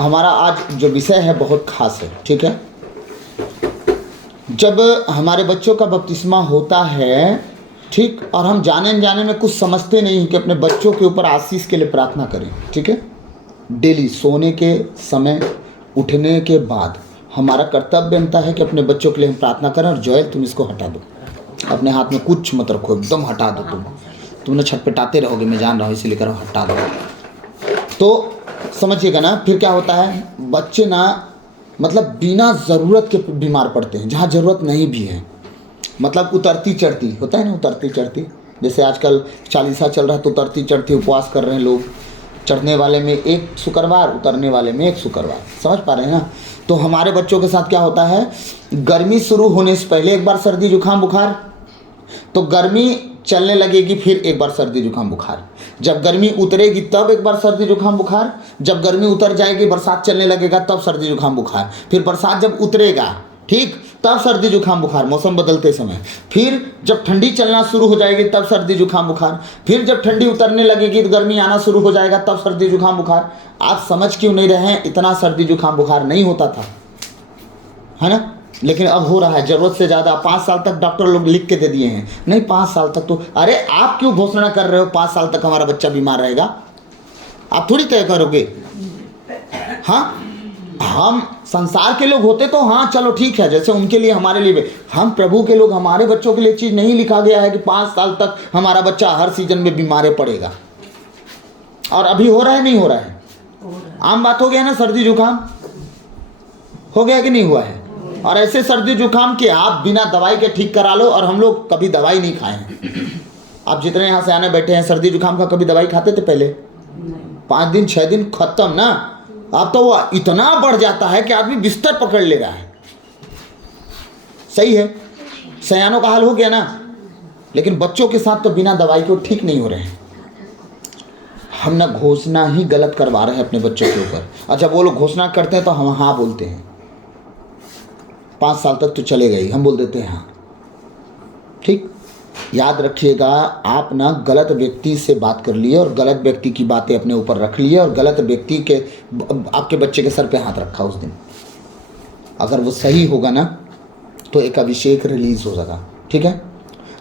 हमारा आज जो विषय है बहुत खास है, ठीक है। जब हमारे बच्चों का बपतिस्मा होता है, ठीक, और हम जाने अनजाने में कुछ समझते नहीं कि अपने बच्चों के ऊपर आशीष के लिए प्रार्थना करें, ठीक है। डेली सोने के समय, उठने के बाद हमारा कर्तव्य बनता है कि अपने बच्चों के लिए हम प्रार्थना करें। और जोएल, तुम इसको हटा दो, अपने हाथ में कुछ मत रखो, एकदम हटा दो। तुमने छटपटाते रहोगे, मैं जान रहा हूँ, इसीलिए करो, हटा दो। तो समझिएगा ना, फिर क्या होता है, बच्चे ना मतलब बिना ज़रूरत के बीमार पड़ते हैं, जहाँ ज़रूरत नहीं भी है। मतलब उतरती चढ़ती होता है ना, उतरती चढ़ती। जैसे आजकल चालीसा चल रहा है तो उतरती चढ़ती उपवास कर रहे हैं लोग, चढ़ने वाले में एक शुक्रवार, उतरने वाले में एक शुक्रवार, समझ पा रहे हैं ना। तो हमारे बच्चों के साथ क्या होता है, गर्मी शुरू होने से पहले एक बार सर्दी जुकाम बुखार, तो गर्मी चलने लगेगी फिर एक बार सर्दी जुकाम बुखार, जब गर्मी उतरेगी तब एक बार सर्दी जुकाम बुखार, जब गर्मी उतर जाएगी बरसात चलने लगेगा तब सर्दी जुकाम बुखार, फिर बरसात जब उतरेगा, ठीक, तब सर्दी जुकाम बुखार, मौसम बदलते समय, फिर जब ठंडी चलना शुरू हो जाएगी तब सर्दी जुकाम बुखार, फिर जब ठंडी उतरने लगेगी तो गर्मी आना शुरू हो जाएगा तब सर्दी जुकाम बुखार। आप समझ क्यों नहीं रहे हैं, इतना सर्दी जुकाम बुखार नहीं होता था, है ना, लेकिन अब हो रहा है ज़रूरत से ज़्यादा। 5 साल तक डॉक्टर लोग लिख के दे दिए हैं, नहीं 5 साल तक तो, अरे आप क्यों घोषणा कर रहे हो 5 साल तक हमारा बच्चा बीमार रहेगा? आप थोड़ी तय करोगे। हाँ, हम संसार के लोग होते तो हाँ चलो ठीक है, जैसे उनके लिए हमारे लिए भी, हम प्रभु के लोग, हमारे बच्चों के लिए चीज़ नहीं लिखा गया है कि 5 साल तक हमारा बच्चा हर सीजन में बीमार पड़ेगा। और अभी हो रहा है, नहीं हो रहा है, आम बात हो गया ना, सर्दी जुकाम हो गया कि नहीं हुआ है। और ऐसे सर्दी जुकाम के आप बिना दवाई के ठीक करा लो, और हम लोग कभी दवाई नहीं खाए हैं। आप जितने यहाँ से आने बैठे हैं, सर्दी जुकाम का कभी दवाई खाते थे पहले? 5 दिन 6 दिन खत्म ना। अब तो वो इतना बढ़ जाता है कि आदमी बिस्तर पकड़ ले रहा है। सही है, सयानों का हाल हो गया ना, लेकिन बच्चों के साथ तो बिना दवाई को ठीक नहीं हो रहे हैं। हम ना घोषणा ही गलत करवा रहे हैं अपने बच्चों के ऊपर। अच्छा, वो लोग घोषणा करते हैं तो हम हाँ बोलते हैं, 5 साल तक तो चले गई, हम बोल देते हैं हाँ, ठीक। याद रखिएगा, आप ना गलत व्यक्ति से बात कर लिए और गलत व्यक्ति की बातें अपने ऊपर रख लिए और गलत व्यक्ति के आपके बच्चे के सर पे हाथ रखा उस दिन। अगर वो सही होगा ना तो एक अभिषेक रिलीज़ हो जाएगा, ठीक है।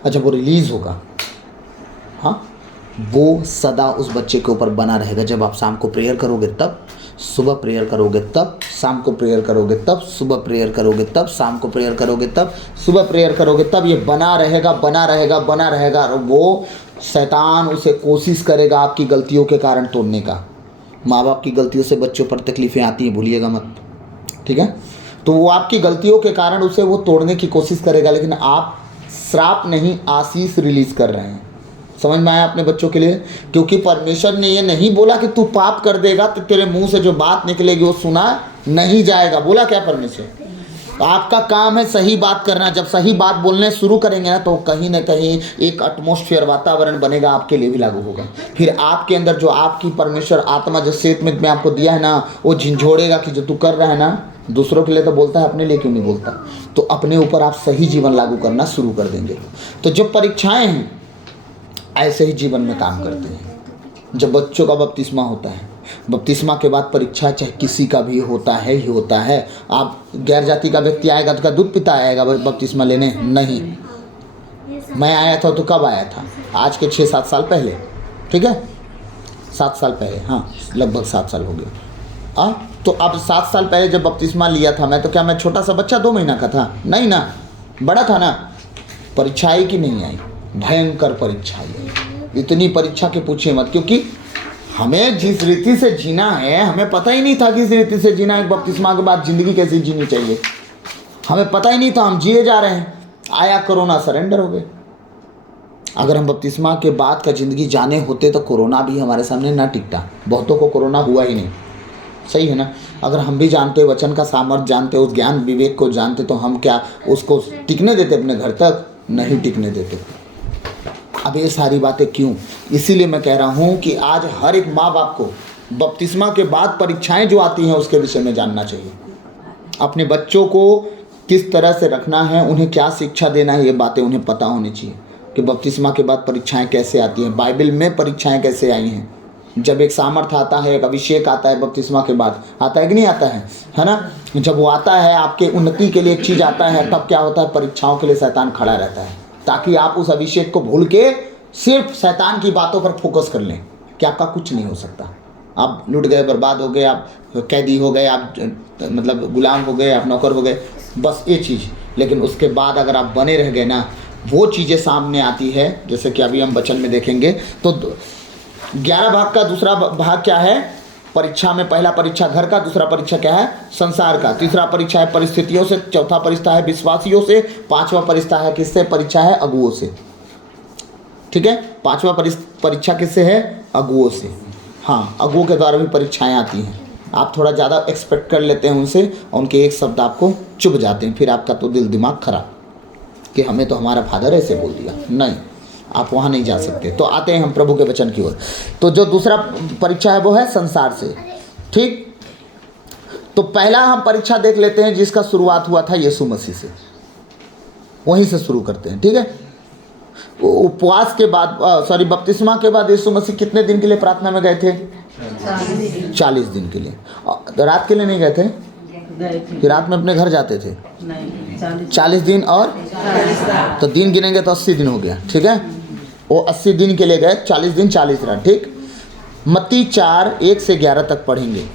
अच्छा, वो रिलीज़ होगा, हाँ, वो सदा उस बच्चे के ऊपर बना रहेगा। जब आप शाम को प्रेयर करोगे तब, सुबह प्रेयर करोगे तब, शाम को प्रेयर करोगे तब, सुबह प्रेयर करोगे तब, शाम को प्रेयर करोगे तब, सुबह प्रेयर करोगे तब, ये बना रहेगा, बना रहेगा, बना रहेगा। और वो शैतान उसे कोशिश करेगा आपकी गलतियों के कारण तोड़ने का। माँ बाप की गलतियों से बच्चों पर तकलीफ़ें आती हैं, भूलिएगा मत, ठीक है। तो वो आपकी गलतियों के कारण उसे वो तोड़ने की कोशिश करेगा, लेकिन आप श्राप नहीं आशीष रिलीज़ कर रहे हैं। समझ में आया अपने बच्चों के लिए? क्योंकि परमेश्वर ने ये नहीं बोला कि तू पाप कर देगा तो तेरे मुंह से जो बात निकलेगी वो सुना नहीं जाएगा। बोला क्या परमेश्वर? आपका काम है सही बात करना। जब सही बात बोलने शुरू करेंगे ना तो कहीं ना कहीं एक एटमॉस्फेयर, वातावरण बनेगा, आपके लिए भी लागू होगा। फिर आपके अंदर जो आपकी परमेश्वर आत्मा जो स्टेटमेंट में आपको दिया है ना, वो झिझोड़ेगा कि जो तू कर रहा है ना, दूसरों के लिए तो बोलता है, अपने लिए क्यों नहीं बोलता। तो अपने ऊपर आप सही जीवन लागू करना शुरू कर देंगे। तो जो परीक्षाएँ हैं ऐसे ही जीवन में काम करते हैं। जब बच्चों का बपतिस्मा होता है, बपतिस्मा के बाद परीक्षा चाहे किसी का भी होता है ही होता है। आप गैर जाति का व्यक्ति आएगा तो क्या दूध पिता आएगा बपतिस्मा लेने? नहीं। मैं आया था तो कब आया था? आज के 6-7 साल पहले, ठीक है, 7 साल पहले, हाँ लगभग 7 साल हो गए। तो अब 7 साल पहले जब बपतिस्मा लिया था मैं, तो क्या मैं छोटा सा बच्चा 2 महीना का था? नहीं ना, बड़ा था ना। परीक्षा आई कि नहीं आई? भयंकर परीक्षा आई। इतनी परीक्षा के पूछे मत, क्योंकि हमें जिस रीति से जीना है, हमें पता ही नहीं था कि इस रीति से जीना है। बपतिस्मा के बाद ज़िंदगी कैसी जीनी चाहिए हमें पता ही नहीं था, हम जिए जा रहे हैं। आया कोरोना, सरेंडर हो गए। अगर हम बपतिस्मा के बाद का ज़िंदगी जाने होते तो कोरोना भी हमारे सामने ना टिकता। बहुतों को कोरोना हुआ ही नहीं, सही है ना। अगर हम भी जानते, वचन का सामर्थ्य जानते, उस ज्ञान विवेक को जानते, तो हम क्या उसको टिकने देते अपने घर तक? नहीं टिकने देते। अब ये सारी बातें क्यों? इसीलिए मैं कह रहा हूँ कि आज हर एक माँ बाप को बपतिस्मा के बाद परीक्षाएं जो आती हैं उसके विषय में जानना चाहिए। अपने बच्चों को किस तरह से रखना है, उन्हें क्या शिक्षा देना है, ये बातें उन्हें पता होनी चाहिए कि बपतिस्मा के बाद परीक्षाएं कैसे आती हैं, बाइबल में परीक्षाएं कैसे आई हैं। जब एक सामर्थ्य आता है, एक अभिषेक आता है बपतिस्मा के बाद, आता है कि नहीं आता है ना? जब वो आता है, आपके उन्नति के लिए एक चीज़ आता है, तब क्या होता है, परीक्षाओं के लिए शैतान खड़ा रहता है, ताकि आप उस अभिषेक को भूल के सिर्फ शैतान की बातों पर फोकस कर लें कि आपका कुछ नहीं हो सकता, आप लुट गए, बर्बाद हो गए, आप कैदी हो गए, आप मतलब गुलाम हो गए, आप नौकर हो गए, बस ये चीज़। लेकिन उसके बाद अगर आप बने रह गए ना, वो चीज़ें सामने आती है, जैसे कि अभी हम वचन में देखेंगे। तो 11 भाग का दूसरा भाग क्या है? परीक्षा में पहला परीक्षा घर का, दूसरा परीक्षा क्या है? संसार का, तीसरा परीक्षा है परिस्थितियों से, चौथा परीक्षा है विश्वासियों से, पांचवा परीक्षा है किससे? परीक्षा है अगुओं से। ठीक है, पांचवा परीक्षा किससे है? अगुओं से। हाँ, अगुओं के द्वारा भी परीक्षाएं आती हैं, आप थोड़ा ज़्यादा एक्सपेक्ट कर लेते हैं उनसे, और उनके एक शब्द आपको चुभ जाते हैं, फिर आपका तो दिल दिमाग खराब कि हमें तो हमारा फादर ऐसे बोल दिया। नहीं, आप वहाँ नहीं जा सकते। तो आते हैं हम प्रभु के वचन की ओर। तो जो दूसरा परीक्षा है वो है संसार से। ठीक, तो पहला हम परीक्षा देख लेते हैं जिसका शुरुआत हुआ था यीशु मसीह से, वहीं से शुरू करते हैं। ठीक है, उपवास के बाद बपतिस्मा के बाद यीशु मसीह कितने दिन के लिए प्रार्थना में गए थे? 40 दिन के लिए। रात के लिए नहीं गए थे कि रात में अपने घर जाते थे? 40 दिन और तो दिन गिनेंगे तो 80 दिन हो गया। ठीक है, वो 80 दिन के लिए गए, 40 दिन 40 रात। ठीक, मत्ती 4:1 से 11 तक पढ़ेंगे।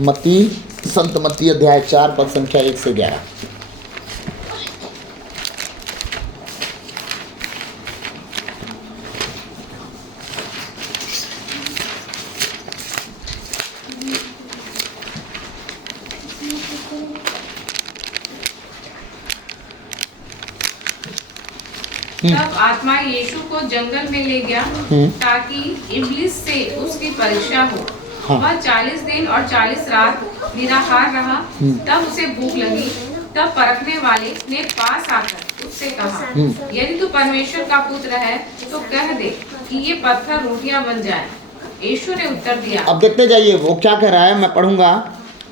मत्ती, संत मत्ती अध्याय 4 पद संख्या 1 से 11। तब आत्मा यीशु को जंगल में ले गया ताकि इब्लिस से उसकी परीक्षा हो। हाँ। वह 40 दिन और 40 रात निराहार रहा। तब उसे भूख लगी। तब परखने वाले ने पास आकर उससे कहा, यदि तू परमेश्वर का पुत्र है तो कह दे कि ये पत्थर रोटियां बन जाएं। यीशु ने उत्तर दिया। अब देखते जाइए वो क्या कह रहा है, मैं पढ़ूंगा।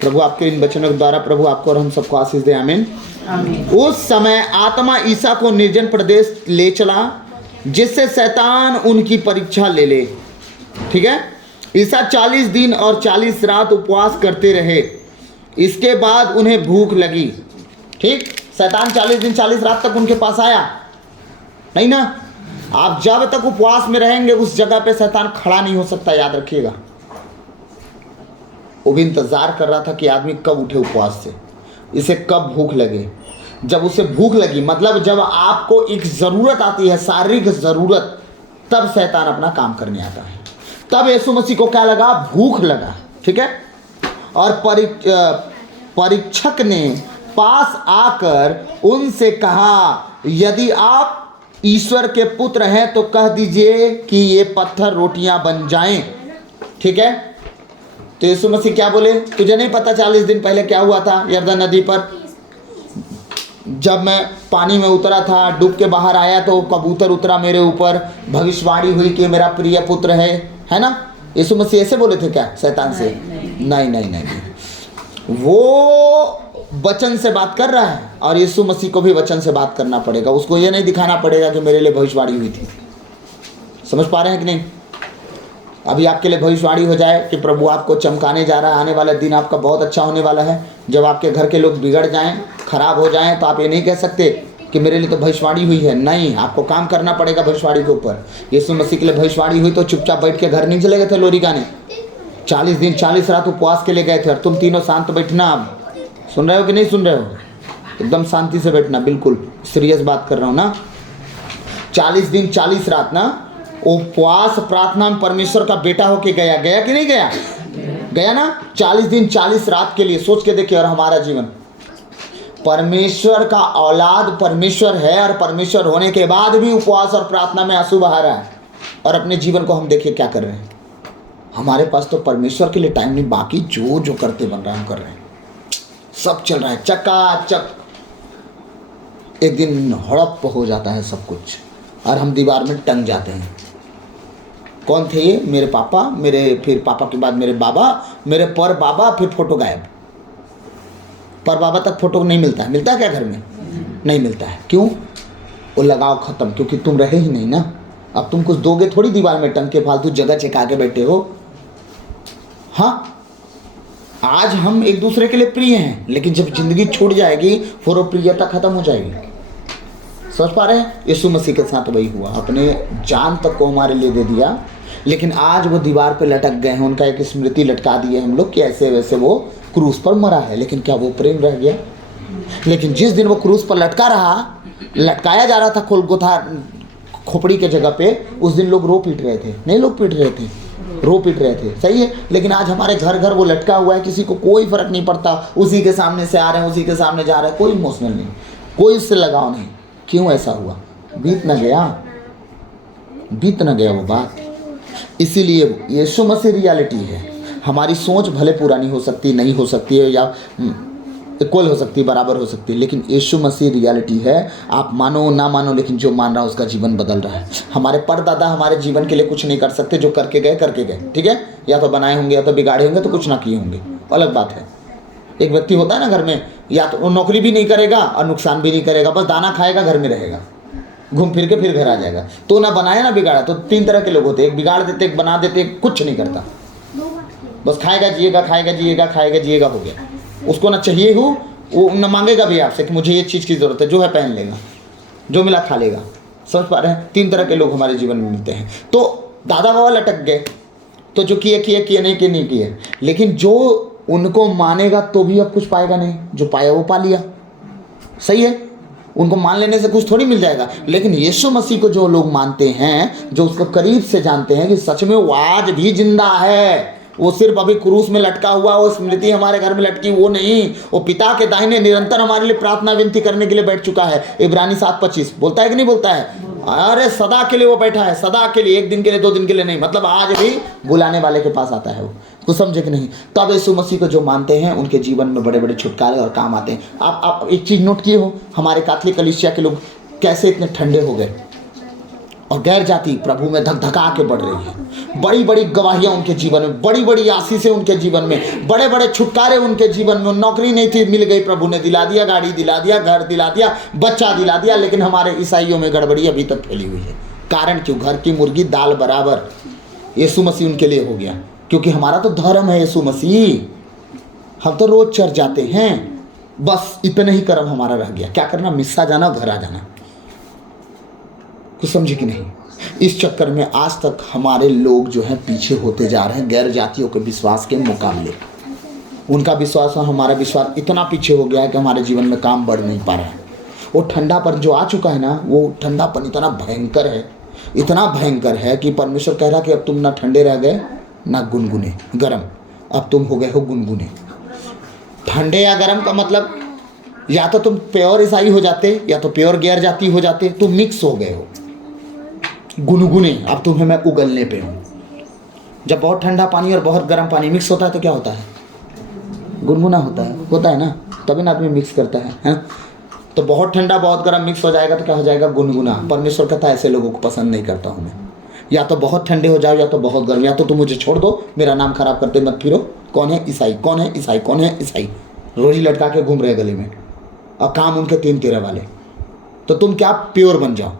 प्रभु आपके इन वचनों के द्वारा प्रभु आपको और हम सबको आशीष दे। आमीन। उस समय आत्मा ईसा को निर्जन प्रदेश ले चला जिससे शैतान उनकी परीक्षा ले ले। ठीक है, ईसा 40 दिन और 40 रात उपवास करते रहे। इसके बाद उन्हें भूख लगी। ठीक, शैतान 40 दिन 40 रात तक उनके पास आया नहीं ना। आप जब तक उपवास में रहेंगे उस जगह पे शैतान खड़ा नहीं हो सकता, याद रखिएगा। वो भी इंतजार कर रहा था कि आदमी कब उठे उपवास से, इसे कब भूख लगे। जब उसे भूख लगी, मतलब जब आपको एक ज़रूरत आती है, शारीरिक ज़रूरत, तब शैतान अपना काम करने आता है। तब यीशु मसीह को क्या लगा? भूख लगा। ठीक है, और परीक्षक ने पास आकर उनसे कहा, यदि आप ईश्वर के पुत्र हैं तो कह दीजिए कि ये पत्थर रोटियां बन जाएं। ठीक है, तो यीशु मसीह क्या बोले? तुझे नहीं पता 40 दिन पहले क्या हुआ था यरदन नदी पर? जब मैं पानी में उतरा था, डूब के बाहर आया तो कबूतर उतरा मेरे ऊपर, भविष्यवाणी हुई कि मेरा प्रिय पुत्र है ना? यीशु मसीह ऐसे बोले थे क्या शैतान से? नहीं। वो वचन से बात कर रहा है और यीशु मसीह को भी वचन से बात करना पड़ेगा। उसको ये नहीं दिखाना पड़ेगा कि मेरे लिए भविष्यवाणी हुई थी। समझ पा रहे हैं कि नहीं? अभी आपके लिए भविष्यवाणी हो जाए कि प्रभु आपको चमकाने जा रहा है, आने वाला दिन आपका बहुत अच्छा होने वाला है। जब आपके घर के लोग बिगड़ जाएं, खराब हो जाएं, तो आप ये नहीं कह सकते कि मेरे लिए तो भविष्यवाणी हुई है। नहीं, आपको काम करना पड़ेगा भविष्यवाणी के ऊपर। यीशु मसीह के लिए भविष्यवाणी हुई तो चुपचाप बैठ के घर नहीं चले गए थे लोरी गाने। 40 दिन 40 रात उपवास के लिए गए थे। और तुम तीनों शांत बैठना। आप सुन रहे हो कि नहीं सुन रहे हो? एकदम शांति से बैठना, बिल्कुल सीरियस बात कर रहा हूँ ना। 40 दिन 40 रात ना उपवास प्रार्थना में परमेश्वर का बेटा होके गया कि नहीं गया? गया ना। 40 दिन 40 रात के लिए सोच के देखिए। और हमारा जीवन, परमेश्वर का औलाद परमेश्वर है और परमेश्वर होने के बाद भी उपवास और प्रार्थना में आंसू बहा रहा है। और अपने जीवन को हम देखिए क्या कर रहे हैं। हमारे पास तो परमेश्वर के लिए टाइम नहीं, बाकी जो करते बन रहा है हम कर रहे हैं। सब चल रहा है चकाचक। एक दिन हड़प हो जाता है सब कुछ और हम दीवार में टंग जाते हैं। कौन थे ये? मेरे पापा, फिर पापा के बाद मेरे बाबा, मेरे पर बाबा, फिर फोटो गायब। पर बाबा तक फोटो नहीं मिलता है। मिलता है क्या घर में? नहीं मिलता है। क्यों? वो लगाव खत्म, क्योंकि तुम रहे ही नहीं ना। अब तुम कुछ दोगे थोड़ी दीवार में टंग के, फालतू जगह चिपका के बैठे हो। हाँ, आज हम एक दूसरे के लिए प्रिय हैं, लेकिन जब जिंदगी छूट जाएगी फिर वो प्रियता खत्म हो जाएगी। समझ पा रहे हैं? यीशु मसीह के साथ वही हुआ, अपने जान तक को हमारे लिए दे दिया, लेकिन आज वो दीवार पे लटक गए हैं। उनका एक स्मृति लटका दी है हम लोग कि ऐसे वैसे वो क्रूस पर मरा है, लेकिन क्या वो प्रेम रह गया? लेकिन जिस दिन वो क्रूस पर लटकाया जा रहा था गोलगोथा खोपड़ी के जगह पे, उस दिन लोग रो पीट रहे थे। नहीं, लोग पीट रहे थे, रो पीट रहे थे, सही है। लेकिन आज हमारे घर घर वो लटका हुआ है, किसी को कोई फर्क नहीं पड़ता। उसी के सामने से आ रहे हैं, उसी के सामने जा रहे हैं, कोई इमोशनल नहीं, कोई उससे लगाव नहीं। क्यों ऐसा हुआ? बीत न गया वो बात। इसीलिए यीशु मसीह रियलिटी है। हमारी सोच भले पूरा नहीं हो सकती, नहीं हो सकती है, या इक्वल हो सकती है, बराबर हो सकती है, लेकिन यीशु मसीह रियलिटी है। आप मानो ना मानो, लेकिन जो मान रहा है उसका जीवन बदल रहा है। हमारे परदादा हमारे जीवन के लिए कुछ नहीं कर सकते, जो करके गए, ठीक है। या तो बनाए होंगे, या तो बिगाड़े होंगे, तो कुछ ना किए होंगे, अलग बात है। एक व्यक्ति होता है ना घर में, या तो नौकरी भी नहीं करेगा और नुकसान भी नहीं करेगा, बस दाना खाएगा, घर में रहेगा, घूम फिर के फिर घर आ जाएगा। तो ना बनाया ना बिगाड़ा। तो 3 तरह के लोग होते हैं, एक बिगाड़ देते, एक बना देते, एक कुछ नहीं करता, बस खाएगा जिएगा, हो गया। उसको ना चाहिए हो, वो न मांगेगा भी आपसे कि मुझे ये चीज़ की ज़रूरत है, जो है पहन लेगा, जो मिला खा लेगा। समझ पा रहे हैं? 3 तरह के लोग हमारे जीवन में मिलते हैं। तो दादा बाबा लटक गए, तो जो किए नहीं किए, लेकिन जो उनको मानेगा तो भी अब कुछ पाएगा नहीं, जो पाया वो पा लिया, सही है। उनको मान लेने से कुछ थोड़ी मिल जाएगा। लेकिन यीशु मसीह को जो लोग मानते हैं, जो उसको करीब से जानते हैं कि सच में वो आज भी जिंदा है, वो सिर्फ अभी क्रूस में लटका हुआ, वो स्मृति हमारे घर में लटकी, वो नहीं, वो पिता के दाहिने निरंतर हमारे लिए प्रार्थना विनती करने के लिए बैठ चुका है। इब्रानी 7:25 बोलता है कि नहीं बोलता है? अरे सदा के लिए वो बैठा है, सदा के लिए, 1 दिन के लिए, 2 दिन के लिए नहीं, मतलब आज भी बुलाने वाले के पास आता है वो। कुछ समझे कि नहीं? तब यीशु मसीह को जो मानते हैं उनके जीवन में बड़े बड़े छुटकारे और काम आते हैं। आप एक चीज़ नोट किए हो, हमारे कैथोलिक कलीसिया के लोग कैसे इतने ठंडे हो गए, और गैर जाति प्रभु में धक-धका के बढ़ रही है। बड़ी बड़ी गवाहियाँ उनके जीवन में, बड़ी बड़ी आशीषें उनके जीवन में, बड़े बड़े छुटकारे उनके जीवन में। नौकरी नहीं थी, मिल गई, प्रभु ने दिला दिया, गाड़ी दिला दिया, घर दिला दिया, बच्चा दिला दिया। लेकिन हमारे ईसाइयों में गड़बड़ी अभी तक फैली हुई है। कारण क्यों? घर की मुर्गी दाल बराबर। यीशु मसीह उनके लिए हो गया, क्योंकि हमारा तो धर्म है यीशु मसीह। हम तो रोज चर्च जाते हैं, बस इतना ही कर्म हमारा रह गया। क्या करना? मिस्सा जाना, घर आ जाना। कुछ समझे कि नहीं? इस चक्कर में आज तक हमारे लोग जो हैं पीछे होते जा रहे हैं गैर जातियों के विश्वास के मुकाबले। उनका विश्वास और हमारा विश्वास इतना पीछे हो गया है कि हमारे जीवन में काम बढ़ नहीं पा रहा है। वो ठंडापन जो आ चुका है ना, वो ठंडापन इतना भयंकर है, इतना भयंकर है कि परमेश्वर कह रहा कि अब तुम ना ठंडे रह गए ना गुनगुने गर्म, अब तुम हो गए हो गुनगुने। ठंडे या गर्म का मतलब या तो तुम प्योर ईसाई हो जाते, या तो प्योर गैर जाति हो जाते, तुम मिक्स हो गए हो। गुनगुने, अब तुम्हें मैं उगलने पे हूँ। जब बहुत ठंडा पानी और बहुत गर्म पानी मिक्स होता है तो क्या होता है? गुनगुना होता है ना, तभी ना आदमी मिक्स करता है? तो बहुत ठंडा बहुत गर्म मिक्स हो जाएगा तो क्या हो जाएगा? गुनगुना। परमेश्वर कहता है ऐसे लोगों को पसंद नहीं करता हूँ मैं। या तो बहुत ठंडे हो जाओ, या तो बहुत गर्म, या तो तुम मुझे छोड़ दो, मेरा नाम खराब करते मत फिरो। कौन है ईसाई? कौन है ईसाई? कौन है ईसाई? रोजी लटका के घूम रहे गले में, और काम उनके 3 वाले। तो तुम क्या प्योर बन जाओ।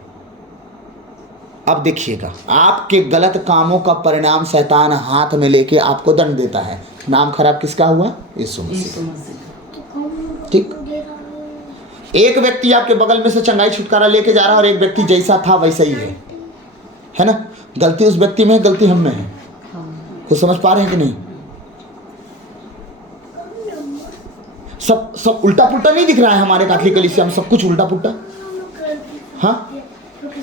अब देखिएगा, आपके गलत कामों का परिणाम शैतान हाथ में लेके आपको दंड देता है। नाम खराब किसका हुआ? यीशु मसीह। ठीक, एक व्यक्ति आपके बगल में से चंगाई छुटकारा लेके जा रहा है, और एक व्यक्ति जैसा था वैसा ही है ना? गलती उस व्यक्ति में है, गलती हम में है। कुछ समझ पा रहे हैं कि नहीं? सब उल्टा पुल्टा नहीं दिख रहा है हमारे कैथोलिक कलीसिया में, सब कुछ उल्टा पुल्टा। हाँ,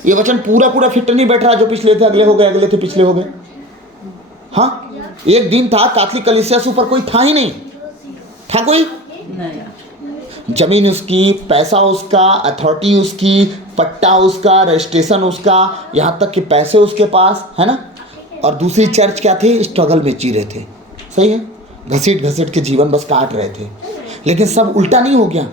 ये वचन पूरा फिट नहीं बैठ रहा। जो पिछले थे अगले हो गए, अगले थे पिछले हो गए। हाँ, एक दिन था कैथोलिक कलीसिया से ऊपर कोई था ही नहीं। था कोई? जमीन उसकी, पैसा उसका, अथॉरिटी उसकी, पट्टा उसका, रजिस्ट्रेशन उसका, यहाँ तक कि पैसे उसके पास, है ना? और दूसरी चर्च क्या थे? स्ट्रगल में जी रहे थे। सही है, घसीट के जीवन बस काट रहे थे। लेकिन सब उल्टा नहीं हो गया।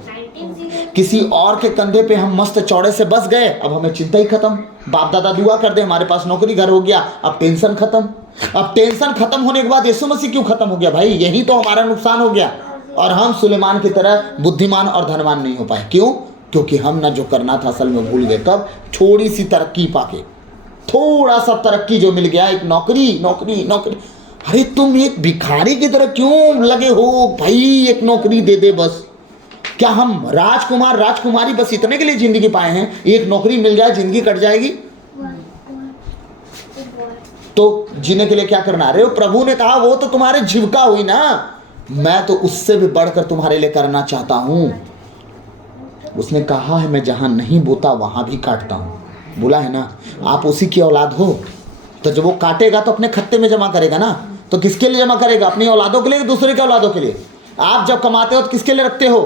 किसी और के कंधे पे हम मस्त चौड़े से बस गए, अब हमें चिंता ही खत्म। बाप दादा दुआ कर दे, हमारे पास नौकरी घर हो गया, अब टेंशन खत्म। अब टेंशन खत्म होने के बाद यीशु मसीह क्यों खत्म हो गया भाई? यही तो हमारा नुकसान हो गया। और हम सुलेमान की तरह बुद्धिमान और धनवान नहीं हो पाए। क्यों? क्योंकि हम ना जो करना था असल में भूल गए। कब? थोड़ी सी तरक्की पाके, थोड़ा सा तरक्की जो मिल गया, एक नौकरी नौकरी नौकरी, अरे तुम एक भिखारी की तरह क्यों लगे हो भाई, एक नौकरी दे दे बस। क्या हम राजकुमार राजकुमारी बस इतने के लिए जिंदगी पाए हैं, एक नौकरी मिल जाए जिंदगी कट जाएगी? तो जीने के लिए क्या करना? अरे प्रभु ने कहा वो तो तुम्हारे जीविका हुई ना, मैं तो उससे भी बढ़कर तुम्हारे लिए करना चाहता हूं। उसने कहा है मैं जहां नहीं बोता वहां भी काटता हूं, बोला है ना। आप उसी की औलाद हो, तो जब वो काटेगा तो अपने खत्ते में जमा करेगा ना। तो किसके लिए जमा करेगा? अपनी औलादों के लिए, दूसरे के औलादों के लिए? आप जब कमाते हो तो किसके लिए रखते हो?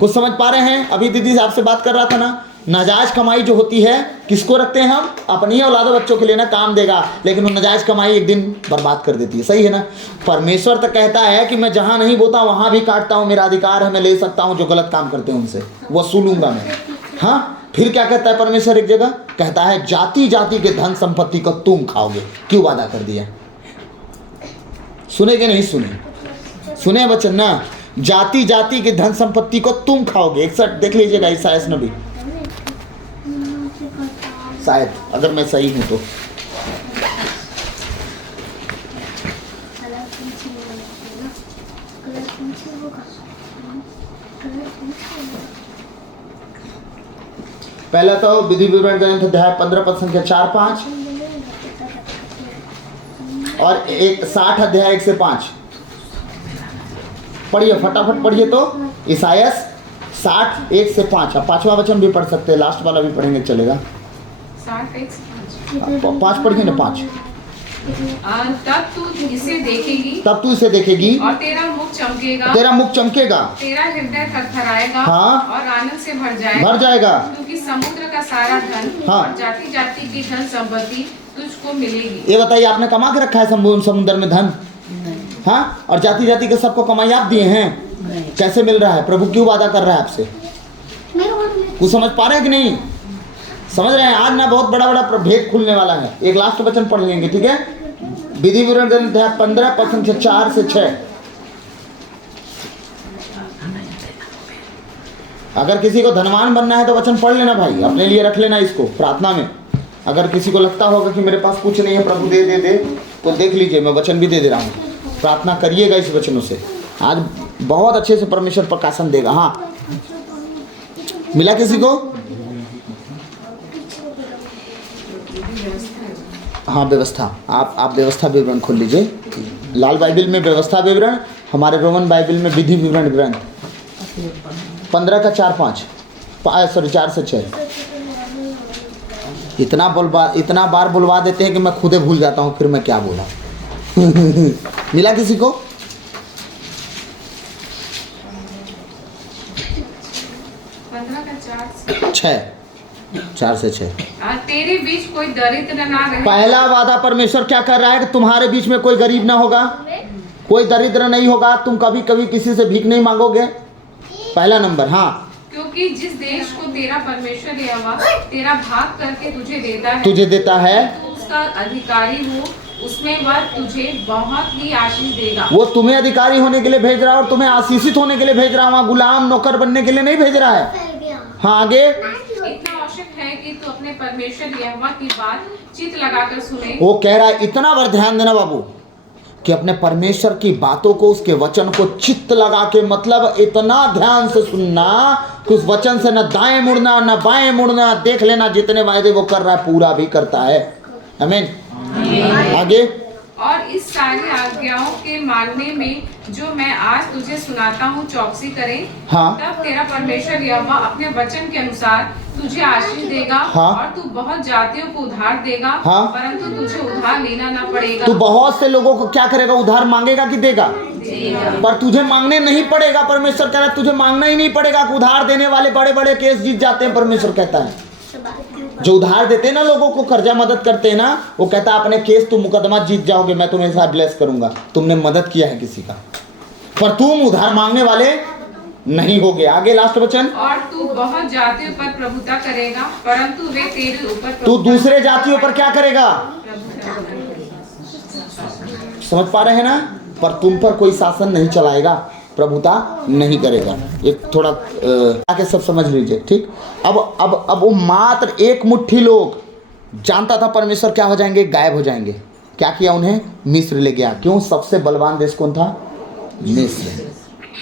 कुछ समझ पा रहे हैं? अभी दीदी आपसे बात कर रहा था ना, नाजायज कमाई जो होती है किसको रखते हैं हम? अपनी औलादों बच्चों के लिए ना, काम देगा, लेकिन वो नाजायज कमाई एक दिन बर्बाद कर देती है। सही है ना? परमेश्वर तो कहता है कि मैं जहां नहीं बोता वहां भी काटता हूं, मेरा अधिकार है, मैं ले सकता हूं, जो गलत काम करते हैं उनसे वसूलूंगा मैं। हाँ, फिर क्या कहता है परमेश्वर? एक जगह कहता है जाति जाति के धन संपत्ति को तुम खाओगे। क्यों वादा कर दिया? सुने कि नहीं सुने? सुने वचन ना, जाति जाति के धन संपत्ति को तुम खाओगे। 61 देख लीजिएगा, ईसायास नबी, शायद अगर मैं सही हूं तो। पहला तो विधि विवरण ग्रंथ अध्याय 15 पद संख्या 4-5 और 60 अध्याय 1 से 5 पढ़िए, फटाफट पढ़िए। तो ईसायास 60 1 से 5। अब 5वां वचन भी पढ़ सकते हैं, लास्ट वाला भी पढ़ेंगे चलेगा। 5 पढ़िए ना, 5। तब तू इसे देखेगी, तब तू इसे देखेगी और तेरा मुख चमकेगा, तेरा मुख चमकेगा, तेरा हृदय थरथराएगा, हाँ, और आनंद से भर जाएगा, क्योंकि समुद्र का सारा धन, हाँ, और जाति जाति की धन संपत्ति तुझको मिलेगी। ये बताइए, आपने कमा के रखा है समुद्र में धन? हाँ, और जाति जाति के सबको कमाई आप दिए हैं? कैसे मिल रहा है? प्रभु क्यों वादा कर रहा है आपसे? कुछ समझ पा रहे हैं कि नहीं? समझ रहे हैं? आज ना बहुत बड़ा बड़ा भेद खुलने वाला है। एक लास्ट वचन पढ़ लेंगे, ठीक है? विधि विवरण ग्रंथ अध्याय 15 पद संख्या 4 से 6। अगर किसी को धनवान बनना है तो वचन पढ़ लेना भाई, अपने लिए रख लेना इसको प्रार्थना में। अगर किसी को लगता होगा कि मेरे पास कुछ नहीं है, प्रभु दे दे दे, तो देख लीजिए, मैं वचन भी दे दे रहा हूँ, प्रार्थना करिएगा इस वचनों से। आज बहुत अच्छे से परमेश्वर प्रकाशन देगा। हाँ, मिला किसी को? हाँ, व्यवस्था, आप व्यवस्था विवरण खोल लीजिए। लाल बाइबिल में व्यवस्था विवरण, हमारे रोमन बाइबिल में विधि विवरण ग्रंथ 15 का 4 से 6। इतना बार बुलवा देते हैं कि मैं खुदे भूल जाता हूँ फिर मैं क्या बोला। मिला किसी को? छः 4 से 6। तेरे बीच कोई दरिद्र ना रहे। पहला वादा परमेश्वर क्या कर रहा है कि तुम्हारे बीच में कोई गरीब ना होगा, कोई दरिद्र नहीं होगा, तुम कभी कभी किसी से भीख नहीं मांगोगे। पहला नंबर। हाँ, क्योंकि जिस देश को तेरा परमेश्वर यहोवा तेरा भाग करके तुझे देता है तो उसका अधिकारी हो, उसमें वह तुझे बहुत ही आशीष देगा। वो तुम्हें अधिकारी होने के लिए भेज रहा है और तुम्हें आशीषित होने के लिए भेज रहा है, वहाँ गुलाम नौकर बनने के लिए नहीं भेज रहा है। हाँ, आगे। इतना आवश्यक है कि तू अपने परमेश्वर यहोवा की बात चित्त लगाकर सुने। वो कह रहा है इतना बार ध्यान देना बाबू, कि अपने परमेश्वर की बातों को, उसके वचन को चित्त लगा के, मतलब इतना ध्यान से सुनना कि उस वचन से न दाएं मुड़ना न बाएं मुड़ना। देख लेना जितने वायदे वो कर रहा है पूरा भी करता है। आमीन। आगे। और इस सारी आज्ञाओं के मानने में जो मैं आज तुझे सुनाता हूँ चौकसी करे। हाँ। तब तेरा परमेश्वर यहोवा अपने वचन के अनुसार तुझे आशीष देगा। हाँ। और तू बहुत जातियों को उधार देगा। हाँ। परंतु तुझे उधार लेना ना पड़ेगा। तू बहुत से लोगों को क्या करेगा? उधार मांगेगा कि देगा? पर तुझे मांगने नहीं पड़ेगा। परमेश्वर कह रहा है तुझे मांगना ही नहीं पड़ेगा। उधार देने वाले बड़े बड़े केस जीत जाते हैं। परमेश्वर कहता है जो उधार देते हैं ना, लोगों को कर्जा मदद करते हैं ना, वो कहता है अपने केस तुम मुकदमा जीत जाओगे, मैं तुम्हें साथ ब्लेस करूंगा। तुमने मदद किया है किसी का, पर तुम उधार मांगने वाले नहीं होगे। आगे लास्ट वचन। और तू बहुत जातियों पर प्रभुता करेगा, परंतु वे तेरे ऊपर तू दूसरे जातियों पर क्या करेगा? समझ पा रहे हैं ना? पर तुम पर कोई शासन नहीं चलाएगा, प्रभुता नहीं करेगा। एक थोड़ा आके सब समझ लीजिए, ठीक। अब वो मात्र एक मुट्ठी लोग जानता था परमेश्वर क्या हो जाएंगे, गायब हो जाएंगे। क्या किया, उन्हें मिस्र ले गया। क्यों? सबसे बलवान देश कौन था? मिस्र।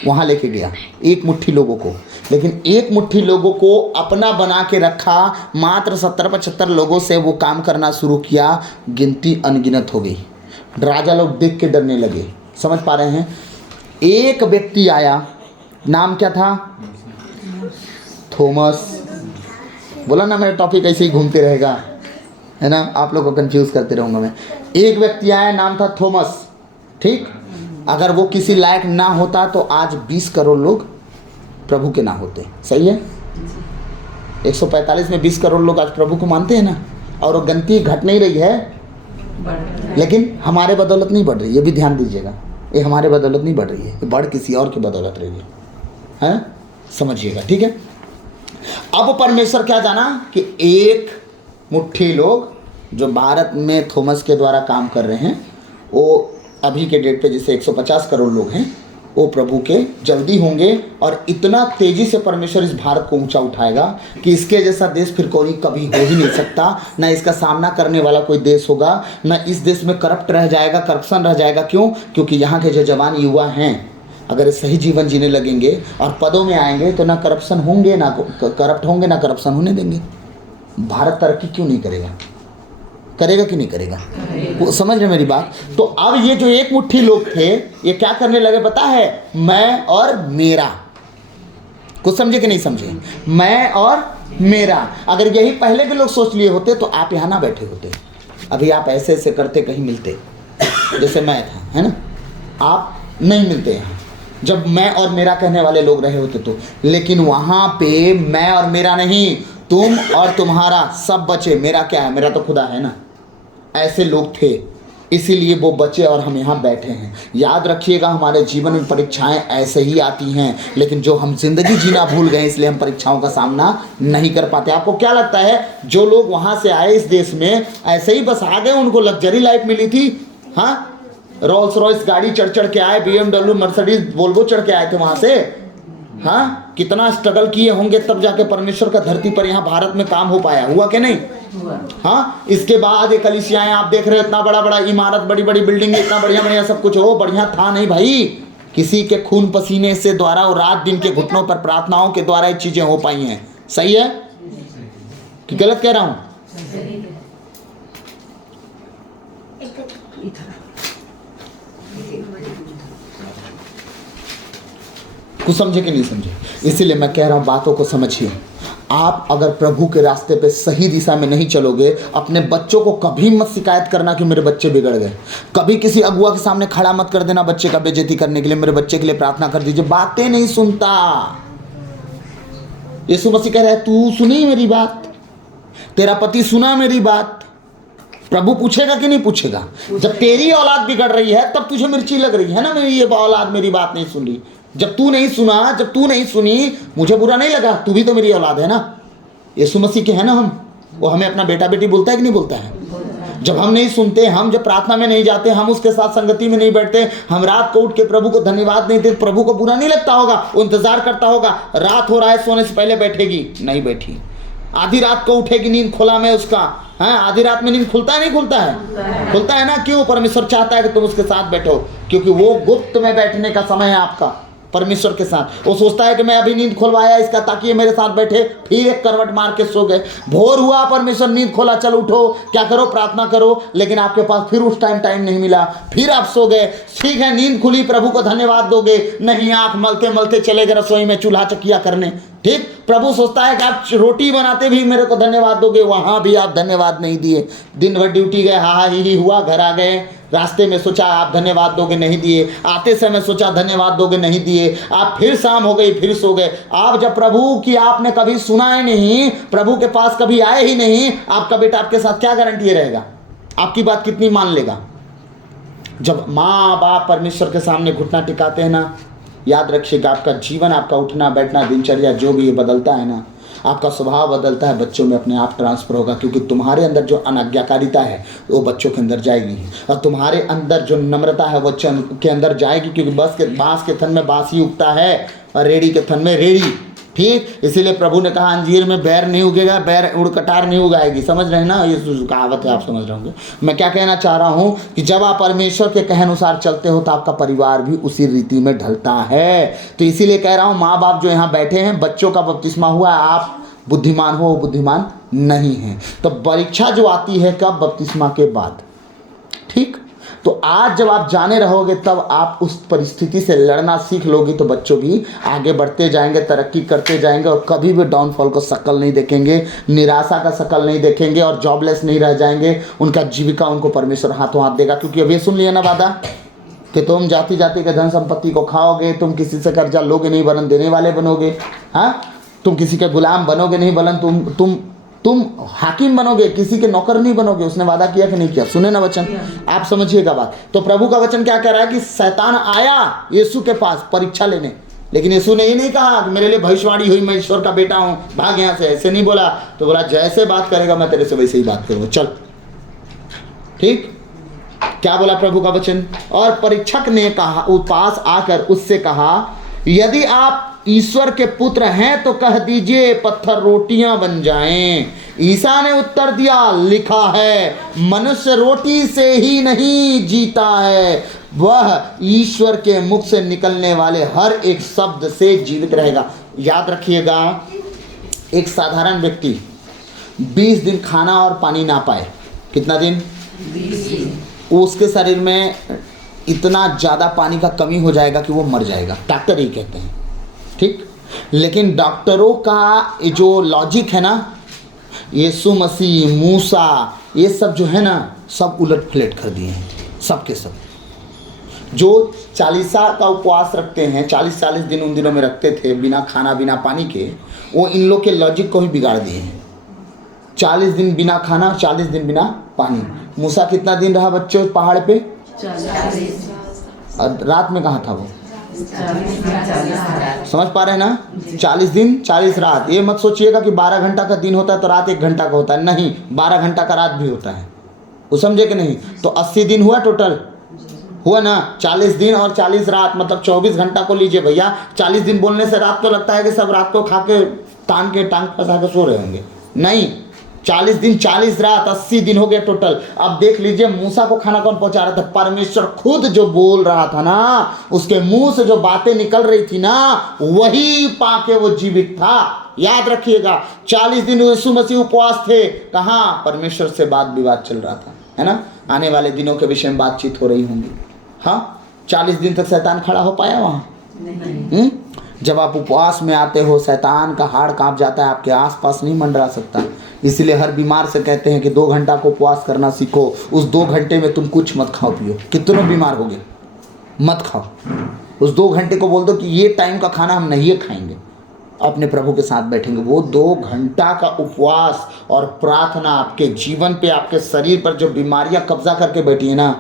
वहाँ लेके गया एक मुट्ठी लोगों को, लेकिन एक मुट्ठी लोगों को अपना बना के रखा। मात्र 70-75 लोगों से वो काम करना शुरू किया, गिनती अनगिनत हो गई। राजा लोग देख के डरने लगे। समझ पा रहे हैं? एक व्यक्ति आया, नाम क्या था? थॉमस। बोला ना मेरा टॉपिक ऐसे ही घूमते रहेगा, है ना, आप लोग को कंफ्यूज करते रहूँगा मैं। एक व्यक्ति आया, नाम था थॉमस। ठीक, अगर वो किसी लायक ना होता तो आज 20 करोड़ लोग प्रभु के ना होते। सही है? 145 में 20 करोड़ लोग आज प्रभु को मानते हैं ना, और वो गिनती घट नहीं रही है, लेकिन हमारे बदौलत नहीं बढ़ रही। ये भी ध्यान दीजिएगा, ये हमारे बदौलत नहीं बढ़ रही है, ये बढ़ किसी और की बदौलत रही है। समझिएगा, ठीक है? अब परमेश्वर क्या जाना कि एक मुट्ठी लोग जो भारत में थॉमस के द्वारा काम कर रहे हैं, वो अभी के डेट पे जैसे 150 करोड़ लोग हैं, वो प्रभु के जल्दी होंगे। और इतना तेज़ी से परमेश्वर इस भारत को ऊंचा उठाएगा कि इसके जैसा देश फिर कोई कभी हो ही नहीं सकता। ना इसका सामना करने वाला कोई देश होगा, ना इस देश में करप्ट रह जाएगा, करप्शन रह जाएगा। क्यों? क्योंकि यहाँ के जो जवान युवा हैं, अगर सही जीवन जीने लगेंगे और पदों में आएंगे तो ना करप्शन होंगे, ना करप्ट होंगे, ना करप्शन होने देंगे। भारत तरक्की क्यों नहीं करेगा? करेगा कि नहीं करेगा? वो समझ रहे मेरी बात? तो अब ये जो एक मुट्ठी लोग थे, ये क्या करने लगे पता है? मैं और मेरा। कुछ समझे कि नहीं समझे? मैं और मेरा। अगर यही पहले के लोग सोच लिए होते तो आप यहाँ ना बैठे होते। अभी आप ऐसे ऐसे करते कहीं मिलते, जैसे मैं था, है ना? आप नहीं मिलते यहाँ जब मैं और मेरा कहने वाले लोग रहे होते तो। लेकिन वहाँ पे मैं और मेरा नहीं, तुम और तुम्हारा सब बचे। मेरा क्या है? मेरा तो खुदा है ना। ऐसे लोग थे, इसीलिए वो बचे और हम यहाँ बैठे हैं। याद रखिएगा, हमारे जीवन में परीक्षाएं ऐसे ही आती हैं, लेकिन जो हम जिंदगी जीना भूल गए, इसलिए हम परीक्षाओं का सामना नहीं कर पाते। आपको क्या लगता है, जो लोग वहाँ से आए इस देश में ऐसे ही बस आ गए, उनको लग्जरी लाइफ मिली थी? हाँ, रोल्स रॉयस गाड़ी चढ़ चढ़ के आए, BMW, मर्सिडीज, वोल्वो चढ़ के आए थे वहाँ से? हाँ, कितना स्ट्रगल किए होंगे, तब जाके परमेश्वर का धरती पर यहाँ भारत में काम हो पाया। हुआ कि नहीं? हाँ, इसके बाद ये कलीसियाएं आप देख रहे हो, इतना बड़ा बड़ा इमारत, बड़ी बड़ी बिल्डिंग, इतना बढ़िया बढ़िया सब कुछ हो। बढ़िया था नहीं भाई, किसी के खून पसीने से द्वारा और रात दिन के घुटनों पर प्रार्थनाओं के द्वारा ये चीजें हो पाई हैं। सही है कि गलत कह रहा हूं? कुछ समझे कि नहीं समझे? इसीलिए मैं कह रहा हूं, बातों को समझिए। आप अगर प्रभु के रास्ते पे सही दिशा में नहीं चलोगे, अपने बच्चों को कभी मत शिकायत करना कि मेरे बच्चे बिगड़ गए। कभी किसी अगुआ के सामने खड़ा मत कर देना बच्चे का बेइज्जती करने के लिए, मेरे बच्चे के लिए प्रार्थना कर दीजिए। बातें नहीं सुनता। यीशु मसीह कह रहा है, तू सुनी मेरी बात, तेरा पति सुना मेरी बात। प्रभु पूछेगा कि नहीं पूछेगा? जब तेरी औलाद बिगड़ रही है तब तुझे मिर्ची लग रही है ना, मेरी ये औलाद मेरी बात नहीं सुन रही। जब तू नहीं सुना, जब तू नहीं सुनी, मुझे बुरा नहीं लगा, तू भी तो मेरी औलाद है ना। यीशु मसीह के हैं ना हम, वो हमें अपना बेटा बेटी बोलता है कि नहीं बोलता है? जब हम नहीं सुनते, हम जब प्रार्थना में नहीं जाते, हम उसके साथ संगति में नहीं बैठते, हम रात को उठ के प्रभु को धन्यवाद नहीं देते, प्रभु को बुरा नहीं लगता होगा? वो इंतजार करता होगा, रात हो रहा है, सोने से पहले बैठेगी, नहीं बैठी। आधी रात को उठेगी, नींद खुला में उसका, है आधी रात में नींद खुलता है नहीं खुलता है? खुलता है ना। क्यों? परमेश्वर चाहता है कि तुम उसके साथ बैठो, क्योंकि वो गुप्त में बैठने का समय है आपका परमेश्वर के साथ। वो सोचता है कि मैं अभी नींद खुलवाया इसका ताकि ये मेरे साथ बैठे, फिर एक करवट मार के सो गए। भोर हुआ, परमेश्वर नींद खोला, चल उठो, क्या करो, प्रार्थना करो, लेकिन आपके पास फिर उस टाइम नहीं मिला, फिर आप सो गए। ठीक है, नींद खुली, प्रभु को धन्यवाद दोगे? नहीं, आंख मलते मलते चले गए रसोई में चूल्हा चकिया करने। ठीक, प्रभु सोचता है कि आप रोटी बनाते भी मेरे को धन्यवाद दोगे, वहां भी आप धन्यवाद नहीं दिए। दिन भर ड्यूटी गए, हा ही हुआ, घर आ गए, रास्ते में सोचा आप धन्यवाद दोगे, नहीं दिए। आते समय सोचा धन्यवाद दोगे, नहीं दिए। आप फिर शाम हो गई, फिर सो गए। आप जब प्रभु की आपने कभी सुना ही नहीं, प्रभु के पास कभी आए ही नहीं, आपका बेटा आपके साथ क्या गारंटी रहेगा? आपकी बात कितनी मान लेगा? जब माँ बाप परमेश्वर के सामने घुटना टिकाते हैं ना, याद रखिएगा, आपका जीवन, आपका उठना बैठना, दिनचर्या जो भी बदलता है ना, आपका स्वभाव बदलता है, बच्चों में अपने आप ट्रांसफर होगा। क्योंकि तुम्हारे अंदर जो अनाज्ञाकारिता है वो बच्चों के अंदर जाएगी, और तुम्हारे अंदर जो नम्रता है वो बच्चों के अंदर जाएगी। क्योंकि बांस के थन में बांस ही उगता है और रेड़ी के थन में रेड़ी। ठीक, इसीलिए प्रभु ने कहा अंजीर में बैर नहीं उगेगा, बैर उड़कटार नहीं उगाएगी। समझ रहे हैं ना, ये कहावत है, आप समझ रहे होंगे। मैं क्या कहना चाह रहा हूँ कि जब आप परमेश्वर के कहे अनुसार चलते हो तो आपका परिवार भी उसी रीति में ढलता है। तो इसीलिए कह रहा हूँ, माँ बाप जो यहाँ बैठे हैं, बच्चों का बपतिस्मा हुआ है, आप बुद्धिमान हो, वो बुद्धिमान नहीं है। तो परीक्षा जो आती है कब? बपतिस्मा के बाद। ठीक, तो आज जब आप जाने रहोगे तब आप उस परिस्थिति से लड़ना सीख लोगे, तो बच्चों भी आगे बढ़ते जाएंगे, तरक्की करते जाएंगे और कभी भी डाउनफॉल को शक्ल नहीं देखेंगे, निराशा का शक्ल नहीं देखेंगे और जॉबलेस नहीं रह जाएंगे। उनका जीविका उनको परमेश्वर हाथों हाथ देगा, क्योंकि अभी सुन लिया ना वादा कि तुम जाति जाति के धन संपत्ति को खाओगे, तुम किसी से कर्जा लोगे नहीं वरन देने वाले बनोगे। हाँ, तुम किसी के गुलाम बनोगे नहीं वरन तुम हाकिम बनोगे, किसी के नौकर नहीं बनोगे। उसने वादा किया कि नहीं किया? सुने ना वचन, आप समझिएगा बात। तो प्रभु का वचन क्या कह रहा है कि शैतान आया यीशु के पास परीक्षा लेने, लेकिन यीशु ने ही नहीं कहा कि मेरे लिए भविष्यवाणी हुई, मैं ईश्वर का बेटा हूं, भाग यहाँ से, ऐसे नहीं बोला। तो बोला जैसे बात करेगा मैं तेरे से वैसे ही बात करूँगा, चल। ठीक, क्या बोला प्रभु का वचन? और परीक्षक ने कहा, पास आकर उससे कहा, यदि आप ईश्वर के पुत्र हैं तो कह दीजिए पत्थर रोटियां बन जाएं। ईसा ने उत्तर दिया, लिखा है मनुष्य रोटी से ही नहीं जीता है, वह ईश्वर के मुख से निकलने वाले हर एक शब्द से जीवित रहेगा। याद रखिएगा, एक साधारण व्यक्ति 20 दिन खाना और पानी ना पाए, कितना दिन? 20 दिन। उसके शरीर में इतना ज़्यादा पानी का कमी हो जाएगा कि वो मर जाएगा, डॉक्टर ही कहते हैं। ठीक, लेकिन डॉक्टरों का जो लॉजिक है ना, यीशु मसीह, मूसा, ये सब जो है ना, सब उलट पलट कर दिए हैं, सब के सब। जो 40 का उपवास रखते हैं, 40 दिन उन दिनों में रखते थे बिना खाना बिना पानी के, वो इन लोग के लॉजिक को ही बिगाड़ दिए हैं। 40 दिन बिना खाना, 40 दिन बिना पानी। मूसा कितना दिन रहा बच्चों पहाड़ पे? 40। और रात में कहाँ था वो? 40। समझ पा रहे हैं ना? 40 दिन 40 रात। ये मत सोचिएगा कि 12 घंटा का दिन होता है तो रात 1 घंटा का होता है, नहीं, 12 घंटा का रात भी होता है। वो समझे कि नहीं? तो 80 दिन हुआ टोटल, हुआ ना? 40 दिन और 40 रात, मतलब 24 घंटा को लीजिए भैया। 40 दिन बोलने से रात को लगता है कि सब रात को खा के तान के टांग फंसा के सो रहे होंगे, नहीं। 40 दिन 40 रात, 80 दिन हो गए टोटल। अब देख लीजिए मूसा को खाना कौन पहुंचा रहा था? परमेश्वर खुद जो बोल रहा था ना, उसके मुंह से जो बातें निकल रही थी ना, वही पाके वो जीवित था। याद रखिएगा, 40 दिन यीशु मसीह उपवास थे। कहाँ? परमेश्वर से वाद विवाद चल रहा था, है ना? आने वाले दिनों के विषय में बातचीत हो रही होंगी। हाँ, 40 दिन तक शैतान खड़ा हो पाया वहाँ? नहीं। जब आप उपवास में आते हो, शैतान का हाड़ कांप जाता है, आपके आसपास नहीं मंडरा सकता। इसलिए हर बीमार से कहते हैं कि 2 घंटा को उपवास करना सीखो। उस 2 घंटे में तुम कुछ मत खाओ पियो, कितनों बीमार हो गए, मत खाओ। उस 2 घंटे को बोल दो कि ये टाइम का खाना हम नहीं खाएंगे, अपने प्रभु के साथ बैठेंगे। वो 2 घंटा का उपवास और प्रार्थना आपके जीवन पे, आपके शरीर पर जो बीमारियां कब्जा करके बैठी है ना,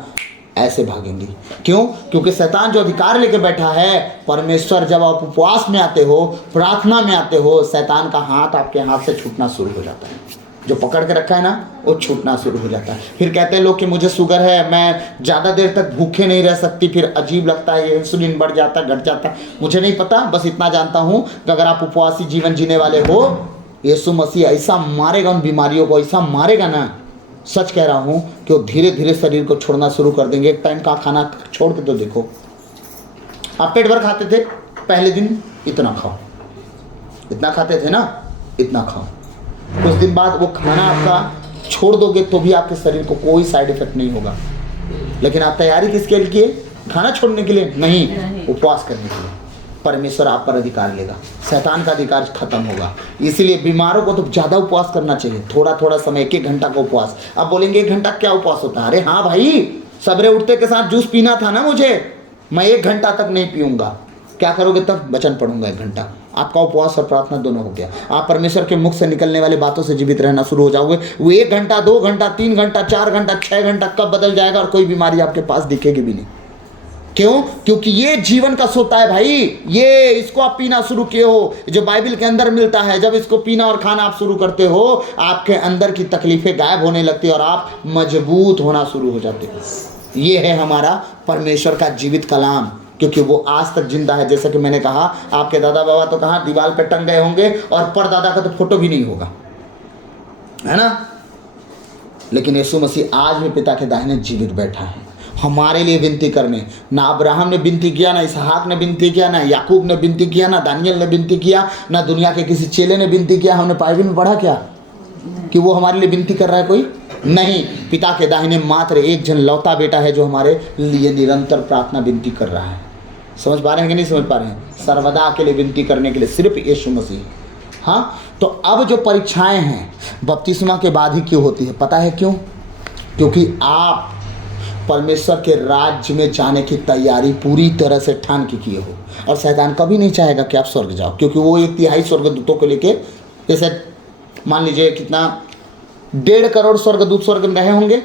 ऐसे भागेंगी। क्यों? क्योंकि शैतान जो अधिकार लेके बैठा है, परमेश्वर जब आप उपवास में आते हो, प्रार्थना में आते हो, शैतान का हाथ आपके हाथ से छूटना शुरू हो जाता है। जो पकड़ के रखा है ना, वो छूटना शुरू हो जाता है। फिर कहते हैं लोग कि मुझे शुगर है, मैं ज़्यादा देर तक भूखे नहीं रह सकती, फिर अजीब लगता है, ये इंसुलिन बढ़ जाता है, घट जाता है। मुझे नहीं पता, बस इतना जानता हूँ कि अगर आप उपवासी जीवन जीने वाले हो, यीशु मसीह ऐसा मारेगा उन बीमारियों को, ऐसा मारेगा ना, सच कह रहा हूँ कि वो धीरे धीरे शरीर को छोड़ना शुरू कर देंगे। एक टाइम का खाना छोड़ के तो देखो, आप पेट भर खाते थे, पहले दिन इतना खाओ, इतना खाते थे ना, इतना खाओ। कुछ दिन बाद वो खाना आपका छोड़ दोगे तो भी आपके शरीर को कोई साइड इफेक्ट नहीं होगा। लेकिन आप तैयारी किसके लिए? खाना छोड़ने के लिए नहीं, उपवास करने के लिए। परमेश्वर आप पर अधिकार लेगा, शैतान का अधिकार खत्म होगा। इसीलिए बीमारों को तो ज़्यादा उपवास करना चाहिए, थोड़ा थोड़ा समय, 1-1 घंटा का उपवास। अब बोलेंगे 1 घंटा क्या उपवास होता है? अरे हाँ भाई, सवेरे उठते के साथ जूस पीना था ना मुझे, मैं 1 घंटा तक नहीं पीऊँगा। क्या करोगे तब? वचन पढ़ूंगा 1 घंटा। आपका उपवास और प्रार्थना दोनों हो गया। आप परमेश्वर के मुख से निकलने वाली बातों से जीवित रहना शुरू हो जाओगे। वो 1 घंटा, 2 घंटा, 3 घंटा, 4 घंटा, 6 घंटा कब बदल जाएगा और कोई बीमारी आपके पास दिखेगी भी नहीं। क्यों? क्योंकि ये जीवन का सोता है भाई। ये इसको आप पीना शुरू किए हो, जो बाइबल के अंदर मिलता है। जब इसको पीना और खाना आप शुरू करते हो, आपके अंदर की तकलीफें गायब होने लगती है और आप मजबूत होना शुरू हो जाते हो। ये है हमारा परमेश्वर का जीवित कलाम। क्योंकि वो आज तक जिंदा है। जैसा कि मैंने कहा, आपके दादा बाबा तो कहाँ दीवार पे टंग गए होंगे और परदादा का तो फोटो भी नहीं होगा, है ना। लेकिन यीशु मसीह आज भी पिता के दाहिने जीवित बैठा है हमारे लिए विनती करने। ना अब्राहम ने विनती किया, ना इसहाक ने विनती किया, ना याकूब ने विनती किया, ना दानियल ने विनती किया, ना दुनिया के किसी चेले ने विनती किया। हमने बाइबल में पढ़ा क्या कि वो हमारे लिए विनती कर रहा है? कोई नहीं। पिता के दाहिने मात्र एक जन लौता बेटा है जो हमारे लिए निरंतर प्रार्थना विनती कर रहा है। समझ पा रहे हैं कि नहीं समझ पा रहे हैं? सर्वदा के लिए विनती करने के लिए सिर्फ यीशु मसीह। हाँ, तो अब जो परीक्षाएं हैं बपतिस्मा के बाद ही क्यों होती है? पता है क्यों? क्योंकि आप परमेश्वर के राज्य में जाने की तैयारी पूरी तरह से ठान के किए हो। और शैतान कभी नहीं चाहेगा कि आप स्वर्ग जाओ, क्योंकि वो 1/3 स्वर्गदूतों को लेके, जैसे मान लीजिए कितना 1.5 करोड़ स्वर्गदूत स्वर्ग में रहे होंगे,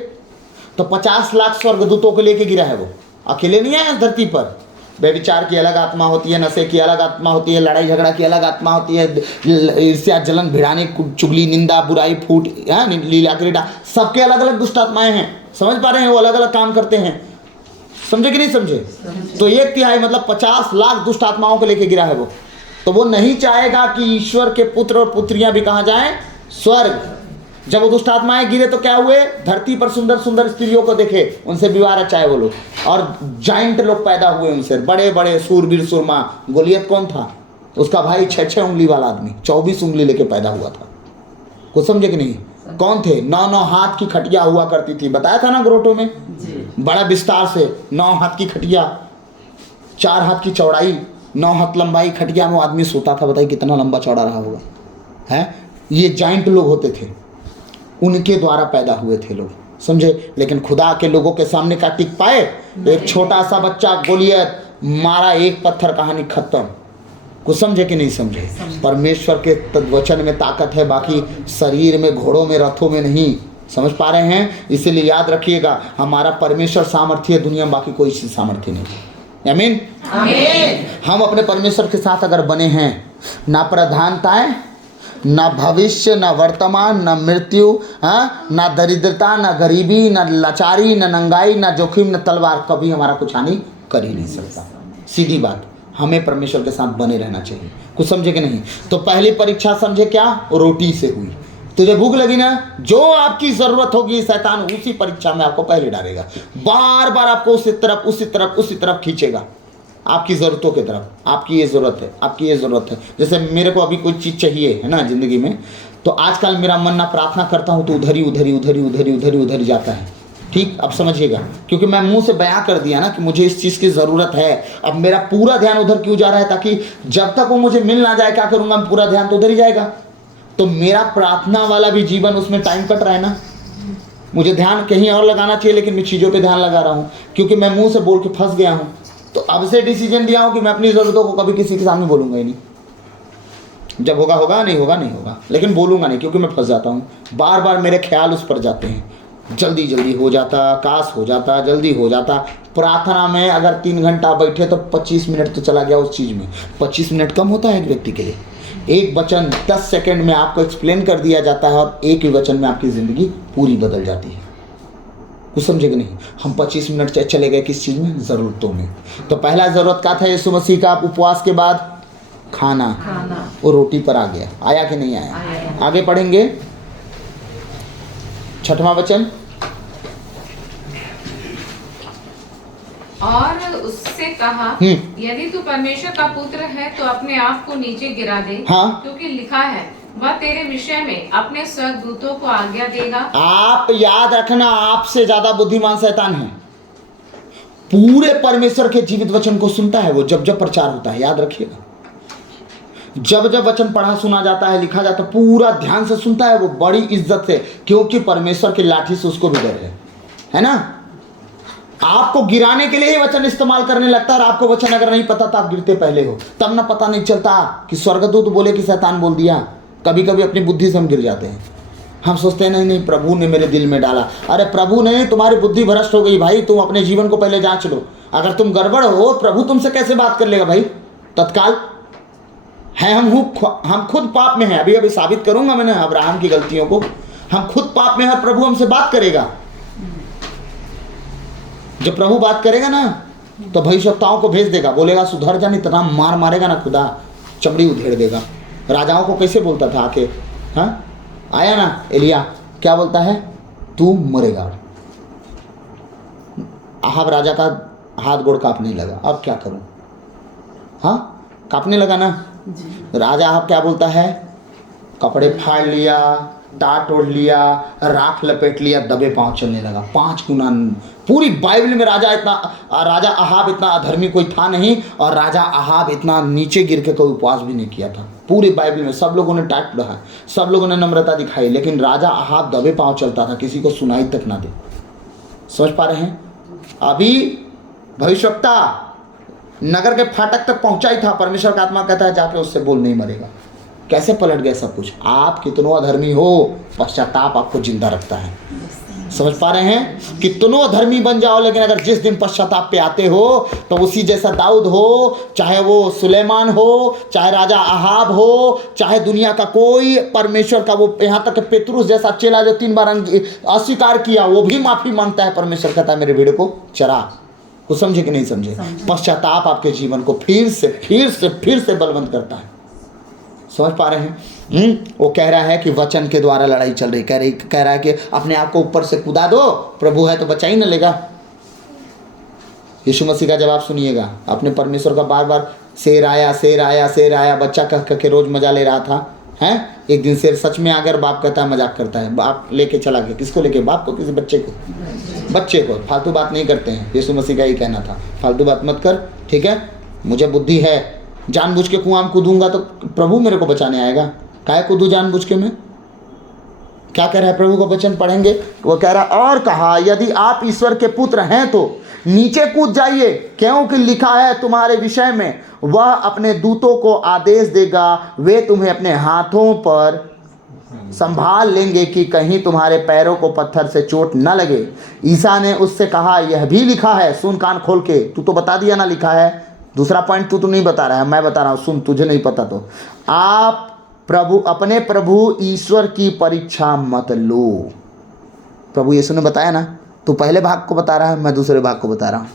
तो 50 लाख स्वर्गदूतों को लेके गिरा है। वो अकेले नहीं आया धरती पर। व्यभिचार की अलग आत्मा होती है, नशे की अलग आत्मा होती है, लड़ाई झगड़ा की अलग आत्मा होती है, ईर्ष्या जलन भिड़ाने चुगली निंदा बुराई फूट लीला क्रीड़ा, सबके अलग अलग दुष्ट आत्माएं हैं। समझ पा रहे हैं? वो अलग अलग काम करते हैं। समझे कि नहीं समझे? तो 1/3 मतलब 50 लाख दुष्ट आत्माओं को लेके गिरा है वो। तो वो नहीं चाहेगा कि ईश्वर के पुत्र और पुत्रियां भी कहाँ जाएं? स्वर्ग। जब वो दुष्ट आत्माएं गिरे तो क्या हुए? धरती पर सुंदर सुंदर स्त्रियों को देखे, उनसे विवाह रचाए वो लोग, और जाइंट लोग पैदा हुए उनसे, बड़े बड़े सूरवीर सुरमा। गोलियत कौन था? उसका भाई 6 उंगली वाला आदमी 24 उंगली लेके पैदा हुआ था। कुछ समझे कि नहीं? कौन थे? 9 हाथ की खटिया हुआ करती थी, बताया था ना ग्रोटो में, बड़ा विस्तार से। 9 हाथ की खटिया, 4 हाथ की चौड़ाई, 9 हाथ लंबाई खटिया में आदमी सोता था। बताइए कितना लंबा चौड़ा रहा होगा, है? ये जाइंट लोग होते थे, उनके द्वारा पैदा हुए थे लोग। समझे? लेकिन खुदा के लोगों के सामने क्या टिक पाए? एक छोटा सा बच्चा गोलियत मारा, एक पत्थर, कहानी खत्म। कुछ समझे कि नहीं समझे? परमेश्वर के वचन में ताकत है, बाकी शरीर में, घोड़ों में, रथों में नहीं। समझ पा रहे हैं? इसीलिए याद रखिएगा, हमारा परमेश्वर सामर्थ्य है, दुनिया में बाकी कोई चीज सामर्थ्य नहीं। आमीन आमीन। हम अपने परमेश्वर के साथ अगर बने हैं, ना प्रधानताएं, ना भविष्य, ना वर्तमान, ना मृत्यु, हाँ, ना दरिद्रता, ना गरीबी, ना लाचारी, ना नंगाई, ना जोखिम, ना तलवार, कभी हमारा कुछ हानि कर ही नहीं सकता। सीधी बात, हमें परमेश्वर के साथ बने रहना चाहिए। कुछ समझे कि नहीं? तो पहली परीक्षा समझे क्या? रोटी से हुई। तुझे भूख लगी ना, जो आपकी जरूरत होगी शैतान उसी परीक्षा में आपको पहले डालेगा, बार बार आपको उसी तरफ खींचेगा, आपकी ज़रूरतों की तरफ। आपकी ये ज़रूरत है, आपकी ये ज़रूरत है। जैसे मेरे को अभी कोई चीज़ चाहिए है ना ज़िंदगी में, तो आजकल मेरा मन ना प्रार्थना करता हूँ तो उधर ही जाता है। ठीक, अब समझिएगा, क्योंकि मैं मुंह से बयां कर दिया ना कि मुझे इस चीज़ की ज़रूरत है। अब मेरा पूरा ध्यान उधर क्यों जा रहा है? ताकि जब तक वो मुझे मिल ना जाए क्या करूँगा? पूरा ध्यान तो उधर ही जाएगा। तो मेरा प्रार्थना वाला भी जीवन, उसमें टाइम कट रहा है ना। मुझे ध्यान कहीं और लगाना चाहिए, लेकिन मैं चीज़ों पर ध्यान लगा रहा हूँ, क्योंकि मैं मुँह से बोल के फंस गया हूँ। तो अब से डिसीजन लिया हूँ कि मैं अपनी ज़रूरतों को कभी किसी के सामने बोलूँगा ही नहीं। जब होगा होगा, नहीं होगा, लेकिन बोलूँगा नहीं, क्योंकि मैं फंस जाता हूँ। बार बार मेरे ख्याल उस पर जाते हैं, जल्दी हो जाता, काश हो जाता, जल्दी हो जाता। प्रार्थना में अगर 3 घंटा बैठे तो 25 मिनट तो चला गया उस चीज़ में। 25 मिनट कम होता है एक व्यक्ति के लिए। एक वचन 10 सेकंड में आपको एक्सप्लेन कर दिया जाता है, और एक ही वचन में आपकी ज़िंदगी पूरी बदल जाती है। कुछ समझे कि नहीं? हम 25 मिनट चले गए किस चीज़ में? ज़रूरतों में। तो पहला ज़रूरत क्या था यीशु मसीह का? उपवास के बाद खाना। वो रोटी पर आ गया। आया कि नहीं आया? आगे पढ़ेंगे 6वां वचन। और उससे कहा, यदि तू परमेश्वर का पुत्र है तो अपने आप को नीचे गिरा दे, हाँ, क्योंकि लिखा है, वह तेरे विषय में अपने स्वर्गदूतों को आज्ञा देगा। आप याद रखना, आपसे ज्यादा बुद्धिमान शैतान है। पूरे परमेश्वर के जीवित वचन को सुनता है वो, जब जब प्रचार होता है। याद रखिएगा, जब जब वचन पढ़ा सुना जाता है, लिखा जाता है, पूरा ध्यान से सुनता है वो, बड़ी इज्जत से, क्योंकि परमेश्वर की लाठी से उसको भी डर है ना। आपको गिराने के लिए ही वचन इस्तेमाल करने लगता है, और आपको वचन अगर नहीं पता तो आप गिरते पहले हो। तब ना पता नहीं चलता कि स्वर्गदूत बोले कि शैतान बोल दिया। कभी कभी अपनी बुद्धि से हम गिर जाते हैं। हम सोचते हैं नहीं प्रभु ने मेरे दिल में डाला। अरे प्रभु ने, तुम्हारी बुद्धि भ्रष्ट हो गई भाई। तुम अपने जीवन को पहले जांच लो। अगर तुम गड़बड़ हो, प्रभु तुमसे कैसे बात कर लेगा भाई तत्काल? है हम खुद पाप में हैं। अभी साबित करूंगा मैंने अब्राहम की गलतियों को। हम खुद पाप में हैं, प्रभु हमसे बात करेगा। जब प्रभु बात करेगा ना, तो भविष्यवक्ताओं को भेज देगा, बोलेगा सुधर जा, नहीं इतना मार मारेगा ना खुदा चमड़ी उधेड़ देगा। राजाओं को कैसे बोलता था आके, हाँ आया ना एलिया, क्या बोलता है, तू मरेगा। अहाब राजा का हाथ गोड़ कांपने लगा, अब क्या करूं, हाँ कांपने लगा ना। राजा अहाब क्या बोलता है, कपड़े फाड़ लिया, टाट ओढ़ लिया, राख लपेट लिया, दबे पांव चलने लगा। 5 गुना पूरी बाइबल में राजा अहाब इतना अधर्मी कोई था नहीं, और राजा अहाब इतना नीचे गिर के कोई उपवास भी नहीं किया था। पूरी बाइबल में सब लोगों ने टाट बढ़ा, सब लोगों ने नम्रता दिखाई, लेकिन राजा अहाब दबे पांव चलता था, किसी को सुनाई तक ना दे। समझ पा रहे हैं? अभी भविष्यवक्ता नगर के फाटक तक पहुंचा ही था, परमेश्वर का आत्मा कहता है जाके उससे बोल, नहीं मरेगा। कैसे पलट गया सब कुछ। आप कितनों अधर्मी हो, पश्चाताप आपको जिंदा रखता है। समझ पा रहे हैं? कितनों अधर्मी बन जाओ, लेकिन अगर जिस दिन पश्चाताप पे आते हो तो उसी जैसा दाऊद हो, चाहे वो सुलेमान हो, चाहे राजा अहाब हो, चाहे दुनिया का कोई परमेश्वर का, वो यहाँ तक पेतरुस जैसा चेला जो 3 बार अस्वीकार किया, वो भी माफी मांगता है। परमेश्वर कहता है मेरे भेड़ों को चरा। वो समझे कि नहीं समझे? पश्चाताप आपके जीवन को फिर से बलवंत करता है। समझ पा रहे हैं? वो कह रहा है कि वचन के द्वारा लड़ाई चल रही, कह रहा है कि अपने आप को ऊपर से कूदा दो, प्रभु है तो बचा ही न लेगा। यीशु मसीह का जवाब सुनिएगा। अपने परमेश्वर का बार बार शेर आया, शेर आया, शेर आया, बच्चा कह के रोज मजा ले रहा था, हैं? एक दिन शेर सच में आकर बाप कहता है, मजाक करता है, बाप लेके चला गया। किसको लेके? बाप को, किसी बच्चे को? बच्चे को। फालतू बात नहीं करते हैं। यीशु मसीह का ही कहना था, फालतू बात मत कर, ठीक है? मुझे बुद्धि है, जानबूझ के कुआं में कूदूंगा तो प्रभु मेरे को बचाने आएगा। काहे कूदू जानबूझ के? मैं क्या कह रहा है? प्रभु का वचन पढ़ेंगे, वो कह रहा, और कहा यदि आप ईश्वर के पुत्र हैं तो नीचे कूद जाइए, क्योंकि लिखा है तुम्हारे विषय में, वह अपने दूतों को आदेश देगा, वे तुम्हें अपने हाथों पर संभाल लेंगे कि कहीं तुम्हारे पैरों को पत्थर से चोट न लगे। ईसा ने उससे कहा, यह भी लिखा है, सुन कान खोल के। तू तो बता दिया ना लिखा है, दूसरा पॉइंट तू तो नहीं बता रहा है, मैं बता रहा हूँ, सुन, तुझे नहीं पता तो। आप अपने प्रभु ईश्वर की परीक्षा मत लो। प्रभु यीशु ने बताया ना, तू पहले भाग को बता रहा है, मैं दूसरे भाग को बता रहा हूँ।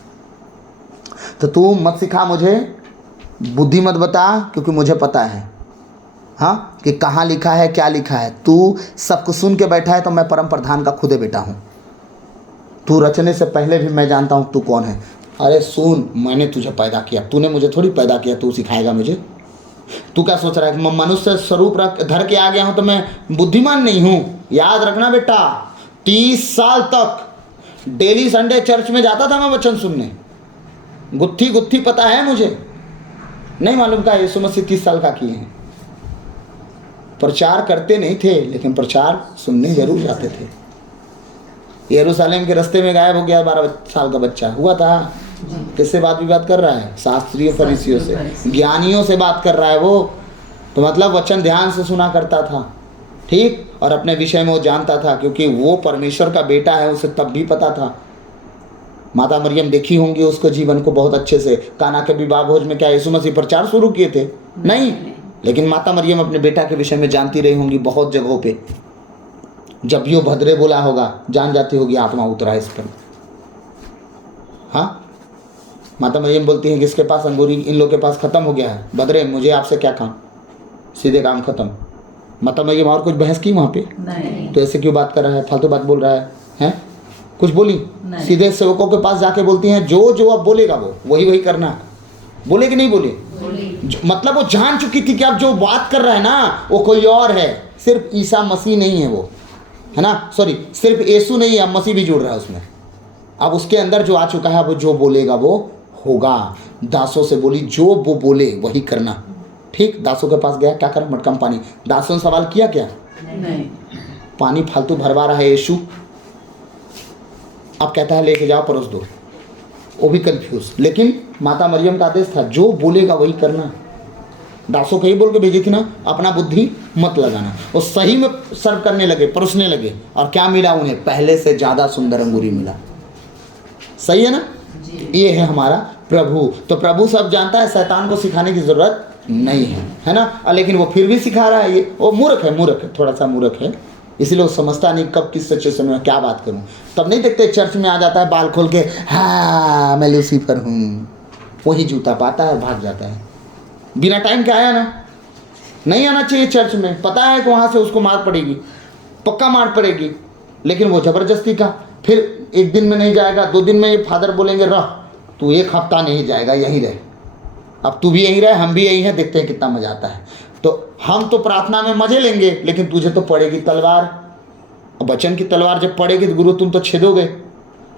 तो तू मत सिखा मुझे, बुद्धि मत बता, क्योंकि मुझे पता है, हाँ, कि कहाँ लिखा है, क्या लिखा है। तू सब कुछ सुन के बैठा है, तो मैं परम प्रधान का खुदे बेटा हूँ। तू रचने से पहले भी मैं जानता हूँ तू कौन है। अरे सुन, मैंने तुझे पैदा किया, तूने मुझे थोड़ी पैदा किया, तू सिखाएगा मुझे? तू क्या सोच रहा है मनुष्य स्वरूप धर के आ गया हूँ तो मैं बुद्धिमान नहीं हूँ? याद रखना बेटा, 30 साल तक डेली संडे चर्च में जाता था मैं वचन सुनने, गुत्थी पता है मुझे, नहीं मालूम का यीशु मसीह 30 साल का किए हैं। प्रचार करते नहीं थे, लेकिन प्रचार सुनने जरूर जाते थे। यरूशलेम के रास्ते में गायब हो गया 12 साल का बच्चा, हुआ था। किससे बात विवाद कर रहा है? शास्त्रियों फरीसियों से, ज्ञानियों से बात कर रहा है वो। तो मतलब वचन ध्यान से सुना करता था, ठीक, और अपने विषय में वो जानता था, क्योंकि वो परमेश्वर का बेटा है, उसे तब भी पता था। माता मरियम देखी होंगी उसको जीवन को बहुत अच्छे से। काना के विवाह भोज में क्या यीशु मसीह प्रचार शुरू किए थे? नहीं, लेकिन माता मरियम अपने बेटा के विषय में जानती रही होंगी बहुत जगहों पे। जब भी वो भद्रे बोला होगा, जान जाती होगी आत्मा उतरा इस पर। हाँ, माता मरियम बोलती है कि इसके पास अंगूरी इन लोग के पास खत्म हो गया है, भद्रे मुझे आपसे क्या काम, सीधे काम खत्म। माता मरियम और कुछ बहस की वहाँ पे? नहीं। तो ऐसे क्यों बात कर रहा है, फालतू बात बोल रहा है, हैं? कुछ बोली? सीधे सेवकों के पास जाके बोलती हैं, जो अब बोलेगा वो वही करना। बोले कि नहीं बोले? मतलब वो जान चुकी थी कि अब जो बात कर रहा है ना वो कोई और है, सिर्फ ईसा मसीह नहीं है वो, है ना, सॉरी, सिर्फ यीशु नहीं है, अब मसीह भी जुड़ रहा है उसमें। अब उसके अंदर जो आ चुका है, वो जो बोलेगा वो होगा। दासों से बोली, जो वो बोले वही करना, ठीक। दासों के पास गया, क्या कर, मटका में पानी। दासों ने सवाल किया क्या? नहीं। पानी फालतू भरवा रहा है यीशु, अब कहता है लेके जाओ परोस दो। वो भी कंफ्यूज, लेकिन माता मरियम का आदेश था, जो बोलेगा वही करना। दासों को ही बोल के भेजी थी ना, अपना बुद्धि मत लगाना। वो सही में सर्व करने लगे, परोसने लगे, और क्या मिला उन्हें? पहले से ज़्यादा सुंदर अंगूरी मिला। सही है ना? ये है हमारा प्रभु। तो प्रभु सब जानता है, शैतान को सिखाने की जरूरत नहीं है, है ना? लेकिन वो फिर भी सिखा रहा है। ये वो मूर्ख है, थोड़ा सा मूर्ख है, इसलिए वो समझता नहीं कब किस सिचुएशन में क्या बात करूं। तब नहीं देखते चर्च में आ जाता है बाल खोल के, हाँ मैं लूसीफर हूँ, वही जूता पाता है भाग जाता है। बिना टाइम के आया ना, नहीं आना चाहिए चर्च में, पता है कि वहाँ से उसको मार पड़ेगी, पक्का मार पड़ेगी, लेकिन वो ज़बरदस्ती का। फिर एक दिन में नहीं जाएगा, 2 दिन में ये फादर बोलेंगे रह, तू 1 हफ्ता नहीं जाएगा, यहीं रहे, अब तू भी यहीं रहे, हम भी यहीं हैं, देखते हैं कितना मज़ा आता है। तो हम तो प्रार्थना में मज़े लेंगे, लेकिन तुझे तो पड़ेगी तलवार। वचन की तलवार जब पड़ेगी तो गुरु तुम तो छेदोगे,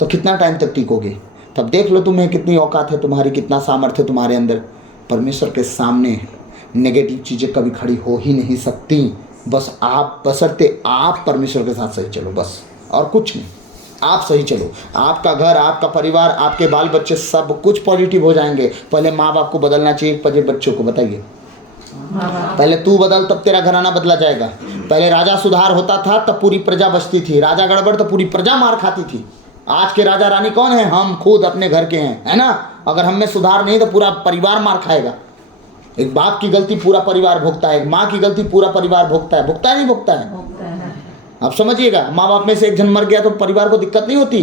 तो कितना टाइम तक टिकोगे? तब देख लो तुम्हें कितनी औकात है तुम्हारी, कितना सामर्थ्य तुम्हारे अंदर। परमेश्वर के सामने नेगेटिव चीज़ें कभी खड़ी हो ही नहीं सकती। बस आप बशर्ते आप परमेश्वर के साथ सही चलो, बस और कुछ नहीं। आप सही चलो, आपका घर, आपका परिवार, आपके बाल बच्चे सब कुछ पॉजिटिव हो जाएंगे। पहले माँ बाप को बदलना चाहिए, पहले बच्चों को बताइए। पहले तू बदल तब तेरा घराना बदला जाएगा। पहले राजा सुधार होता था तब पूरी प्रजा बचती थी, राजा गड़बड़ तो पूरी प्रजा मार खाती थी। आज के राजा रानी कौन है? हम खुद अपने घर के हैं, है ना। अगर हम में सुधार नहीं तो पूरा परिवार मार खाएगा। एक बाप की गलती पूरा परिवार भुगता है, एक माँ की गलती पूरा परिवार भुगता है। भुगता है नहीं भुगता है? आप समझिएगा, माँ बाप में से एक जन मर गया तो परिवार को दिक्कत नहीं होती?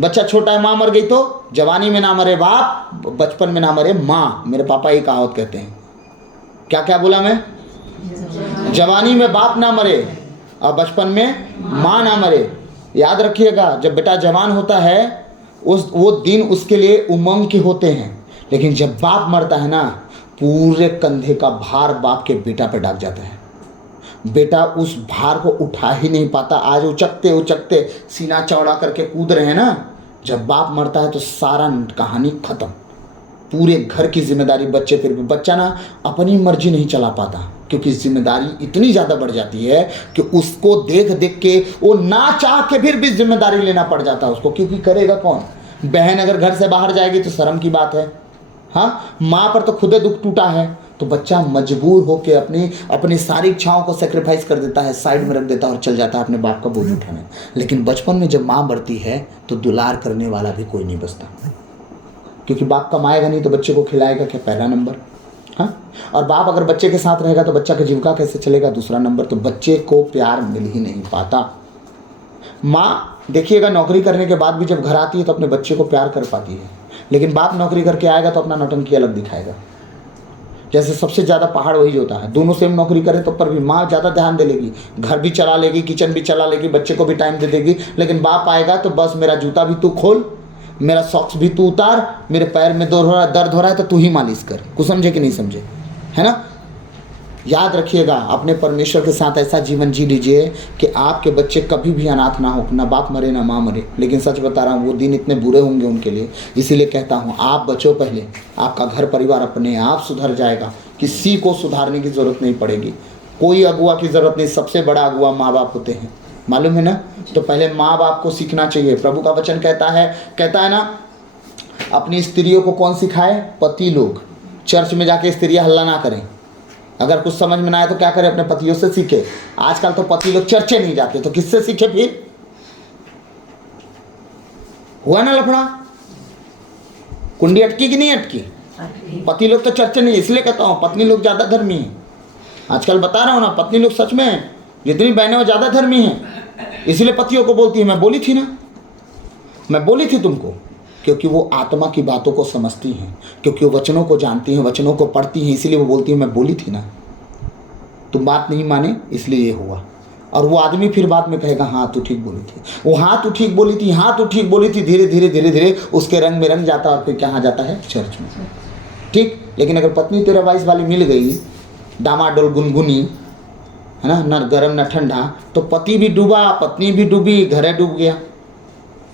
बच्चा छोटा है, माँ मर गई तो जवानी में ना मरे बाप, बचपन में ना मरे माँ। मेरे पापा एक कहावत कहते हैं, क्या क्या बोला मैं? जवानी में बाप ना मरे और बचपन में माँ ना मरे। याद रखिएगा, जब बेटा जवान होता है वो दिन उसके लिए उमंग के होते हैं, लेकिन जब बाप मरता है ना, पूरे कंधे का भार बाप के बेटा पे डाल जाता है। बेटा उस भार को उठा ही नहीं पाता। आज उचकते उचकते सीना चौड़ा करके कूद रहे हैं ना, जब बाप मरता है तो सारा कहानी खत्म। पूरे घर की जिम्मेदारी बच्चे, फिर भी बच्चा ना अपनी मर्जी नहीं चला पाता, क्योंकि जिम्मेदारी इतनी ज़्यादा बढ़ जाती है कि उसको देख देख के वो ना चाह के फिर भी जिम्मेदारी लेना पड़ जाता है उसको, क्योंकि करेगा कौन? बहन अगर घर से बाहर जाएगी तो शर्म की बात है, हाँ। माँ पर तो खुद दुख टूटा है, तो बच्चा मजबूर होकर अपनी सारी इच्छाओं को सेक्रीफाइस कर देता है, साइड में रख देता है और चल जाता है अपने बाप का बोझ उठाने। लेकिन बचपन में जब माँ मरती है तो दुलार करने वाला भी कोई नहीं बचता, क्योंकि बाप कमाएगा नहीं तो बच्चे को खिलाएगा क्या? पहला नंबर, हाँ। और बाप अगर बच्चे के साथ रहेगा तो बच्चा का जीविका कैसे चलेगा? दूसरा नंबर। तो बच्चे को प्यार मिल ही नहीं पाता। माँ देखिएगा, नौकरी करने के बाद भी जब घर आती है तो अपने बच्चे को प्यार कर पाती है, लेकिन बाप नौकरी करके आएगा तो अपना नौटंकी अलग दिखाएगा। जैसे सबसे ज़्यादा पहाड़ वही होता है, दोनों सेम नौकरी करें तो पर भी माँ ज़्यादा ध्यान दे लेगी, घर भी चला लेगी, किचन भी चला लेगी, बच्चे को भी टाइम दे देगी। लेकिन बाप आएगा तो बस मेरा जूता भी तू खोल, मेरा सॉक्स भी तू उतार, मेरे पैर में दर्द हो रहा है तो तू ही मालिश कर। कुछ समझे कि नहीं समझे, है ना। याद रखिएगा, अपने परमेश्वर के साथ ऐसा जीवन जी लीजिए कि आपके बच्चे कभी भी अनाथ ना हो, ना बाप मरे ना माँ मरे। लेकिन सच बता रहा हूँ, वो दिन इतने बुरे होंगे उनके लिए। इसीलिए कहता हूँ, आप बचो पहले, आपका घर परिवार अपने आप सुधर जाएगा, किसी को सुधारने की ज़रूरत नहीं पड़ेगी, कोई अगुआ की ज़रूरत नहीं। सबसे बड़ा अगुआ माँ बाप होते हैं, मालूम है ना। तो पहले माँ बाप को सीखना चाहिए। प्रभु का वचन कहता है ना, अपनी स्त्रियों को कौन सिखाए? पति लोग। चर्च में जाके स्त्रियाँ हल्ला ना करें। अगर कुछ समझ में ना आए तो क्या करें? अपने पतियों से सीखे। आजकल तो पति लोग चर्चे नहीं जाते, तो किससे सीखे फिर? हुआ ना लफड़ा, कुंडी अटकी कि नहीं अटकी? पति लोग तो चर्चे नहीं। इसलिए कहता हूँ पत्नी लोग ज़्यादा धर्मी हैं। आजकल बता रहा हूँ ना, पत्नी लोग सच में जितनी बहनें वो ज़्यादा धर्मी हैं। इसलिए पतियों को बोलती है, मैं बोली थी ना, मैं बोली थी तुमको, क्योंकि वो आत्मा की बातों को समझती हैं, क्योंकि वो वचनों को जानती हैं, वचनों को पढ़ती हैं। इसीलिए वो बोलती है, मैं बोली थी ना। तुम बात नहीं माने इसलिए ये हुआ। और वो आदमी फिर बाद में कहेगा, हाँ तू ठीक बोली थी, वो हाँ तू ठीक बोली थी, हाँ तू ठीक बोली थी। धीरे धीरे धीरे धीरे उसके रंग में रंग जाता है और फिर कहाँ जाता है? चर्च में, ठीक। लेकिन अगर पत्नी 13-22 वाली मिल गई, डामाडोल गुनगुनी, है ना, न गर्म न ठंडा, तो पति भी डूबा, पत्नी भी डूबी, घर डूब गया।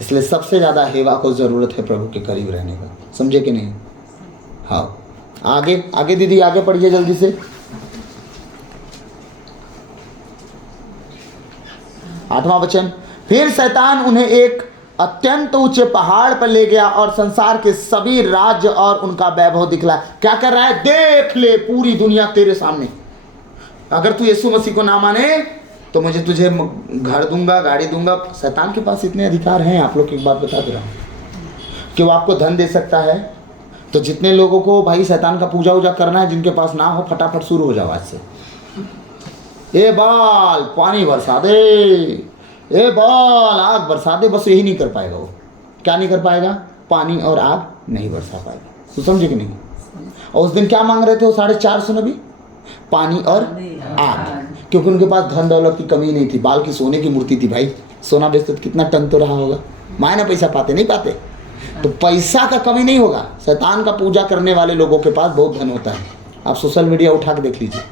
इसलिए सबसे ज़्यादा हेवा को ज़रूरत है प्रभु के करीब रहने का। समझे कि नहीं? हाँ, आगे आगे दीदी, आगे पढ़िए जल्दी से। 8वां वचन, फिर शैतान उन्हें एक अत्यंत ऊंचे पहाड़ पर ले गया और संसार के सभी राज्य और उनका वैभव दिखला। क्या कर रहा है? देख ले, पूरी दुनिया तेरे सामने। अगर तू यीशु मसीह को ना माने तो मुझे तुझे घर दूंगा, गाड़ी दूंगा। शैतान के पास इतने अधिकार हैं। आप लोग की एक बात बता दे रहा हूँ कि वो आपको धन दे सकता है। तो जितने लोगों को भाई शैतान का पूजा वूजा करना है, जिनके पास ना हो, फटाफट शुरू हो जाओ आज से। ए बाल पानी बरसा दे, ए बाल आग बरसा दे, बस यही नहीं कर पाएगा वो। क्या नहीं कर पाएगा? पानी और आग नहीं बरसा पाएगा। तो समझे कि नहीं? और उस दिन क्या मांग रहे थे वो 450 नबी? पानी और आग, क्योंकि उनके पास धन दौलत की कमी नहीं थी। बाल की सोने की मूर्ति थी भाई, सोना बेचते तो कितना टन तो रहा होगा। मायने पैसा पाते नहीं पाते, तो पैसा का कमी नहीं होगा। शैतान का पूजा करने वाले लोगों के पास बहुत धन होता है। आप सोशल मीडिया उठा के देख लीजिए,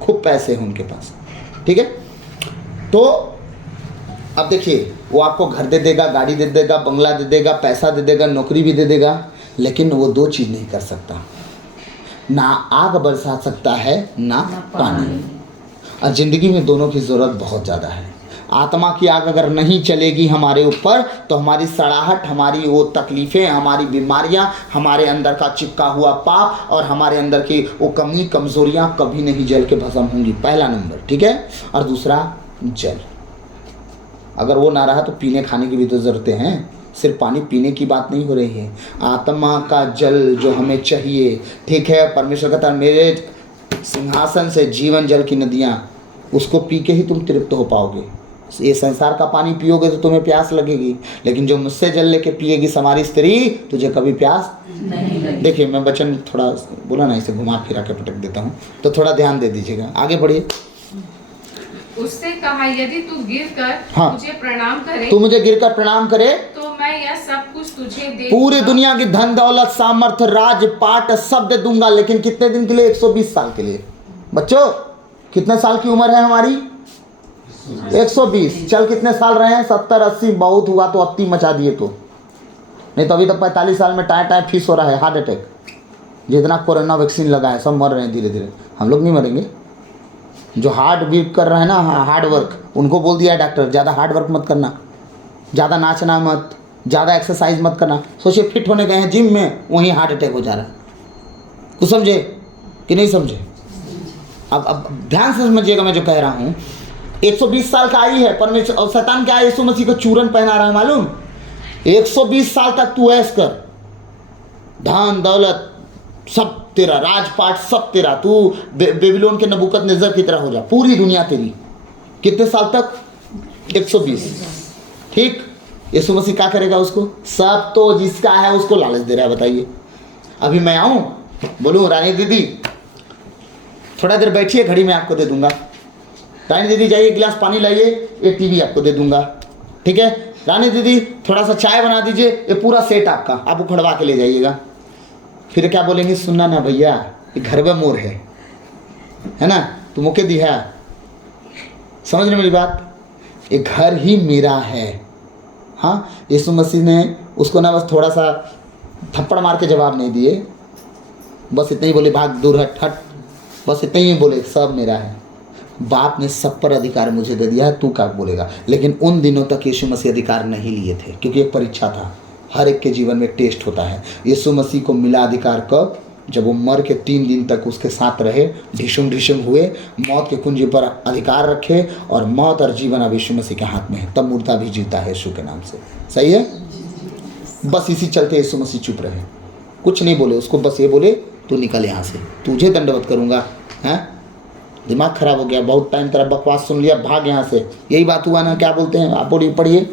खूब पैसे हैं उनके पास। ठीक है, तो अब देखिए, वो आपको घर दे देगा, गाड़ी दे देगा, बंगला दे देगा, पैसा दे देगा, नौकरी भी दे देगा, लेकिन वो दो चीज़ नहीं कर सकता, ना आग बरसा सकता है ना पानी। और ज़िंदगी में दोनों की ज़रूरत बहुत ज़्यादा है। आत्मा की आग अगर नहीं चलेगी हमारे ऊपर, तो हमारी सड़ाहट, हमारी वो तकलीफ़ें, हमारी बीमारियां, हमारे अंदर का चिपका हुआ पाप और हमारे अंदर की वो कमी कमज़ोरियां कभी नहीं जल के भस्म होंगी। पहला नंबर, ठीक है। और दूसरा जल, अगर वो ना रहा तो पीने खाने की भी तो ज़रूरतें हैं। सिर्फ पानी पीने की बात नहीं हो रही है, आत्मा का जल जो हमें चाहिए। ठीक है, परमेश्वर कहता है मेरे सिंहासन से जीवन जल की नदियाँ, उसको पी के ही तुम तृप्त हो पाओगे। ये संसार का पानी पियोगे तो तुम्हें प्यास लगेगी, लेकिन जो मुझसे जल लेके पिएगी समारी स्त्री, तुझे कभी प्यास नहीं लगेगी। देखिए, मैं वचन थोड़ा बोला ना, इसे घुमा फिरा के पटक देता हूँ, तो थोड़ा ध्यान दे दीजिएगा। आगे बढ़िए। उससे कहा यदि तू गिरकर हाँ, मुझे प्रणाम करे, तू मुझे गिरकर प्रणाम करे तो मैं यह सब कुछ तुझे दे पूरी दूंगा। दुनिया की धन दौलत सामर्थ्य राज पाट सब दे दूंगा। लेकिन कितने दिन के लिए? 120 साल के लिए। बच्चों, कितने साल की उम्र है हमारी? 120। चल कितने साल रहे हैं? 70 80, बहुत हुआ तो 80 मचा दिए तो, नहीं तो अभी तक 45 साल में टाइम फीस हो रहा है, हार्ट अटैक। जितना कोरोना वैक्सीन लगा है सब मर रहे हैं धीरे धीरे। हम लोग नहीं मरेंगे। जो हार्ड वर्क कर रहे हैं ना, हार्ड वर्क, उनको बोल दिया है डॉक्टर ज़्यादा हार्ड वर्क मत करना, ज़्यादा नाचना मत, ज़्यादा एक्सरसाइज मत करना। सोचिए, फिट होने गए हैं जिम में, वहीं हार्ट अटैक हो जा रहा है। कुछ समझे कि नहीं समझे? अब ध्यान से समझिएगा मैं जो कह रहा हूँ। 120 साल का आई है परमेश्वर, और शैतान क्या है? यीशु मसीह को चूरन पहना रहा है, मालूम? 120 साल तक तू ऐश कर, धन दौलत सब तेरा, राजपाट सब तेरा, तू बेबीलोन के नबूकदनेस्सर की तरह हो जा, पूरी दुनिया तेरी। कितने साल तक? 120। ठीक। यीशु मसीह क्या करेगा उसको? सब तो जिसका है उसको लालच दे रहा है। बताइए, अभी मैं आऊँ बोलूँ रानी दीदी थोड़ा देर बैठिए, घड़ी में आपको दे दूंगा। रानी दीदी जाइए गिलास पानी लाइए, ये टीवी आपको दे दूंगा। ठीक है, रानी दीदी थोड़ा सा चाय बना दीजिए, ये पूरा सेट आपका, आप उखड़वा के ले जाइएगा। फिर क्या बोलेंगे? सुनना ना भैया, ये घर में मोर है ना, तू मुके दी है। समझ रहे मेरी बात? ये घर ही मेरा है। हाँ, यीशु मसीह ने उसको ना बस थोड़ा सा थप्पड़ मार के जवाब नहीं दिए, बस इतना ही बोले, भाग दूर हट हट, बस इतना ही बोले, सब मेरा है। बाप ने सब पर अधिकार मुझे दे दिया है, तू क्या बोलेगा? लेकिन उन दिनों तक यीशु मसीह अधिकार नहीं लिए थे, क्योंकि एक परीक्षा था। हर एक के जीवन में टेस्ट होता है। यीशु मसीह को मिला अधिकार कब? जब वो मर के 3 दिन तक उसके साथ रहे, ढिशुम ढिशुम हुए, मौत के कुंजी पर अधिकार रखे, और मौत और जीवन अब यीशु मसीह के हाथ में है। तब मुर्दा भी जीता है यीशु के नाम से। सही है? बस इसी चलते यीशु मसीह चुप रहे, कुछ नहीं बोले उसको, बस ये बोले तू निकल यहाँ से, तुझे दंडवत करूँगा। हैं? दिमाग खराब हो गया, बहुत टाइम तेरा बकवास सुन लिया, भाग यहाँ से। यही बात हुआ ना? क्या बोलते हैं आप? पढ़िए।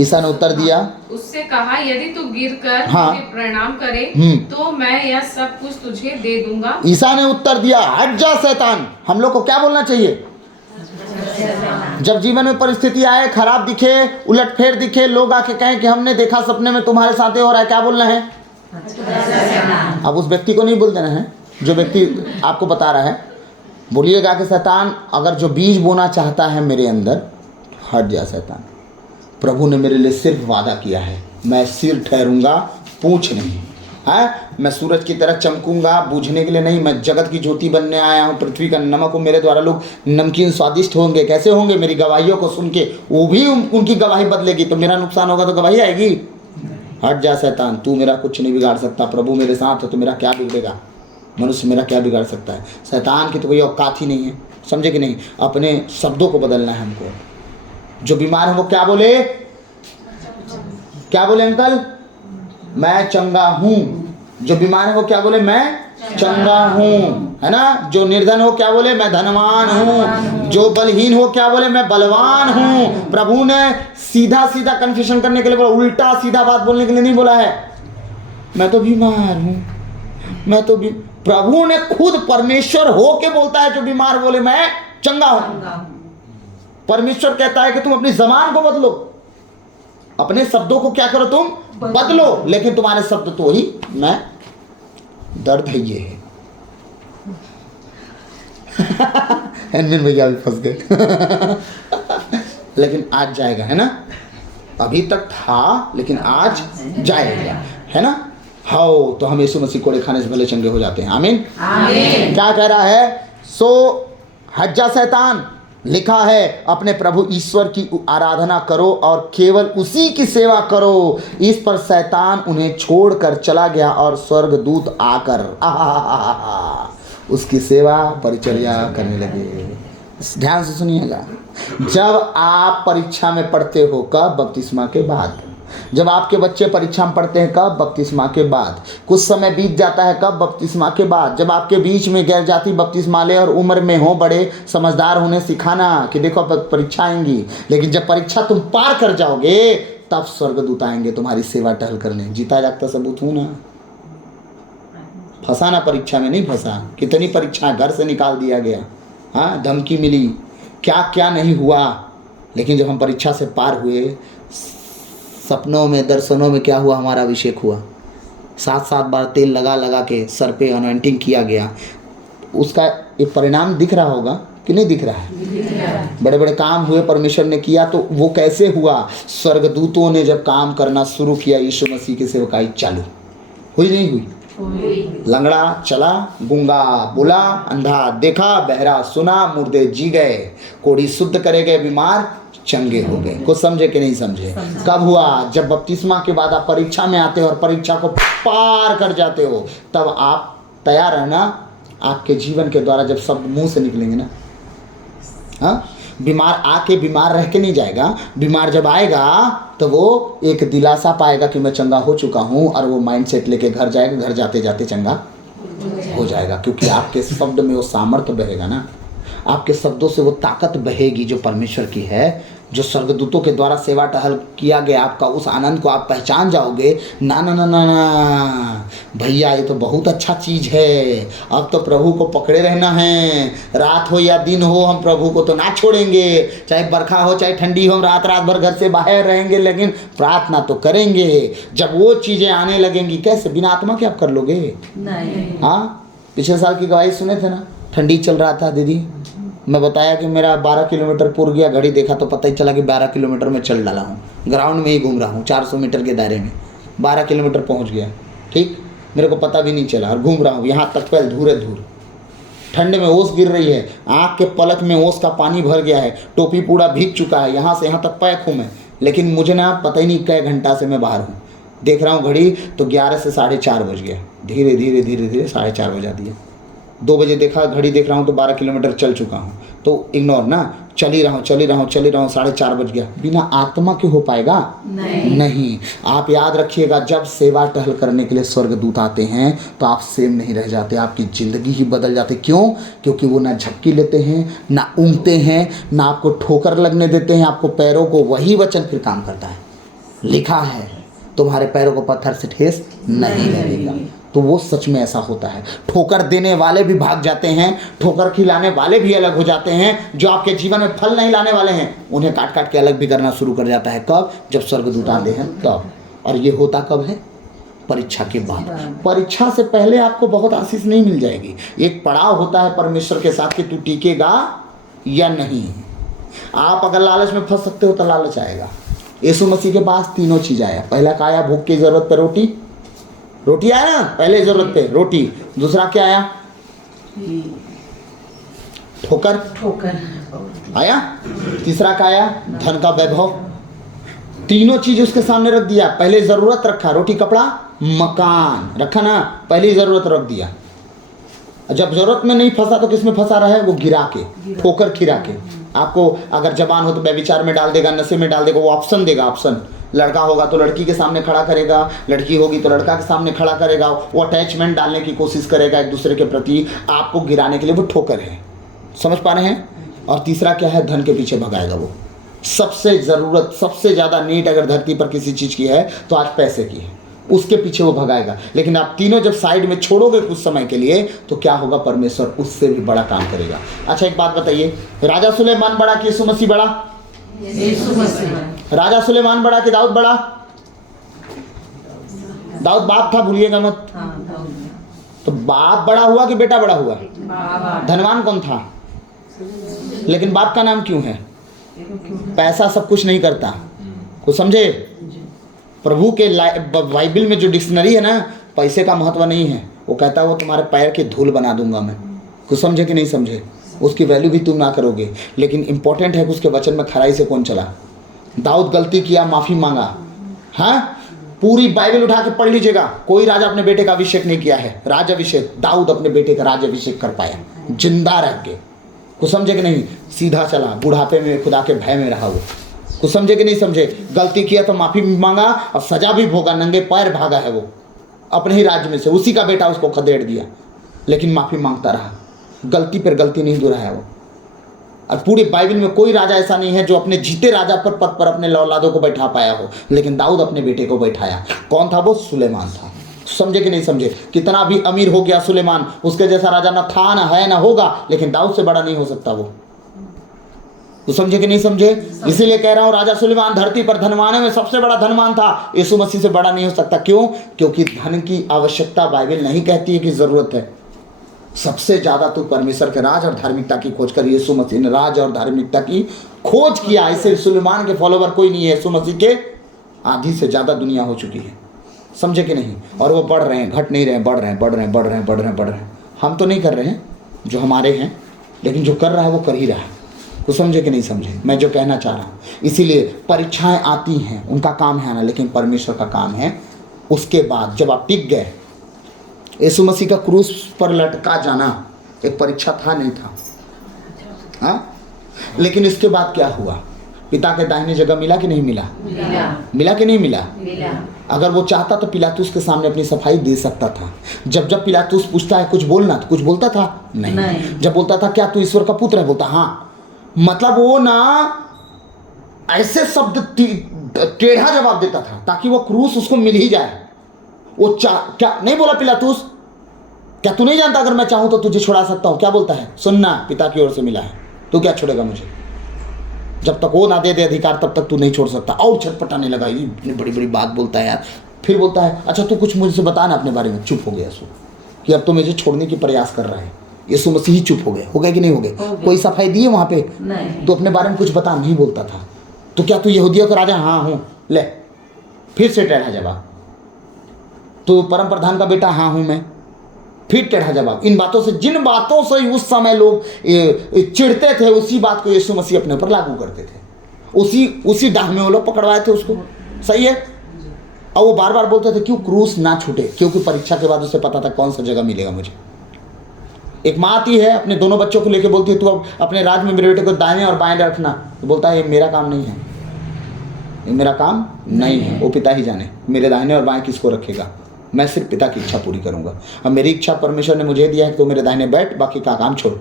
ईसा ने उत्तर दिया, उससे कहा यदि तू गिरकर हाँ, मुझे प्रणाम करे तो मैं यह सब कुछ तुझे दे दूंगा। ईसा ने उत्तर दिया, हट जा शैतान। हम लोग को क्या बोलना चाहिए? जब जीवन में परिस्थिति आए, खराब दिखे, उलटफेर दिखे, लोग आके कहें कि हमने देखा सपने में तुम्हारे साथ हो रहा है, क्या बोलना है? अब उस व्यक्ति को नहीं बोल देना है जो व्यक्ति आपको बता रहा है। बोलिएगा कि शैतान अगर जो बीज बोना चाहता है मेरे अंदर, हट जा शैतान। प्रभु ने मेरे लिए सिर्फ वादा किया है, मैं सिर ठहरूंगा, पूंछ नहीं है। मैं सूरज की तरह चमकूंगा, बूझने के लिए नहीं। मैं जगत की ज्योति बनने आया हूँ, पृथ्वी का नमक हूँ। मेरे द्वारा लोग नमकीन स्वादिष्ट होंगे। कैसे होंगे? मेरी गवाहियों को सुन के वो भी उनकी गवाही बदलेगी, तो मेरा नुकसान होगा तो गवाही आएगी। हट जा शैतान, तू मेरा कुछ नहीं बिगाड़ सकता। प्रभु मेरे साथ है तो मेरा क्या बिगड़ेगा? मनुष्य मेरा क्या बिगाड़ सकता है? शैतान की तो कोई औकात ही नहीं है। समझे कि नहीं? अपने शब्दों को बदलना है हमको। जो बीमार है वो क्या बोले? क्या बोले अंकल? मैं चंगा हूँ। जो बीमार है वो क्या बोले? मैं चंगा हूँ, है ना। जो निर्धन हो क्या बोले, मैं धनवान हूँ। जो बलहीन हो क्या बोले, मैं बलवान हूँ। प्रभु ने सीधा सीधा कन्फेशन करने के लिए बोला, उल्टा सीधा बात बोलने के लिए नहीं बोला है। मैं तो बीमार हूँ, मैं तो भी, प्रभु ने खुद परमेश्वर हो के बोलता है, जो बीमार बोले मैं चंगा हूँ। परमेश्वर कहता है कि तुम अपनी जबान को बदलो, अपने शब्दों को क्या करो, तुम बदलो, लेकिन तुम्हारे शब्द तो ही मैं, दर्द है ये है। एनविन भैया भी फंस गए। लेकिन आज जाएगा, है ना। अभी तक था लेकिन आज जाएगा, है ना। हाओ, तो हम यीशु मसीह कोड़े खाने से भले चंगे हो जाते हैं। आमीन, आमीन। क्या कह रहा है, सो हज्जा शैतान, लिखा है अपने प्रभु ईश्वर की आराधना करो और केवल उसी की सेवा करो। इस पर शैतान उन्हें छोड़कर चला गया और स्वर्गदूत आकर उसकी सेवा परिचर्या करने लगे। ध्यान से सुनिएगा, जब आप परीक्षा में पढ़ते हो, कब, बपतिस्मा के बाद। जब आपके बच्चे परीक्षा में पढ़ते हैं, कब, बपतिस्मा के बाद। कुछ समय बीत जाता है, कब, बपतिस्मा के बाद। जब आपके बीच में गैर जाति बपतिस्मा ले और उम्र में हो, बड़े समझदार होने सिखाना कि देखो परीक्षा आएंगी, लेकिन जब परीक्षा तुम पार कर जाओगे तब स्वर्गदूत आएंगे तुम्हारी सेवा टहल करने। जीता जागता सबूत हूँ ना। फंसा ना, परीक्षा में नहीं फंसा। कितनी परीक्षा घर से निकाल दिया गया, हाँ, धमकी मिली, क्या क्या नहीं हुआ, लेकिन जब हम परीक्षा से पार हुए, सपनों में, दर्शनों में क्या हुआ, हमारा अभिषेक हुआ। 7-7 बार तेल लगा लगा के सर पे अनॉइंटिंग किया गया। उसका एक परिणाम दिख रहा होगा कि नहीं दिख रहा है। बड़े बड़े काम हुए, परमेश्वर ने किया। तो वो कैसे हुआ, स्वर्गदूतों ने जब काम करना शुरू किया, यीशु मसीह की सेवकाई चालू हुई, नहीं हुई। लंगड़ा चला, गूंगा बोला, अंधा देखा, बहरा सुना, मुर्दे जी गए, कोढ़ी शुद्ध करे गए, बीमार चंगे हो गए। कुछ समझे कि नहीं समझे। कब हुआ, जब बपतिस्मा के बाद आप परीक्षा में आते हो और परीक्षा को पार कर जाते हो, तब आप तैयार है ना। आपके जीवन के द्वारा जब शब्द मुंह से निकलेंगे ना, हाँ, बीमार आके बीमार रह के नहीं जाएगा। बीमार जब आएगा तो वो एक दिलासा पाएगा कि मैं चंगा हो चुका हूँ, और वो माइंड सेट लेके घर जाएगा, घर जाते जाते चंगा हो जाएगा। क्योंकि आपके शब्द में वो सामर्थ्य बहेगा ना, आपके शब्दों से वो ताकत बहेगी जो परमेश्वर की है, जो स्वर्गदूतों के द्वारा सेवा टहल किया गया। आपका उस आनंद को आप पहचान जाओगे। ना ना ना ना ना भैया, ये तो बहुत अच्छा चीज़ है। अब तो प्रभु को पकड़े रहना है, रात हो या दिन हो, हम प्रभु को तो ना छोड़ेंगे। चाहे बरखा हो चाहे ठंडी हो, हम रात रात भर घर से बाहर रहेंगे, लेकिन प्रार्थना तो करेंगे। जब वो चीज़ें आने लगेंगी, कैसे, बिना आत्मा के आप कर लोगे? नहीं। हाँ, पिछले साल की गवाही सुने थे ना, ठंडी चल रहा था दीदी, मैं बताया कि मेरा 12 किलोमीटर पूर्व गया, घड़ी देखा तो पता ही चला कि 12 किलोमीटर में चल डाला हूँ। ग्राउंड में ही घूम रहा हूँ, 400 मीटर के दायरे में 12 किलोमीटर पहुँच गया। ठीक, मेरे को पता भी नहीं चला, और घूम रहा हूँ यहाँ तक, पहले धूरे धूर। ठंड में ओस गिर रही है, आँख के पलक में ओस का पानी भर गया है, टोपी पूरा भीग चुका है, यहाँ से यहाँ तक पैक हूँ मैं। लेकिन मुझे ना पता ही नहीं कै घंटा से मैं बाहर हूँ। देख रहा हूँ घड़ी तो 11 से 4:30 बज गया। धीरे धीरे धीरे धीरे 4:30 बजा दिया। 2 बजे देखा, घड़ी देख रहा हूँ तो 12 किलोमीटर चल चुका हूँ। तो इग्नोर ना, चल ही रहा हूँ 4:30 बज गया। बिना आत्मा के हो पाएगा? नहीं। आप याद रखिएगा, जब सेवा टहल करने के लिए स्वर्गदूत आते हैं तो आप सेम नहीं रह जाते, आपकी ज़िंदगी ही बदल जाती। क्यों? क्योंकि वो ना झपकी लेते हैं, ना ऊँगते हैं, ना आपको ठोकर लगने देते हैं आपको पैरों को। वही वचन फिर काम करता है। लिखा है तुम्हारे पैरों को पत्थर से ठेस नहीं लगेगा। तो वो सच में ऐसा होता है। ठोकर देने वाले भी भाग जाते हैं, ठोकर खिलाने वाले भी अलग हो जाते हैं। जो आपके जीवन में फल नहीं लाने वाले हैं, उन्हें काट काट के अलग भी करना शुरू कर जाता है। कब? जब स्वर्गदूत आते हैं तब। और ये होता कब है? परीक्षा के बाद। परीक्षा से पहले आपको बहुत आशीष नहीं मिल जाएगी। एक पड़ाव होता है परमेश्वर के साथ कि तू टिकेगा या नहीं। आप अगर लालच में फंस सकते हो तो लालच आएगा। यीशु मसीह के पास तीनों चीज़ आया। पहला क्या आया? भूख की ज़रूरत पे रोटी आया ना, पहले ज़रूरत पे रोटी। दूसरा क्या आया? ठोकर आया। तीसरा क्या आया? धन का वैभव। तीनों चीज़ उसके सामने रख दिया। पहले ज़रूरत रखा, रोटी कपड़ा मकान रखा ना, पहली ज़रूरत रख दिया। जब ज़रूरत में नहीं फंसा तो किस में फंसा रहा है? वो गिरा के, ठोकर खिरा के। आपको अगर जबान हो तो व्यभिचार में डाल देगा, नशे में डाल देगा, वो ऑप्शन देगा, ऑप्शन लड़का होगा तो लड़की के सामने खड़ा करेगा, लड़की होगी तो लड़का के सामने खड़ा करेगा, वो अटैचमेंट डालने की कोशिश करेगा एक दूसरे के प्रति, आपको गिराने के लिए वो ठोकर है। समझ पा रहे हैं? और तीसरा क्या है? धन के पीछे भगाएगा वो। सबसे ज़रूरत, सबसे ज़्यादा नीड अगर धरती पर किसी चीज़ की है तो आज पैसे की है, उसके पीछे वो भगाएगा। लेकिन आप तीनों जब साइड में छोड़ोगे कुछ समय के लिए तो क्या होगा? परमेश्वर उससे भी बड़ा काम करेगा। अच्छा एक बात बताइए, राजा सुलेमान बड़ा कि यीशु मसीह बड़ा? राजा सुलेमान बड़ा कि दाऊद बड़ा? दाऊद बाप था, भूलिएगा मत। तो बाप बड़ा हुआ कि बेटा बड़ा हुआ? धनवान कौन था? लेकिन बाप का नाम क्यों है? पैसा सब कुछ नहीं करता, कुछ समझे? प्रभु के बाइबल में जो डिक्शनरी है ना, पैसे का महत्व नहीं है। वो कहता है वो तुम्हारे पैर की धूल बना दूंगा मैं। कुछ समझे कि नहीं समझे? उसकी वैल्यू भी तुम ना करोगे। लेकिन इंपॉर्टेंट है कि उसके वचन में खराई से कौन चला। दाऊद गलती किया, माफ़ी मांगा। हाँ, पूरी बाइबल उठा के पढ़ लीजिएगा, कोई राजा अपने बेटे का अभिषेक नहीं किया है। राज अभिषेक दाऊद अपने बेटे का राज अभिषेक कर पाया, जिंदा रह के। कुछ समझे कि नहीं? सीधा चला, बुढ़ापे में खुदा के भय में रहा वो। कुछ समझे कि नहीं समझे? गलती किया तो माफ़ी मांगा और सजा भी भोगा, नंगे पैर भागा है वो अपने ही राज्य में से। उसी का बेटा उसको खदेड़ दिया, लेकिन माफ़ी मांगता रहा, गलती पर गलती नहीं दोहराया वो। और पूरी बाइबल में कोई राजा ऐसा नहीं है जो अपने जीते राजा पर पद पर अपने औलादों को बैठा पाया हो, लेकिन दाऊद अपने बेटे को बैठाया। कौन था वो? सुलेमान था। समझे कि नहीं समझे? कितना भी अमीर हो गया सुलेमान, उसके जैसा राजा न था, न है, न होगा, लेकिन दाऊद से बड़ा नहीं हो सकता वो। तो समझे कि नहीं समझे? इसीलिए कह रहा हूं, राजा सुलेमान धरती पर धनवानों में सबसे बड़ा धनवान था, यीशु मसीह से बड़ा नहीं हो सकता। क्यों? क्योंकि धन की आवश्यकता बाइबल नहीं कहती है कि जरूरत है। सबसे ज्यादा तो परमेश्वर के राज और धार्मिकता की खोज कर यीशु मसीह ने राज और धार्मिकता की खोज किया। इससे सुलेमान के फॉलोवर कोई नहीं है, यीशु मसीह के आधी से ज्यादा दुनिया हो चुकी है। समझे कि नहीं? और वो बढ़ रहे हैं, घट नहीं रहे हैं, बढ़ रहे हैं, बढ़ रहे हैं, बढ़ रहे हैं, बढ़ रहे हैं, बढ़ रहे हैं। हम तो नहीं कर रहे हैं जो हमारे हैं, लेकिन जो कर रहा है वो कर ही रहा है। तो समझे कि नहीं समझे मैं जो कहना चाह रहा हूँ? इसीलिए परीक्षाएं आती हैं, उनका काम है आना, लेकिन परमेश्वर का काम है उसके बाद जब आप टिक गए। यीशु मसीह का क्रूस पर लटका जाना एक परीक्षा था, नहीं था? हाँ, लेकिन इसके बाद क्या हुआ? पिता के दाहिने जगह मिला कि नहीं मिला? मिला कि नहीं मिला? अगर वो चाहता तो पिलातुस के सामने अपनी सफाई दे सकता था। जब पिलातुस पूछता है कुछ बोलना, तो कुछ बोलता था? नहीं। जब बोलता था क्या तू ईश्वर का पुत्र है, बोलता हाँ। मतलब वो ना ऐसे शब्द टेढ़ा जवाब देता था ताकि वो क्रूस उसको मिल ही जाए। वो क्या नहीं बोला पिलातुस, क्या तू नहीं जानता अगर मैं चाहूं तो तुझे छुड़ा सकता हूं? क्या बोलता है? सुनना, पिता की ओर से मिला है, तू क्या छोड़ेगा मुझे? जब तक वो ना दे दे अधिकार तब तक तू नहीं छोड़ सकता। और छटपटाने लगा, ये इतनी बड़ी बड़ी बात बोलता है यार। फिर बोलता है अच्छा तू कुछ मुझसे बता ना अपने बारे में। चुप हो गया यीशु कि अब तो मुझे छोड़ने की प्रयास कर रहा है। यीशु मसीह ही चुप हो गए कि नहीं हो गए? कोई सफाई दी है वहाँ पे? नहीं। तो अपने बारे में कुछ बता, नहीं बोलता था। तो क्या तू यहूदियों का राजा? हाँ हूँ। ले, फिर से टेढ़ा जवाब। तो परम प्रधान का बेटा? हाँ हूँ मैं। फिर टेढ़ा जवाब। इन बातों से, जिन बातों से उस समय लोग चिढ़ते थे, उसी बात को यीशु मसीह अपने ऊपर लागू करते थे। उसी डाह में वो लोग पकड़वाए थे उसको। सही है? और वो बार बार बोलते थे क्यों क्रूस ना छूटे, क्योंकि परीक्षा के बाद उसे पता था कौन सा जगह मिलेगा मुझे। एक माँ आती है अपने दोनों बच्चों को लेकर, बोलती है तू अब अपने राज में मेरे बेटे को दाहिने और बाएं रखना। तो बोलता है ये मेरा काम नहीं है, ये मेरा काम नहीं है, वो पिता ही जाने मेरे दाहिने और बाएं किसको रखेगा। मैं सिर्फ पिता की इच्छा पूरी करूंगा। अब मेरी इच्छा परमेश्वर ने मुझे दिया है कि तो मेरे दाहिने बैठ, बाकी का काम छोड़।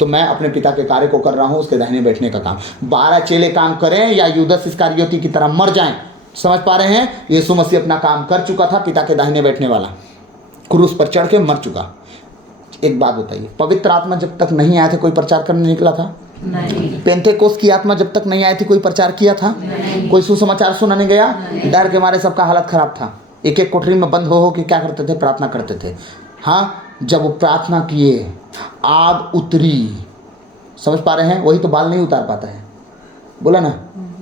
तो मैं अपने पिता के कार्य को कर रहा हूँ, उसके दाहिने बैठने का काम। 12 चेले काम करें या यूदस इस्करियोती की तरह मर जाएं, समझ पा रहे हैं? यीशु मसीह अपना काम कर चुका था, पिता के दाहिने बैठने वाला, क्रूस पर चढ़ के मर चुका। एक बात बताइए, पवित्र आत्मा जब तक नहीं आया था कोई प्रचार करने निकला था? नहीं। पेंटेकोस्त की आत्मा जब तक नहीं आई थी कोई प्रचार किया था? नहीं। कोई सुसमाचार सुनाने गया? डर के मारे सबका हालत खराब था। एक एक कोठरी में बंद हो के क्या करते थे? प्रार्थना करते थे। हाँ, जब वो प्रार्थना किए आग उतरी। समझ पा रहे हैं? वही तो बाल नहीं उतार पाता है, बोला ना,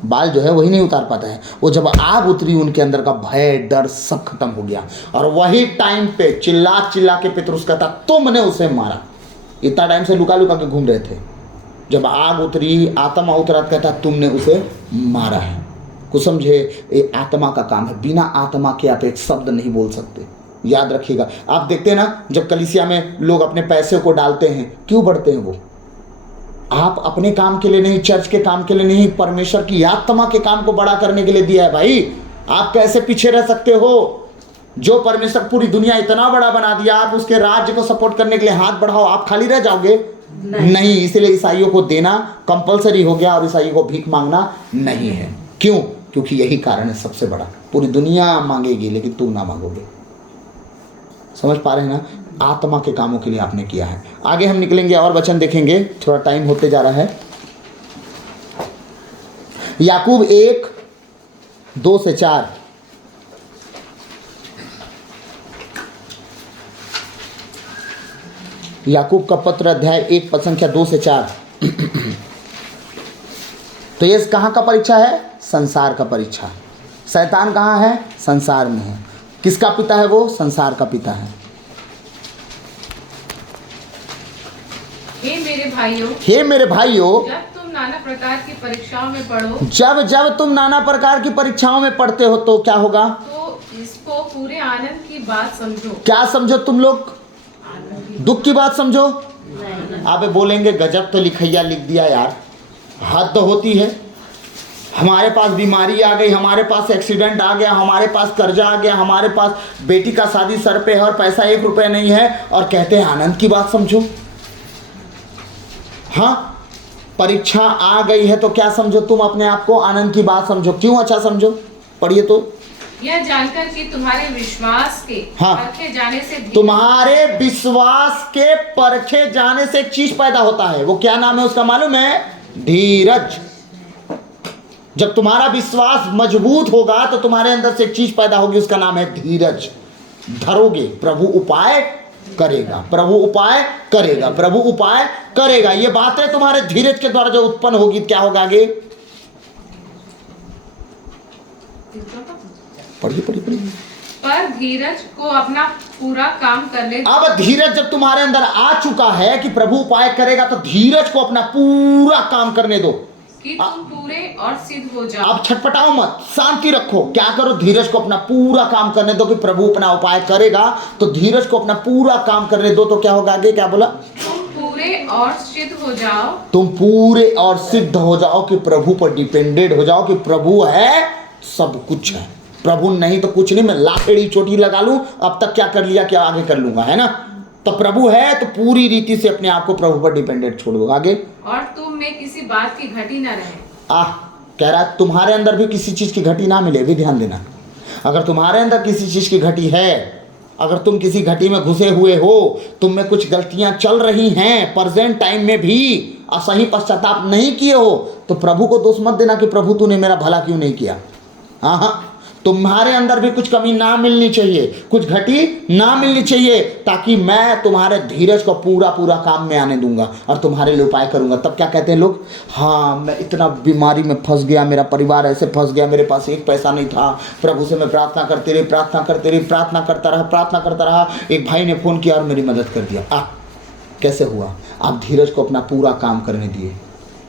बाल जो है वही नहीं उतार पाता है। वो जब आग उतरी उनके अंदर का भय डर सब खत्म हो गया। और वही टाइम पे चिल्ला चिल्ला के पेतरुस कहता तुमने उसे मारा। इतना टाइम से लुका लुका के घूम रहे थे, जब आग उतरी, आत्मा उतरा, कहता तुमने उसे मारा है। कुछ समझे? ये आत्मा का काम है। बिना आत्मा के आप एक शब्द नहीं बोल सकते, याद रखिएगा। आप देखते हैं ना, जब कलीसिया में लोग अपने पैसे को डालते हैं, क्यों बढ़ते हैं वो? आप अपने काम के लिए नहीं, चर्च के काम के लिए नहीं, परमेश्वर की आत्मा के काम को बड़ा करने के लिए दिया है भाई। आप कैसे पीछे रह सकते हो? जो परमेश्वर पूरी दुनिया इतना बड़ा बना दिया, आप उसके राज्य को सपोर्ट करने के लिए हाथ बढ़ाओ, आप खाली रह जाओगे? नहीं। इसलिए ईसाइयों को देना कंपलसरी हो गया और ईसाइयों को भीख मांगना नहीं है। क्यों? क्योंकि यही कारण है सबसे बड़ा। पूरी दुनिया मांगेगी लेकिन तुम ना मांगोगे। समझ पा रहे हैं ना? आत्मा के कामों के लिए आपने किया है। आगे हम निकलेंगे और वचन देखेंगे, थोड़ा टाइम होते जा रहा है। याकूब 1:2-4। याकूब का पत्र अध्याय 1 पद संख्या 2-4। तो ये कहाँ का परीक्षा है? संसार का परीक्षा। शैतान कहाँ है? संसार में है। किसका पिता है वो? संसार का पिता है। हे मेरे भाइयों, हे मेरे भाइयों, जब तुम नाना प्रकार की परीक्षाओं में पढ़ो, जब तुम नाना प्रकार की परीक्षाओं में पढ़ते हो तो क्या होगा? तो इसको पूरे आनंद की बात समझो। क्या समझो तुम लोग? दुख की बात समझो। आप बोलेंगे गजब तो लिखैया लिख दिया यार, हद होती है। हमारे पास बीमारी आ गई, हमारे पास एक्सीडेंट आ गया, हमारे पास कर्जा आ गया, हमारे पास बेटी का शादी सर पे है और पैसा 1 रुपये नहीं है, और कहते हैं आनंद की बात समझो। हाँ, परीक्षा आ गई है तो क्या समझो तुम अपने आप को? आनंद की बात समझो। क्यों अच्छा समझो? पढ़िए तो। यह जानकर कि तुम्हारे विश्वास के हाँ, परखे जाने से तुम्हारे विश्वास के परखे जाने से एक चीज पैदा होता है। वो क्या नाम है उसका मालूम है? धीरज। जब तुम्हारा विश्वास मजबूत होगा तो तुम्हारे अंदर से एक चीज पैदा होगी, उसका नाम है धीरज। धरोगे, प्रभु उपाय करेगा, प्रभु उपाय करेगा, प्रभु उपाय करेगा। ये बातें तुम्हारे धीरज के द्वारा जो उत्पन्न होगी, क्या होगा आगे? पढ़िए पढ़िए पढ़िए। पर धीरज को अपना पूरा काम करने दो। अब धीरज जब तुम्हारे अंदर आ चुका है कि प्रभु उपाय करेगा, तो धीरज को अपना पूरा काम करने दो कि तुम पूरे और सिद्ध हो जाओ। अब छटपटाओ मत, शांति रखो। क्या करो? धीरज को अपना पूरा काम करने दो कि प्रभु अपना उपाय करेगा। तो धीरज को अपना पूरा काम करने दो तो क्या होगा आगे? क्या बोला? तुम पूरे और सिद्ध हो जाओ। तुम पूरे और सिद्ध हो जाओ कि प्रभु पर डिपेंडेड हो जाओ कि प्रभु है, सब कुछ है। प्रभु नहीं तो कुछ नहीं, मैं लाखेड़ी चोटी लगा लूं, अब तक क्या कर लिया, क्या आगे कर लूंगा, है ना? तो प्रभु है तो पूरी रीति से अपने आप को प्रभु पर डिपेंडेंट छोड़ दो। आगे, और तुम में किसी बात की घटी ना रहे। कह रहा है तुम्हारे अंदर भी किसी चीज की घटी ना मिले। भी ध्यान देना, अगर तुम्हारे अंदर किसी चीज की घटी है, अगर तुम किसी घटी में घुसे हुए हो, तुम में कुछ गलतियां चल रही हैं प्रेजेंट टाइम में भी, और सही पश्चाताप नहीं किए हो, तो प्रभु को दोष मत देना कि प्रभु तूने मेरा भला क्यों नहीं किया। हाँ, तुम्हारे अंदर भी कुछ कमी ना मिलनी चाहिए, कुछ घटी ना मिलनी चाहिए, ताकि मैं तुम्हारे धीरज को पूरा पूरा काम में आने दूंगा और तुम्हारे लिए उपाय करूंगा। तब क्या कहते हैं लोग? हाँ, मैं इतना बीमारी में फंस गया, मेरा परिवार ऐसे फंस गया, मेरे पास एक पैसा नहीं था, प्रभु से मैं प्रार्थना करते रही, प्रार्थना करते रही, प्रार्थना करता रहा। एक भाई ने फ़ोन किया और मेरी मदद कर दिया। कैसे हुआ? आप धीरज को अपना पूरा काम करने दिए।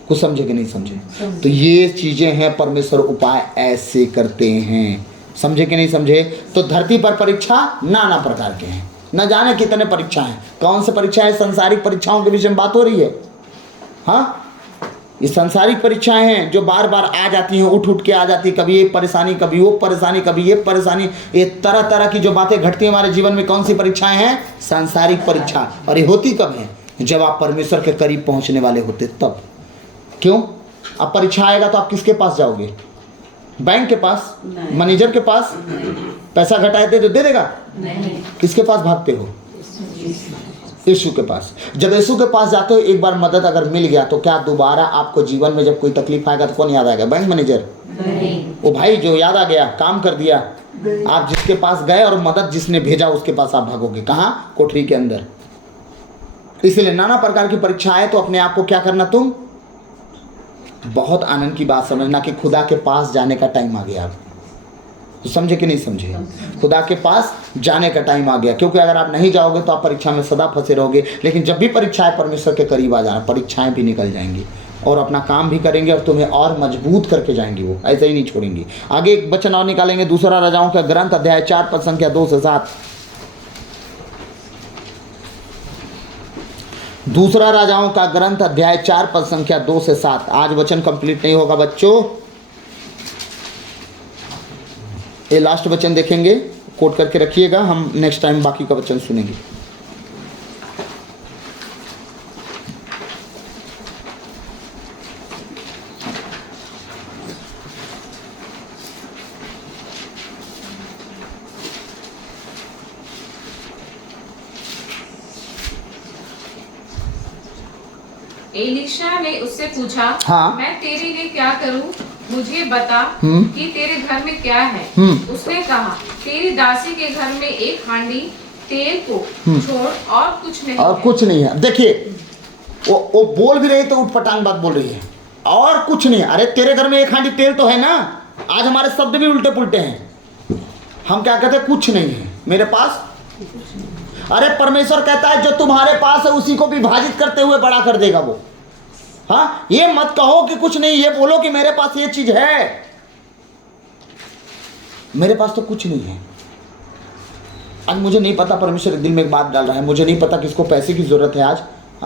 कुछ समझे कि नहीं समझे? तो ये चीजें हैं, परमेश्वर उपाय ऐसे करते हैं। समझे कि नहीं समझे? तो धरती पर परीक्षा नाना प्रकार के हैं, न जाने कितने परीक्षा हैं। कौन से परीक्षा है? संसारिक परीक्षाओं के विषय में बात हो रही है। हाँ, ये संसारिक परीक्षाएं हैं जो बार बार आ जाती हैं, उठ के आ जाती है। कभी ये परेशानी, कभी वो परेशानी, कभी ये परेशानी, ये तरह तरह की जो बातें घटती हैं हमारे जीवन में। कौन सी परीक्षाएं हैं? संसारिक परीक्षा। और ये होती कब है? जब आप परमेश्वर के करीब पहुंचने वाले होते तब। क्यों? अब परीक्षा आएगा तो आप किसके पास जाओगे? बैंक के पास? मैनेजर के पास? पैसा घटाए थे तो दे देगा? नहीं। किसके पास भागते हो? यीशु के पास। जब यीशु के पास जाते हो, एक बार मदद अगर मिल गया तो क्या दोबारा आपको जीवन में जब कोई तकलीफ आएगा तो कौन याद आएगा? Bank manager? नहीं। वो भाई जो याद आ गया, काम कर दिया। आप जिसके पास गए और मदद जिसने भेजा उसके पास आप भागोगे। कहाँ? कोठरी के अंदर। इसलिए नाना प्रकार की परीक्षाएं, तो अपने आप को क्या करना? तुम बहुत आनंद की बात समझना कि खुदा के पास जाने का टाइम आ गया। अब तो समझे कि नहीं समझे? खुदा के पास जाने का टाइम आ गया, क्योंकि अगर आप नहीं जाओगे तो आप परीक्षा में सदा फंसे रहोगे। लेकिन जब भी परीक्षाएं परमेश्वर के करीब आ जाना, परीक्षाएं भी निकल जाएंगी और अपना काम भी करेंगे और तुम्हें और मजबूत करके जाएंगी। वो ऐसे ही नहीं छोड़ेंगी। आगे एक वचन और निकालेंगे, दूसरा राजाओं का ग्रंथ अध्याय 4 पद संख्या 2 से 7। दूसरा राजाओं का ग्रंथ अध्याय 4 पद संख्या 2 से 7। आज वचन कंप्लीट नहीं होगा बच्चों। ये लास्ट वचन देखेंगे, कोट करके रखिएगा, हम नेक्स्ट टाइम बाकी का वचन सुनेंगे। एलीशा ने उससे पूछा, हाँ। मैं तेरे लिए क्या करूं? मुझे बता कि तेरे घर में क्या है। उसने कहा, तेरी दासी के घर में एक हांडी तेल को छोड़ और कुछ नहीं और है। कुछ नहीं है। देखिए वो बोल भी रही तो उठपटांग बात बोल रही है, और कुछ नहीं है। अरे तेरे घर में एक हांडी तेल तो है ना। आज हमारे शब्द भी उल्टे पुल्टे हैं। हम क्या कहते हैं? कुछ नहीं है मेरे पास। अरे परमेश्वर कहता है जो तुम्हारे पास है उसी को विभाजित करते हुए बड़ा कर देगा वो। हाँ, ये मत कहो कि कुछ नहीं, ये बोलो कि मेरे पास ये चीज है। मेरे पास तो कुछ नहीं है। आज मुझे नहीं पता, परमेश्वर दिल में एक बात डाल रहा है। मुझे नहीं पता किसको पैसे की जरूरत है आज,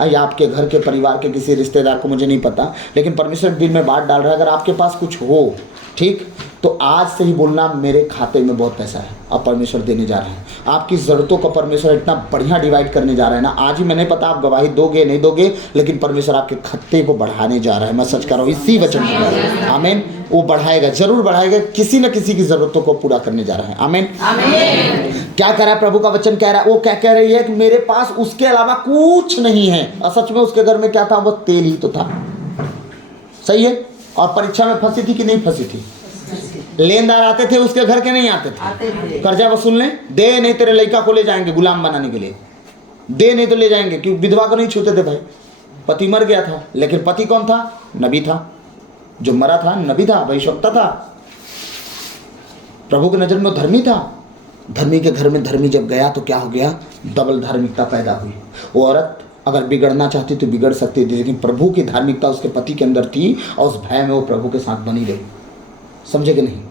या आपके घर के परिवार के किसी रिश्तेदार को, मुझे नहीं पता, लेकिन परमेश्वर दिल में बात डाल रहा है। अगर आपके पास कुछ हो, ठीक, तो आज से ही बोलना मेरे खाते में बहुत पैसा है, अब परमेश्वर देने जा रहे हैं। आपकी ज़रूरतों को परमेश्वर इतना बढ़िया डिवाइड करने जा रहा है ना। आज ही मैंने पता आप गवाही दोगे नहीं दोगे, लेकिन परमेश्वर आपके खाते को बढ़ाने जा रहा है। मैं सच कह रहा हूँ, इसी वचन में आमीन। वो बढ़ाएगा, जरूर बढ़ाएगा, किसी न किसी की ज़रूरतों को पूरा करने जा रहा है। आमीन। क्या कह रहा है प्रभु का वचन? कह रहा है, वो क्या कह रही है कि मेरे पास उसके अलावा कुछ नहीं है। और सच में उसके घर में क्या था? वो तेल ही तो था। सही है। और परीक्षा में फंसी थी कि नहीं फंसी थी? लेनदार आते थे उसके घर के, नहीं आते थे? कर्जा वसूलने, दे नहीं तेरे लड़का को ले जाएंगे गुलाम बनाने के लिए, दे नहीं तो ले जाएंगे। क्योंकि विधवा को नहीं छूते थे भाई। पति मर गया था, लेकिन पति कौन था? नबी था। जो मरा था नबी था, भविष्यवक्ता था, प्रभु की नजर में धर्मी था। धर्मी के घर में धर्मी जब गया तो क्या हो गया? डबल धार्मिकता पैदा हुई। वो औरत अगर बिगड़ना चाहती तो बिगड़ सकती थी, लेकिन प्रभु की धार्मिकता उसके पति के अंदर थी, और उस भय में वो प्रभु के साथ बनी रही। समझे कि नहीं?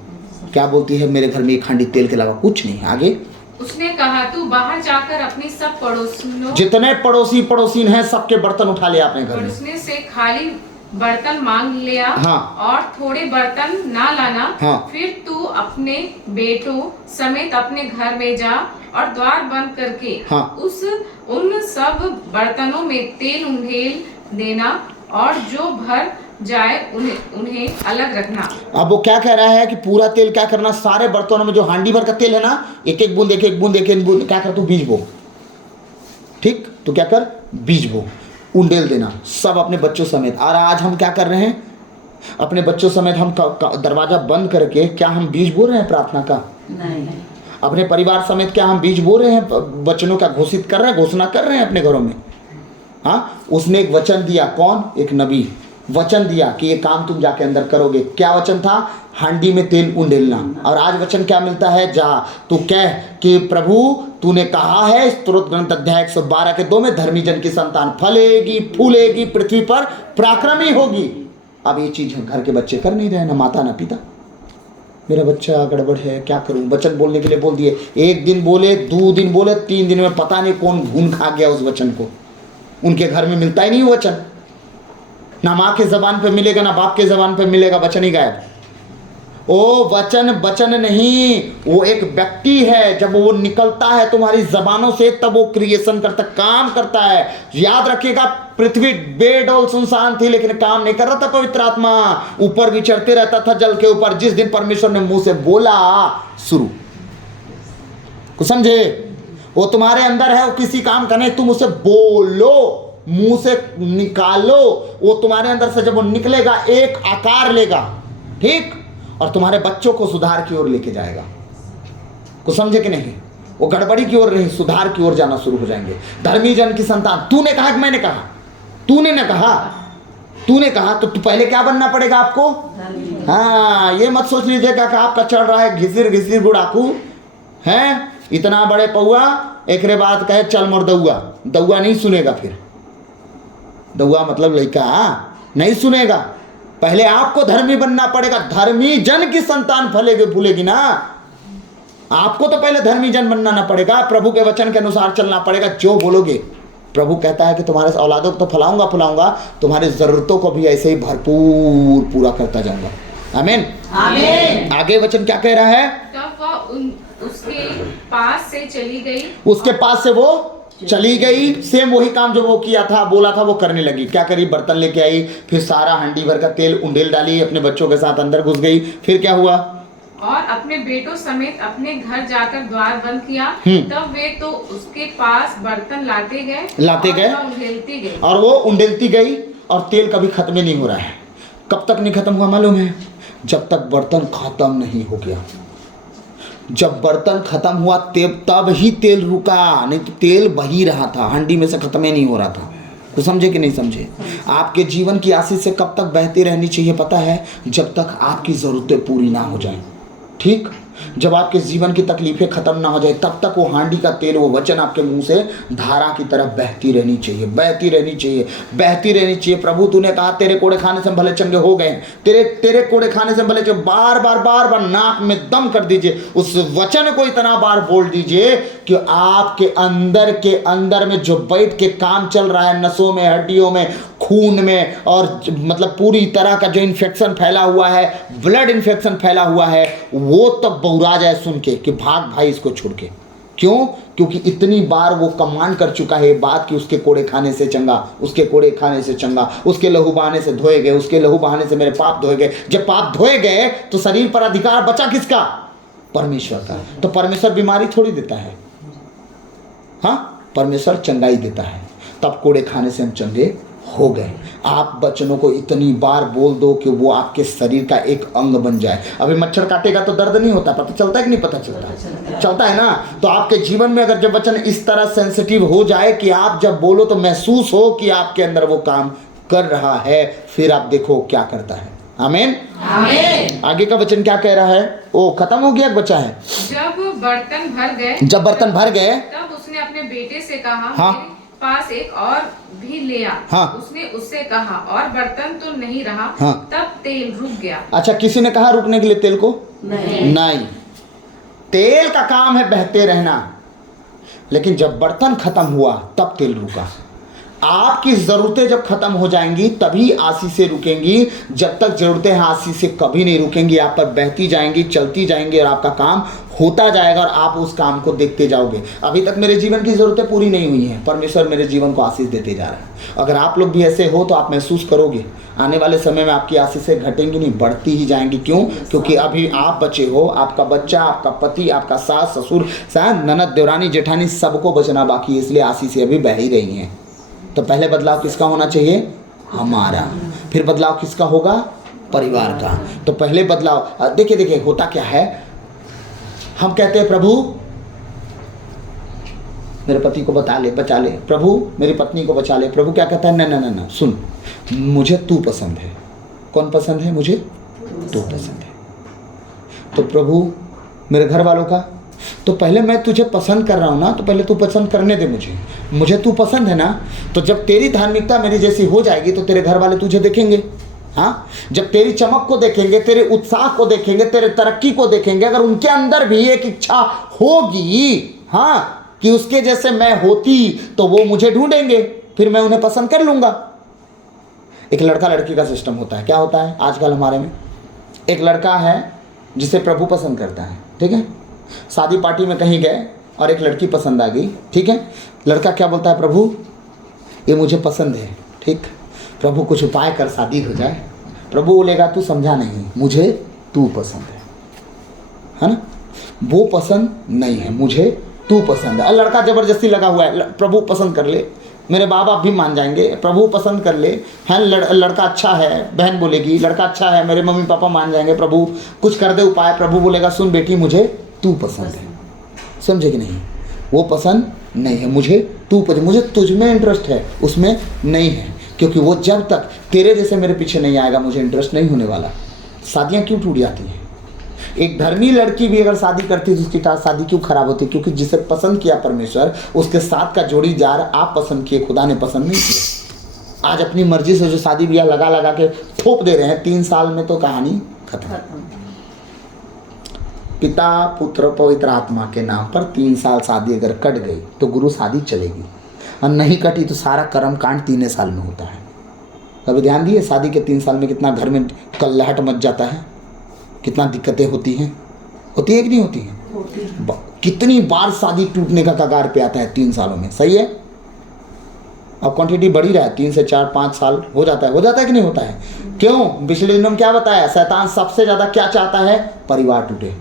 क्या बोलती है? मेरे घर में एक हांडी तेल के अलावा कुछ नहीं। आगे उसने कहा, तू बाहर जाकर अपनी सब पड़ोसियों, जितने पड़ोसी पड़ोसीन हैं, सबके बर्तन उठा लिया अपने घर में, पड़ोसियों से खाली बर्तन मांग लिया। हाँ। और थोड़े बर्तन ना लाना। हाँ। फिर तू अपने बेटों समेत अपने घर में जा और द्वार बंद करके हाँ। उन सब बर्तनों में तेल उंडेल देना, और जो भर जाए उन्हें अलग रखना। अब वो क्या कह रहा है कि पूरा तेल क्या करना? सारे बर्तनों में जो हांडी भर का तेल है ना, एक एक बूंद, एक एक बूंद, एक एक बूंद क्या कर? तू बीज बो। ठीक, तो क्या कर? बीज बो, उंडेल देना, सब अपने बच्चों समेत। और आज हम क्या कर रहे हैं? अपने बच्चों समेत हम दरवाजा बंद करके क्या हम बीज बो रहे हैं प्रार्थना का? नहीं। अपने परिवार समेत क्या हम बीज बो रहे हैं? वचनों का घोषित कर रहे हैं, घोषणा कर रहे हैं अपने घरों में। हाँ, उसने एक वचन दिया। कौन? एक नबी वचन दिया कि ये काम तुम जाके अंदर करोगे। क्या वचन था? हांडी में तेल उंडेलना। और आज वचन क्या मिलता है? जा तू कह कि प्रभु तूने कहा है, स्तोत्र ग्रंथ अध्याय 112 के 2 में, धर्मी जन की संतान फलेगी फूलेगी, पृथ्वी पर पराक्रमी होगी। अब ये चीज घर के बच्चे कर नहीं रहे, ना माता ना पिता। मेरा बच्चा गड़बड़ है, क्या करूं? वचन बोलने के लिए बोल दिए, 1 दिन बोले, 2 दिन बोले, 3 दिन में पता नहीं कौन घून खा गया उस वचन को। उनके घर में मिलता ही नहीं वचन। ना माँ के जबान पे मिलेगा, ना बाप के जबान पे मिलेगा, वचन ही गायब। ओ वचन नहीं, वो एक व्यक्ति है। जब वो निकलता है तुम्हारी जबानों से, तब वो क्रिएशन करता, काम करता है। याद रखिएगा, पृथ्वी बेडौल सुनसान थी, लेकिन काम नहीं कर रहा था पवित्र आत्मा। ऊपर विचरते रहता था जल के ऊपर। जिस दिन परमेश्वर ने मुंह से बोला, शुरू। कुछ समझे? वो तुम्हारे अंदर है, वो किसी काम का नहीं। तुम उसे बोलो, मुंह से निकालो। वो तुम्हारे अंदर से जब वो निकलेगा, एक आकार लेगा, ठीक, और तुम्हारे बच्चों को सुधार की ओर लेके जाएगा। कुछ समझे कि नहीं? वो गड़बड़ी की ओर नहीं, सुधार की ओर जाना शुरू हो जाएंगे। धर्मी जन की संतान। तूने कहा कि मैंने कहा? तूने न कहा, तूने कहा। तो पहले क्या बनना पड़ेगा आपको? हाँ, ये मत सोच लीजिएगा कि आपका चढ़ रहा है घिसिर घिसिर गुड़ाकू है, इतना बड़े पौआ, एक रे बात कहे चल मोर दउआ। दउआ नहीं सुनेगा। फिर दउआ मतलब लड़का नहीं सुनेगा। पहले आपको धर्मी बनना पड़ेगा। धर्मी जन की संतान फलेगी फूलेगी ना। आपको तो पहले धर्मी जन बनना ना पड़ेगा। प्रभु के वचन के अनुसार चलना पड़ेगा। जो बोलोगे, प्रभु कहता है कि तुम्हारे औलादों को तो फलाऊंगा फुलाऊंगा, तुम्हारी जरूरतों को भी ऐसे ही भरपूर पूरा करता जाऊंगा। आमीन। आमीन। आगे वचन क्या कह रहा है? तब वह उसके पास से चली गई। उसके पास से वो चली गई। सेम वही काम जो वो किया था, बोला था, वो करने लगी। क्या करी? बर्तन लेके आई, फिर सारा हंडी भर का तेल उंडेल डाली, अपने बच्चों के साथ अंदर घुस गई। फिर क्या हुआ? और अपने बेटों समेत अपने घर जाकर द्वार बंद किया। तब वे तो उसके पास बर्तन लाते गए और उंडेलती गई, और वो उंडेलती गई, और तेल कभी खत्म ही नहीं हो रहा है। कब तक नहीं खत्म हुआ मालूम है? जब तक बर्तन खत्म नहीं हो गया। जब बर्तन खत्म हुआ तब ही तेल रुका, नहीं तो तेल बही रहा था, हंडी में से खत्म ही नहीं हो रहा था। तो समझे कि नहीं समझे? आपके जीवन की आशीष से कब तक बहती रहनी चाहिए पता है? जब तक आपकी ज़रूरतें पूरी ना हो जाएं। ठीक, जब आपके जीवन की तकलीफें खत्म ना हो जाए तब तक वो हांडी का तेल, वो वचन आपके मुंह से धारा की तरह बहती रहनी चाहिए, बहती रहनी चाहिए, बहती रहनी चाहिए। प्रभु तूने कहा तेरे कोड़े खाने से हम भले चंगे हो गए, तेरे कोड़े खाने से हम भले चंगे। बार बार नाक में दम कर दीजिए, उस वचन को इतना बार बोल दीजिए कि आपके अंदर में जो बैठ के काम चल रहा है, नसों में, हड्डियों में, खून में, और मतलब पूरी तरह का जो इन्फेक्शन फैला हुआ है, ब्लड इन्फेक्शन फैला हुआ है, वो तब बहुरा जाए सुन के कि भाग भाई इसको छोड़ के। क्यों? क्योंकि इतनी बार वो कमांड कर चुका है बात कि उसके कोड़े खाने से चंगा, उसके कोड़े खाने से चंगा, उसके लहू बहाने से धोए गए, उसके लहू बहाने से मेरे पाप धोए गए। जब पाप धोए गए तो शरीर पर अधिकार बचा किसका? परमेश्वर का। तो परमेश्वर बीमारी थोड़ी देता है, हाँ, परमेश्वर चंगाई देता है। तब कोड़े खाने से हम चंगे हो गए। आप वचनों को इतनी बार बोल दो कि वो आपके शरीर का एक अंग बन जाए। अभी मच्छर काटेगा तो दर्द नहीं होता, पता चलता है कि नहीं पता चलता? चलता है ना। तो आपके जीवन में अगर जब वचन इस तरह सेंसिटिव हो जाए कि आप जब बोलो तो महसूस हो कि आपके अंदर वो काम कर रहा है, फिर आप देखो क्या करता है। आमीन, आमीन। आगे का वचन क्या कह रहा है? ओ खत्म हो गया, बचा है। जब बर्तन भर गए तब उसने अपने बेटे से कहा, हाँ, पास एक और भी ले आ। हाँ। उसने उससे कहा, और बर्तन तो नहीं रहा। हाँ। तब तेल रुक गया। अच्छा, किसी ने कहा रुकने के लिए तेल को? नहीं। तेल का काम है बहते रहना, लेकिन जब बर्तन खत्म हुआ तब तेल रुका। आपकी ज़रूरतें जब खत्म हो जाएंगी तभी आशीषें रुकेंगी। जब तक ज़रूरतें हैं आशीषें कभी नहीं रुकेंगी, आप पर बहती जाएंगी, चलती जाएंगी, और आपका काम होता जाएगा और आप उस काम को देखते जाओगे। अभी तक मेरे जीवन की ज़रूरतें पूरी नहीं हुई हैं, परमेश्वर मेरे जीवन को आशीष देते जा रहा है। अगर आप लोग भी ऐसे हो तो आप महसूस करोगे आने वाले समय में आपकी आशीषें घटेंगी नहीं, बढ़ती ही जाएंगी। क्यों? क्योंकि अभी आप बचे हो, आपका बच्चा, आपका पति, आपका सास ससुर, ननद, देवरानी, जेठानी, सबको बचना बाकी है, इसलिए आशीषें अभी बह ही रही हैं। तो पहले बदलाव किसका होना चाहिए? हमारा। फिर बदलाव किसका होगा? परिवार का। तो पहले बदलाव देखिए होता क्या है, हम कहते हैं प्रभु मेरे पति को बचा ले, प्रभु मेरी पत्नी को बचा ले। प्रभु क्या कहता है? ना, सुन, मुझे तू पसंद है। कौन पसंद है? मुझे तू पसंद है। तो प्रभु मेरे घर वालों का, तो पहले मैं तुझे पसंद कर रहा हूँ ना, तो पहले तू पसंद करने दे मुझे तू पसंद है ना। तो जब तेरी धार्मिकता मेरी जैसी हो जाएगी तो तेरे घर वाले तुझे देखेंगे। हाँ, जब तेरी चमक को देखेंगे, तेरे उत्साह को देखेंगे, तेरे तरक्की को देखेंगे, अगर उनके अंदर भी एक इच्छा होगी, हाँ, कि उसके जैसे मैं होती, तो वो मुझे ढूंढेंगे, फिर मैं उन्हें पसंद कर लूँगा। एक लड़का लड़की का सिस्टम होता है। क्या होता है आजकल हमारे में? एक लड़का है जिसे प्रभु पसंद करता है, ठीक है, शादी पार्टी में कहीं गए और एक लड़की पसंद आ गई, ठीक है। लड़का क्या बोलता है? प्रभु ये मुझे पसंद है, ठीक, प्रभु कुछ उपाय कर शादी हो जाए। प्रभु बोलेगा तू समझा नहीं, मुझे तू पसंद है ना, वो पसंद नहीं है, मुझे तू पसंद है। लड़का ज़बरदस्ती लगा हुआ है, प्रभु पसंद कर ले, मेरे माँ बाप भी मान जाएंगे, प्रभु पसंद कर ले, हैं, लड़का अच्छा है, बहन बोलेगी लड़का अच्छा है, मेरे मम्मी पापा मान जाएंगे, प्रभु कुछ कर दे उपाय। प्रभु बोलेगा सुन बेटी मुझे तू पसंद है। समझे कि नहीं? वो पसंद नहीं है, मुझे तू पसंद, मुझे तुझ में इंटरेस्ट है, उसमें नहीं है, क्योंकि वो जब तक तेरे जैसे मेरे पीछे नहीं आएगा मुझे इंटरेस्ट नहीं होने वाला। शादियाँ क्यों टूट जाती हैं? एक धर्मी लड़की भी अगर शादी करती है तो उसकी शादी क्यों खराब होती है? क्योंकि जिसे पसंद किया परमेश्वर, उसके साथ का जोड़ीदार आप पसंद किए, खुदा ने पसंद नहीं किया। आज अपनी मर्जी से जो शादी ब्याह लगा के थोप दे रहे हैं, 3 साल में तो कहानी खत्म। पिता पुत्र पवित्र आत्मा के नाम पर 3 साल शादी अगर कट गई तो गुरु शादी चलेगी, और नहीं कटी तो सारा कर्म कांड 3 साल में होता है। कभी ध्यान दिए शादी के 3 साल में कितना घर में कल्लाहट मच जाता है, कितना दिक्कतें होती हैं कि नहीं होती हैं? कितनी बार शादी टूटने का कगार पे आता है 3 सालों में, सही है। अब क्वांटिटी बढ़ी रहा है, 3 से 4 5 साल हो जाता है कि नहीं होता है? क्यों? पिछले दिनों में क्या बताया, शैतान सबसे ज्यादा क्या चाहता है? परिवार टूटे।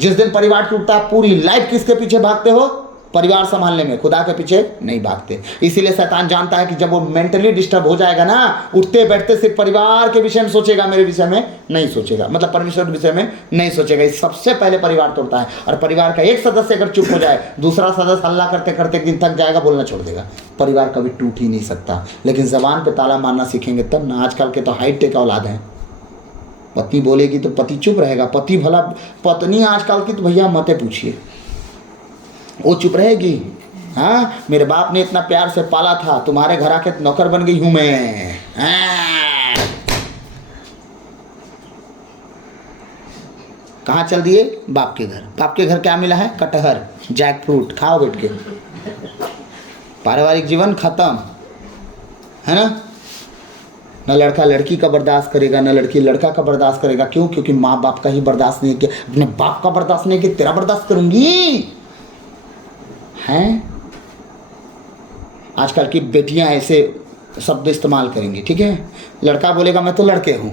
जिस दिन परिवार टूटता है पूरी लाइफ किसके पीछे भागते हो? परिवार संभालने में, खुदा के पीछे नहीं भागते। इसीलिए शैतान जानता है कि जब वो मेंटली डिस्टर्ब हो जाएगा ना, उठते बैठते सिर्फ परिवार के विषय में सोचेगा, मेरे विषय में नहीं सोचेगा, मतलब परमेश्वर के विषय में नहीं सोचेगा। इस सबसे पहले परिवार तोड़ता है। और परिवार का एक सदस्य अगर चुप हो जाए, दूसरा सदस्य हल्ला करते करते एक दिन थक जाएगा, बोलना छोड़ देगा। परिवार कभी टूट ही नहीं सकता। लेकिन जबान पे ताला मारना सीखेंगे तब ना। आजकल के तो हाईटेक औलाद हैं, पत्नी बोलेगी तो पति चुप रहेगा, पति भला, पत्नी आजकल की तो भैया मत पूछिए, वो चुप रहेगी। हाँ, मेरे बाप ने इतना प्यार से पाला था, तुम्हारे घर आके नौकर बन गई हूं मैं। कहाँ चल दिए? बाप के घर। बाप के घर क्या मिला है? कटहर, जैक फ्रूट, खाओ बैठ के। पारिवारिक जीवन खत्म, है ना। न लड़का लड़की का बर्दाश्त करेगा, न लड़की लड़का का बर्दाश्त करेगा। क्यों? क्योंकि माँ बाप का ही बर्दाश्त नहीं किया, अपने बाप का बर्दाश्त नहीं किया, तेरा बर्दाश्त करूंगी। हैं? आजकल की बेटियां ऐसे शब्द इस्तेमाल करेंगी, ठीक है। लड़का बोलेगा मैं तो लड़के हूँ,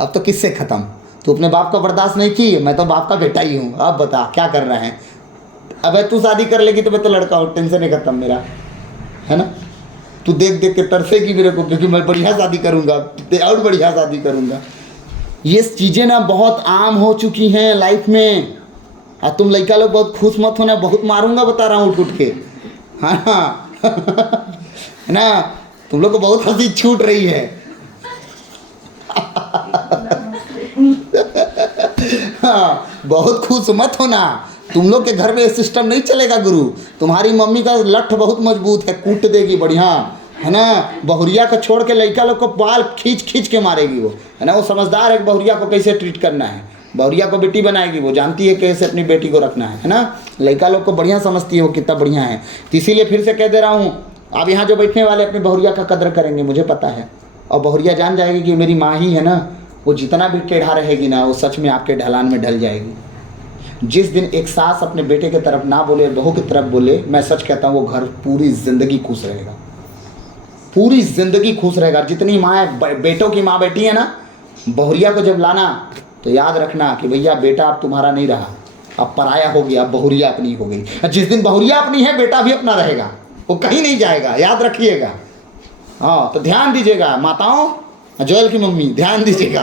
अब तो किससे ख़त्म? तू अपने बाप का बर्दाश्त नहीं की, मैं तो बाप का बेटा ही हूँ, अब बता क्या कर रहा है। अबे तू शादी कर लेगी तो मैं तो लड़का हूँ, टेंशन नहीं खत्म मेरा, है ना। तू देख देख के तरसेगी मेरे को, क्योंकि मैं बढ़िया शादी करूँगा और बढ़िया शादी करूँगा। ये चीज़ें ना बहुत आम हो चुकी हैं लाइफ में। और तुम लड़का लोग बहुत खुश मत होना, बहुत मारूंगा बता रहा हूँ उठ उठ के। हाँ है ना, तुम लोग को बहुत हंसी छूट रही है। हाँ, बहुत खुश मत होना, तुम लोग के घर में सिस्टम नहीं चलेगा गुरु। तुम्हारी मम्मी का लठ बहुत मजबूत है, कूट देगी बढ़िया, है ना। बहुरिया को छोड़ के लड़का लोग को बाल खींच खींच के मारेगी वो, है ना। वो समझदार है कि बहुरिया को कैसे ट्रीट करना है। बहुरिया को बेटी बनाएगी, वो जानती है कैसे अपनी बेटी को रखना है ना। लड़का लोग को बढ़िया समझती हो कितना बढ़िया है। तो इसीलिए फिर से कह दे रहा हूँ, अब यहाँ जो बैठने वाले अपनी बहुरिया का कदर करेंगे, मुझे पता है। और बहुरिया जान जाएगी कि मेरी माँ ही है ना, वो जितना भी टेढ़ा रहेगी ना, वो सच में आपके ढलान में ढल जाएगी। जिस दिन एक सास अपने बेटे की तरफ ना बोले, बहू की तरफ बोले, मैं सच कहता हूँ वो घर पूरी ज़िंदगी खुश रहेगा, पूरी ज़िंदगी खुश रहेगा। जितनी माँ बेटों की माँ बेटी है ना, बहुरिया को जब लाना तो याद रखना कि भैया बेटा अब तुम्हारा नहीं रहा, अब पराया हो गया, बहुरिया अपनी हो गई। जिस दिन बहुरिया अपनी है, बेटा भी अपना रहेगा, वो कहीं नहीं जाएगा, याद रखिएगा। हाँ, तो ध्यान दीजिएगा माताओं, जोएल की मम्मी ध्यान दीजिएगा।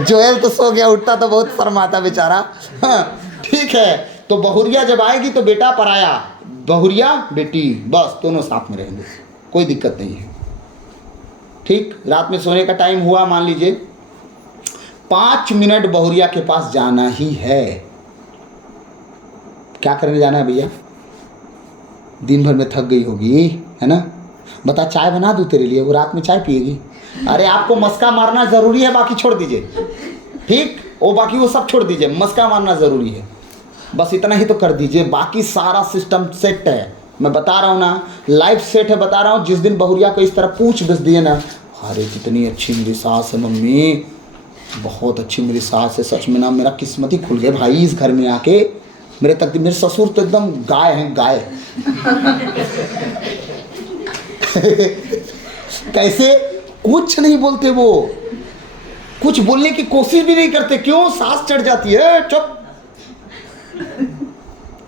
जोएल तो सो गया, उठता तो बहुत शर्माता बेचारा। हाँ, ठीक है। तो बहुरिया जब आएगी तो बेटा पराया, बहुरिया बेटी, बस दोनों साथ में रहेंगे, कोई दिक्कत नहीं है। ठीक, रात में सोने का टाइम हुआ, मान लीजिए 5 मिनट बहुरिया के पास जाना ही है। क्या करने जाना है भैया? दिन भर में थक गई होगी, है ना। बता चाय बना दूँ तेरे लिए, वो रात में चाय पिएगी। अरे आपको मस्का मारना ज़रूरी है, बाकी छोड़ दीजिए, ठीक। वो बाकी वो सब छोड़ दीजिए, मस्का मारना ज़रूरी है, बस इतना ही तो कर दीजिए। बाकी सारा सिस्टम सेट है, मैं बता रहा हूँ ना, लाइफ सेट है, बता रहा हूँ। जिस दिन बहुरिया को इस तरह पूछ बस दिए ना, अरे कितनी अच्छी मेरी सास है मम्मी, बहुत अच्छी मेरी सास है, सच में ना मेरा किस्मत ही खुल गया भाई इस घर में आके। मेरे तक मेरे ससुर तो एकदम गाय हैं, गाय। कैसे? कुछ नहीं बोलते, वो कुछ बोलने की कोशिश भी नहीं करते। क्यों? सास चढ़ जाती है। चुप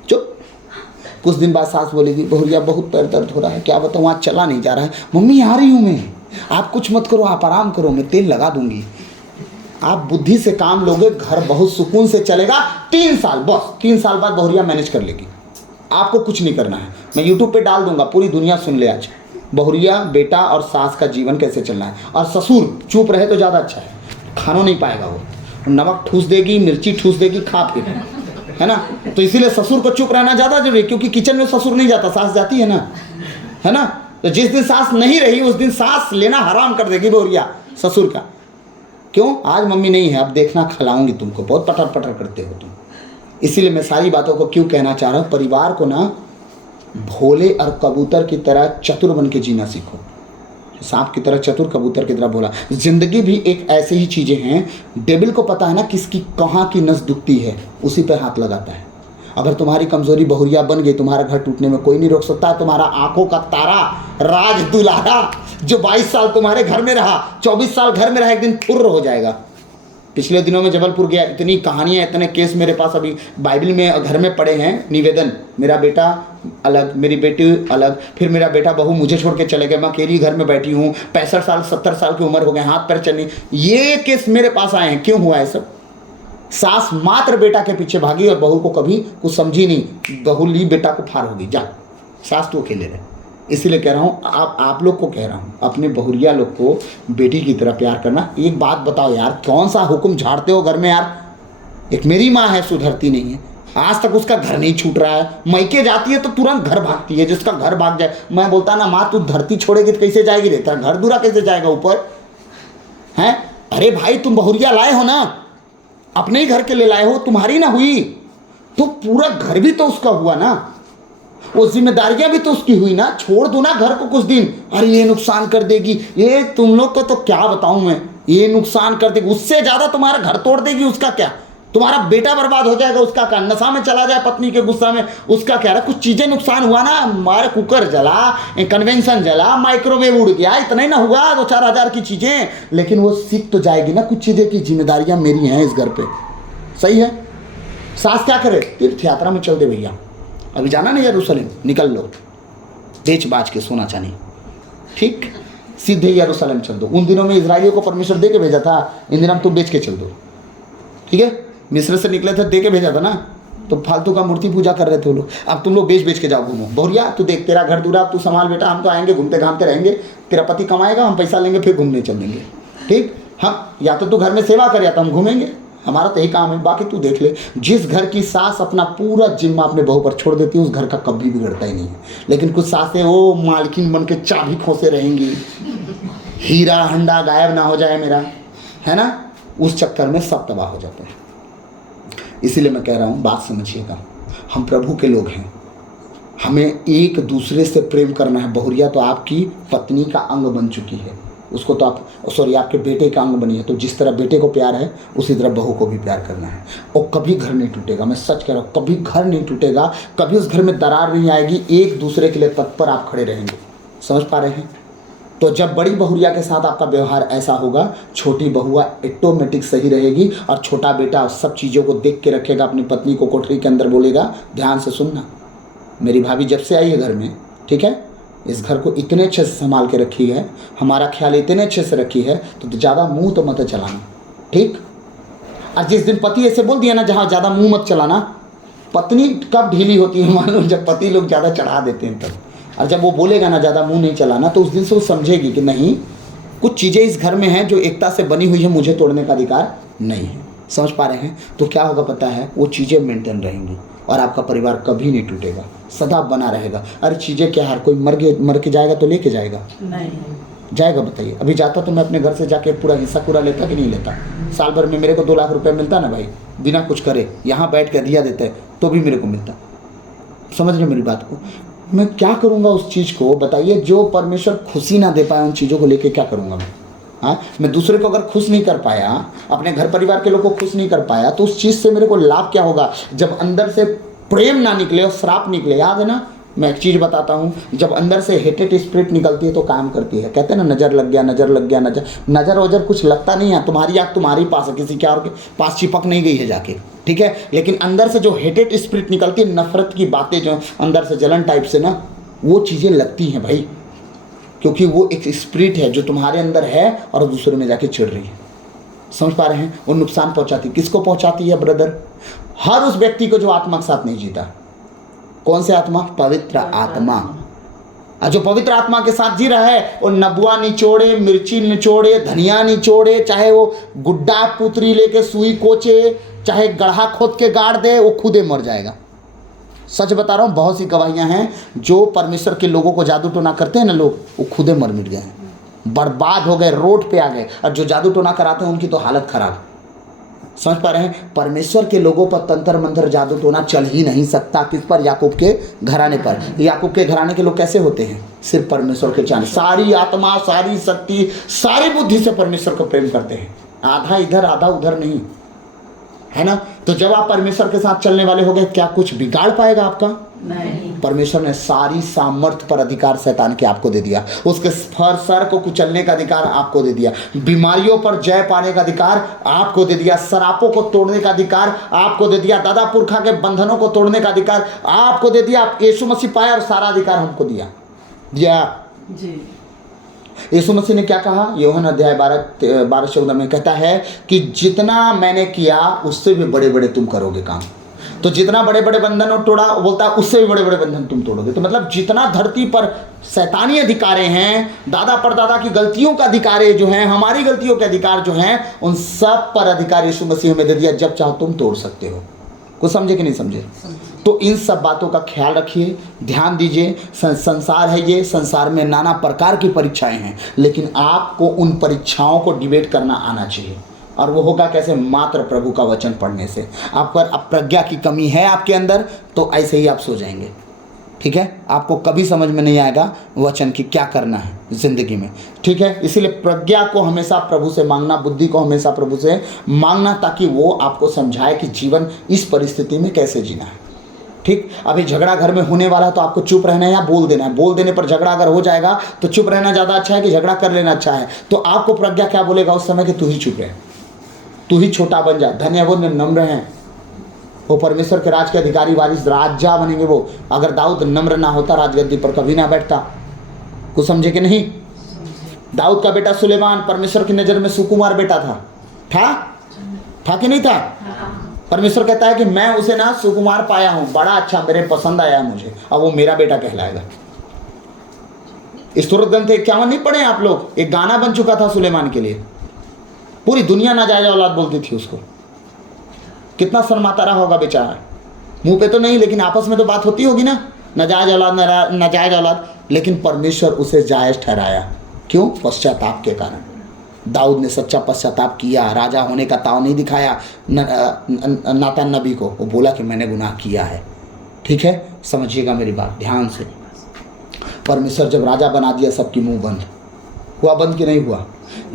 चुप। कुछ दिन बाद सास बोलेगी, बहुरिया बहुत पैर दर्द हो रहा है, क्या बताऊँ आज चला नहीं जा रहा है। मम्मी आ रही हूँ मैं, आप कुछ मत करो, आप आराम करो, मैं तेल लगा दूंगी। आप बुद्धि से काम लोगे, घर बहुत सुकून से चलेगा। 3 साल, बस 3 साल बाद बहुरिया मैनेज कर लेगी, आपको कुछ नहीं करना है। मैं यूट्यूब पे डाल दूंगा, पूरी दुनिया सुन ले आज, बहुरिया बेटा और सास का जीवन कैसे चलना है। और ससुर चुप रहे तो ज़्यादा अच्छा है, खाना नहीं पाएगा वो, नमक ठूस देगी, मिर्ची ठूस देगी, खा फिर, है ना। तो इसीलिए ससुर को चुप रहना ज़्यादा जरूरी है, क्योंकि किचन में ससुर नहीं जाता, सास जाती है ना, है ना। तो जिस दिन सास नहीं रही, उस दिन सास लेना हराम कर देगी बहुरिया ससुर का। क्यों? आज मम्मी नहीं है, अब देखना खिलाऊंगी तुमको, बहुत पटर पटर करते हो तुम। इसीलिए मैं सारी बातों को क्यों कहना चाह रहा हूँ, परिवार को ना भोले और कबूतर की तरह चतुर बन के जीना सीखो। सांप की तरह चतुर, कबूतर की तरह भोला। जिंदगी भी एक ऐसे ही चीज़ें हैं, डेविल को पता है ना किसकी कहाँ की नस दुखती है, उसी पे हाथ लगाता है। अगर तुम्हारी कमजोरी बहुरिया बन गई, तुम्हारा घर टूटने में कोई नहीं रोक सकता। तुम्हारा आंखों का तारा, राज दुलारा, जो 22 साल तुम्हारे घर में रहा, 24 साल घर में रहा, एक दिन फुर्र हो जाएगा। पिछले दिनों में जबलपुर गया, इतनी कहानियाँ, इतने केस मेरे पास अभी बाइबल में घर में पड़े हैं। निवेदन, मेरा बेटा अलग, मेरी बेटी अलग, फिर मेरा बेटा बहू मुझे छोड़ के चले गए, मैं अकेली घर में बैठी हूँ, 65 साल 70 साल की उम्र हो गए, हाथ पैर चलनी, ये केस मेरे पास आए हैं। क्यों हुआ है सब? सास मात्र बेटा के पीछे भागी और बहू को कभी कुछ समझी नहीं। बहू ली बेटा को फार होगी, जा सास तो अकेले रहे। इसीलिए कह रहा हूँ, आप लोग को कह रहा हूँ, अपने बहुरिया लोग को बेटी की तरह प्यार करना। एक बात बताओ यार, कौन सा हुक्म झाड़ते हो घर में यार? एक मेरी माँ है, सुधरती नहीं है, आज तक उसका घर नहीं छूट रहा है। मैके जाती है तो तुरंत घर भागती है, जिसका घर भाग जाए। मैं बोलता ना, माँ तू धरती छोड़ेगी तो कैसे जाएगी रे? तेरा घर दूरा कैसे जाएगा ऊपर हैं? अरे भाई, तुम बहुरिया लाए हो ना, अपने ही घर के लिए लाए हो, तुम्हारी ना हुई तो पूरा घर भी तो उसका हुआ ना, वो जिम्मेदारियां भी तो उसकी हुई ना। छोड़ दो ना घर को कुछ दिन। अरे ये नुकसान कर देगी, ये तुम लोग को तो क्या बताऊं मैं, ये नुकसान कर देगी, उससे ज्यादा तुम्हारा घर तोड़ देगी, उसका क्या? तुम्हारा बेटा बर्बाद हो जाएगा, उसका क्या? नशा में चला जाए पत्नी के गुस्सा में, उसका क्या? रहा कुछ चीजें नुकसान हुआ ना, हमारे कुकर जला, कन्वेंशन जला, माइक्रोवेव उड़ गया, इतना ही ना हुआ, 2-4 हज़ार की चीजें, लेकिन वो सीख तो जाएगी ना कुछ चीजें की जिम्मेदारियां मेरी हैं इस घर पे। सही है? सास क्या करे? तीर्थ यात्रा में चल दे भैया, अभी जाना नहीं यरूशलेम, निकल लो, बेच बाज के सोना चांदी, ठीक, सीधे यरूशलेम चल दो। उन दिनों में इजराइलियों को परमेश्वर दे के भेजा था, इन दिनों तुम बेच के चल दो, ठीक है? मिस्र से निकले थे, दे के भेजा था ना, तो फालतू का मूर्ति पूजा कर रहे थे वो लोग। अब तुम लोग बेच के जाओ, घूमो। बहुरिया तू देख, तेरा घर दूरा, तू संभाल बेटा, हम तो आएंगे, घूमते घामते रहेंगे, तेरा पति कमाएगा, हम पैसा लेंगे, फिर घूमने चल देंगे, ठीक? हम या तो तू घर में सेवा कर, या तो हम घूमेंगे, हमारा तो यही काम है। बाकी तू देख ले, जिस घर की सास अपना पूरा जिम्मा अपने बहू पर छोड़ देती है, उस घर का कभी बिगड़ता ही नहीं है। लेकिन कुछ सासें वो मालकिन बन के चाबी खोसे रहेंगी, हीरा हंडा गायब ना हो जाए मेरा, है ना, उस चक्कर में सब तबाह हो जाते हैं। इसीलिए मैं कह रहा हूँ, बात समझिएगा, हम प्रभु के लोग हैं, हमें एक दूसरे से प्रेम करना है। बहुरिया तो आपकी पत्नी का अंग बन चुकी है, उसको तो आप आपके बेटे का अंग बनी है, तो जिस तरह बेटे को प्यार है उसी तरह बहू को भी प्यार करना है। और कभी घर नहीं टूटेगा, मैं सच कह रहा हूँ, कभी घर नहीं टूटेगा, कभी उस घर में दरार नहीं आएगी, एक दूसरे के लिए तत्पर आप खड़े रहेंगे। समझ पा रहे हैं? तो जब बड़ी बहुरिया के साथ आपका व्यवहार ऐसा होगा, छोटी बहुआ ऑटोमेटिक सही रहेगी, और छोटा बेटा सब चीज़ों को देख के रखेगा, अपनी पत्नी को कोठरी के अंदर बोलेगा, ध्यान से सुनना, मेरी भाभी जब से आई है घर में, ठीक है, इस घर को इतने अच्छे से संभाल के रखी है, हमारा ख्याल इतने अच्छे से रखी है, तो ज़्यादा मुंह तो मत चलाना, ठीक? और जिस दिन पति ऐसे बोल दिया ना, जहाँ ज़्यादा मुंह मत चलाना, पत्नी कब ढीली होती है मालूम? जब पति लोग ज़्यादा चढ़ा देते हैं तब। और जब वो बोलेगा ना ज़्यादा मुंह नहीं चलाना, तो उस दिन से वो समझेगी कि नहीं, कुछ चीज़ें इस घर में हैं जो एकता से बनी हुई है, मुझे तोड़ने का अधिकार नहीं है। समझ पा रहे हैं? तो क्या होगा पता है, वो चीज़ें मेंटेन रहेंगी और आपका परिवार कभी नहीं टूटेगा, सदा बना रहेगा। अरे चीज़ें क्या, हर कोई मर के जाएगा तो लेके जाएगा? नहीं जाएगा, बताइए। अभी जाता तो मैं अपने घर से जाके पूरा हिस्सा पूरा लेता कि नहीं लेता? साल भर में मेरे को 2 लाख रुपए मिलता ना भाई, बिना कुछ करे, यहाँ बैठ के दिया देते तो भी मेरे को मिलता। समझ रहे मेरी बात को? मैं क्या करूँगा उस चीज़ को, बताइए? जो परमेश्वर खुशी ना दे पाए, उन चीज़ों को लेके क्या करूँगा मैं? हाँ, मैं दूसरे को अगर खुश नहीं कर पाया, अपने घर परिवार के लोगों को खुश नहीं कर पाया, तो उस चीज़ से मेरे को लाभ क्या होगा? जब अंदर से प्रेम ना निकले और श्राप निकले। याद है ना, मैं एक चीज़ बताता हूँ, जब अंदर से हेटेड स्पिरिट निकलती है तो काम करती है। कहते हैं ना, नज़र लग गया, नज़र लग गया, नज़र वजर कुछ लगता नहीं है, तुम्हारी आँख तुम्हारी पास है, किसी के और के पास चिपक नहीं गई है जाके, ठीक है? लेकिन अंदर से जो हेटेड स्पिरिट निकलती है, नफरत की बातें जो अंदर से जलन टाइप से ना, वो चीज़ें लगती हैं भाई, क्योंकि वो एक स्पिरिट है जो तुम्हारे अंदर है और दूसरे में जाके चिढ़ रही है। समझ पा रहे हैं? वो नुकसान पहुंचाती, किसको पहुंचाती है ब्रदर? हर उस व्यक्ति को जो आत्मा के साथ नहीं जीता। कौन से आत्मा? पवित्र आत्मा। और जो पवित्र आत्मा के साथ जी रहा है, वो नबुआ निचोड़े, मिर्ची निचोड़े, धनिया निचोड़े, चाहे वो गुड्डा पुत्री लेके सुई कोचे, चाहे गड्ढा खोद के गाड़ दे, वो खुदे मर जाएगा। सच बता रहा हूँ, बहुत सी गवाहियाँ हैं, जो परमेश्वर के लोगों को जादू टोना करते हैं ना लोग, वो खुदे मर मिट गए हैं, बर्बाद हो गए, रोड पे आ गए। और जो जादू टोना कराते हैं उनकी तो हालत खराब। समझ पा रहे हैं? परमेश्वर के लोगों पर तंत्र मंत्र जादू टोना चल ही नहीं सकता। किस पर? याकूब के घराने पर। याकूब के घराने के लोग कैसे होते हैं? सिर्फ परमेश्वर के चाहने, सारी आत्मा, सारी शक्ति, सारी बुद्धि से परमेश्वर को प्रेम करते हैं। आधा इधर आधा उधर नहीं, है ना? तो जब आप परमेश्वर के साथ चलने वाले हो गए, क्या कुछ बिगाड़ पाएगा आपका? नहीं। परमेश्वर ने सारी सामर्थ्य पर अधिकार शैतान के आपको दे दिया, उसके सर को कुचलने का अधिकार आपको दे दिया, बीमारियों पर जय पाने का अधिकार आपको दे दिया, शरापों को तोड़ने का अधिकार आपको दे दिया, दादा पुरखा के बंधनों को तोड़ने का अधिकार आपको दे दिया। आप यीशु मसीह पाया और सारा अधिकार हमको दिया जी। यीशु मसीह ने क्या कहा? यूहन्ना अध्याय 12:14 में कहता है कि जितना मैंने किया उससे भी बड़े बड़े तुम करोगे काम। तो जितना बड़े बड़े बंधन तोड़ा, बोलता है उससे भी बड़े बड़े बंधन तुम तोड़ोगे। तो मतलब जितना धरती पर शैतानी अधिकारे हैं, दादा परदादा की गलतियों का अधिकार जो हैं, हमारी गलतियों के अधिकार जो हैं, उन सब पर अधिकार यीशु मसीह में दे दिया। जब चाहो तुम तोड़ सकते हो। कुछ समझे कि नहीं समझे? तो इन सब बातों का ख्याल रखिए, ध्यान दीजिए। संसार है ये, संसार में नाना प्रकार की परीक्षाएं हैं, लेकिन आपको उन परीक्षाओं को डिबेट करना आना चाहिए। और वो होगा कैसे? मात्र प्रभु का वचन पढ़ने से। आप पर प्रज्ञा की कमी है आपके अंदर, तो ऐसे ही आप सो जाएंगे। ठीक है? आपको कभी समझ में नहीं आएगा वचन की क्या करना है ज़िंदगी में। ठीक है? इसीलिए प्रज्ञा को हमेशा प्रभु से मांगना, बुद्धि को हमेशा प्रभु से मांगना, ताकि वो आपको समझाए कि जीवन इस परिस्थिति में कैसे जीना है। ठीक? अभी झगड़ा घर में होने वाला है तो आपको चुप रहना है या बोल देना है? बोल देने पर झगड़ा अगर हो जाएगा तो चुप रहना ज़्यादा अच्छा है कि झगड़ा कर लेना अच्छा है? तो आपको प्रज्ञा क्या बोलेगा उस समय? कि तू ही चुप रहे, तू ही छोटा बन जा। धन्य वो नम्र हैं, वो परमेश्वर के राज के अधिकारी वारिस राजा बनेंगे वो। अगर दाऊद नम्र ना होता राजगद्दी पर कभी ना बैठता। कुछ समझे कि नहीं? दाऊद का बेटा सुलेमान परमेश्वर की नज़र में सुकुमार बेटा था कि नहीं था? परमेश्वर कहता है कि मैं उसे ना सुकुमार पाया हूँ, बड़ा अच्छा, मेरे पसंद आया मुझे, अब वो मेरा बेटा कहलाएगा। स्तोत्र ग्रंथ 51 नहीं पढ़े आप लोग? एक गाना बन चुका था सुलेमान के लिए, पूरी दुनिया नाजायज औलाद बोलती थी उसको। कितना शर्माता रहा होगा बेचारा। मुंह पे तो नहीं, लेकिन आपस में तो बात होती होगी ना, नाजायज औलाद, नाजायज औलाद। लेकिन परमेश्वर उसे जायज ठहराया। क्यों? पश्चाताप के कारण। दाऊद ने सच्चा पश्चाताप किया, राजा होने का ताव नहीं दिखाया नातान नबी को। वो बोला कि मैंने गुनाह किया है। ठीक है? समझिएगा मेरी बात ध्यान से। परमेश्वर जब राजा बना दिया, सबकी मुंह बंद हुआ। बंद कि नहीं हुआ?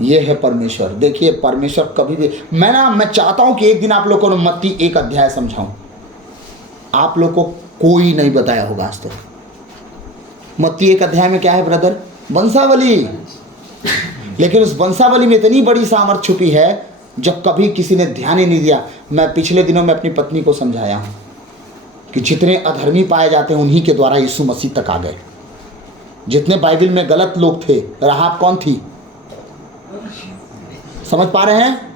ये है परमेश्वर। देखिए परमेश्वर कभी भी, मैं चाहता हूं कि एक दिन आप लोगों को मत्ती 1 अध्याय समझाऊं। आप लोग को कोई नहीं बताया होगा आज तक। मत्ती 1 अध्याय में क्या है ब्रदर? वंशावली। लेकिन उस वंशावली में इतनी बड़ी सामर्थ छुपी है जब कभी किसी ने ध्यान ही नहीं दिया। मैं पिछले दिनों में अपनी पत्नी को समझाया हूं कि जितने अधर्मी पाए जाते हैं उन्हीं के द्वारा यीशु मसीह तक आ गए। जितने बाइबल में गलत लोग थे, राहाब कौन थी? समझ पा रहे हैं?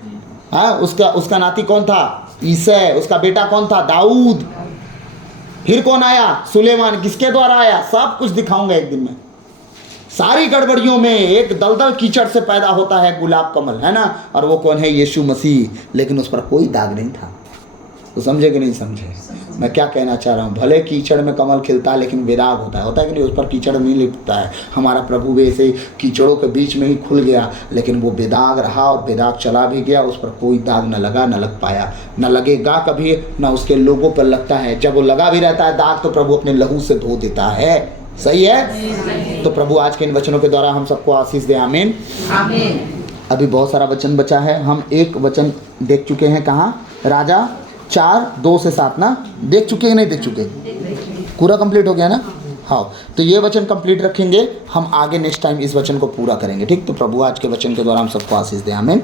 हाँ, उसका नाती कौन था? ईसै। उसका बेटा कौन था? दाऊद। फिर कौन आया? सुलेमान। किसके द्वारा आया? सब कुछ दिखाऊंगा एक दिन में। सारी गड़बड़ियों में एक दलदल कीचड़ से पैदा होता है गुलाब कमल, है ना? और वो कौन है? यीशु मसीह। लेकिन उस पर कोई दाग नहीं था। तो समझे कि नहीं समझे मैं क्या कहना चाह रहा हूँ? भले कीचड़ में कमल खिलता है लेकिन बेदाग होता है कि नहीं? उस पर कीचड़ नहीं लिपटता है। हमारा प्रभु भी ऐसे कीचड़ों के बीच में ही खुल गया, लेकिन वो बेदाग रहा और बेदाग चला भी गया। उस पर कोई दाग न लगा, न लग पाया, न लगेगा कभी, न उसके लोगों पर लगता है। जब वो लगा भी रहता है दाग, तो प्रभु अपने लहू से धो देता है। सही है? तो प्रभु आज के इन वचनों के द्वारा हम सबको आशीष दे। आमीन। अभी बहुत सारा वचन बचा है। हम एक वचन देख चुके हैं। कहाँ? राजा 4:2 से 7 ना? देख चुके हैं नहीं देख चुके? पूरा कंप्लीट हो गया ना? हाँ, तो ये वचन कंप्लीट रखेंगे हम। आगे नेक्स्ट टाइम इस वचन को पूरा करेंगे। ठीक? तो प्रभु आज के वचन के द्वारा हम सबको आशीष दे। आमीन।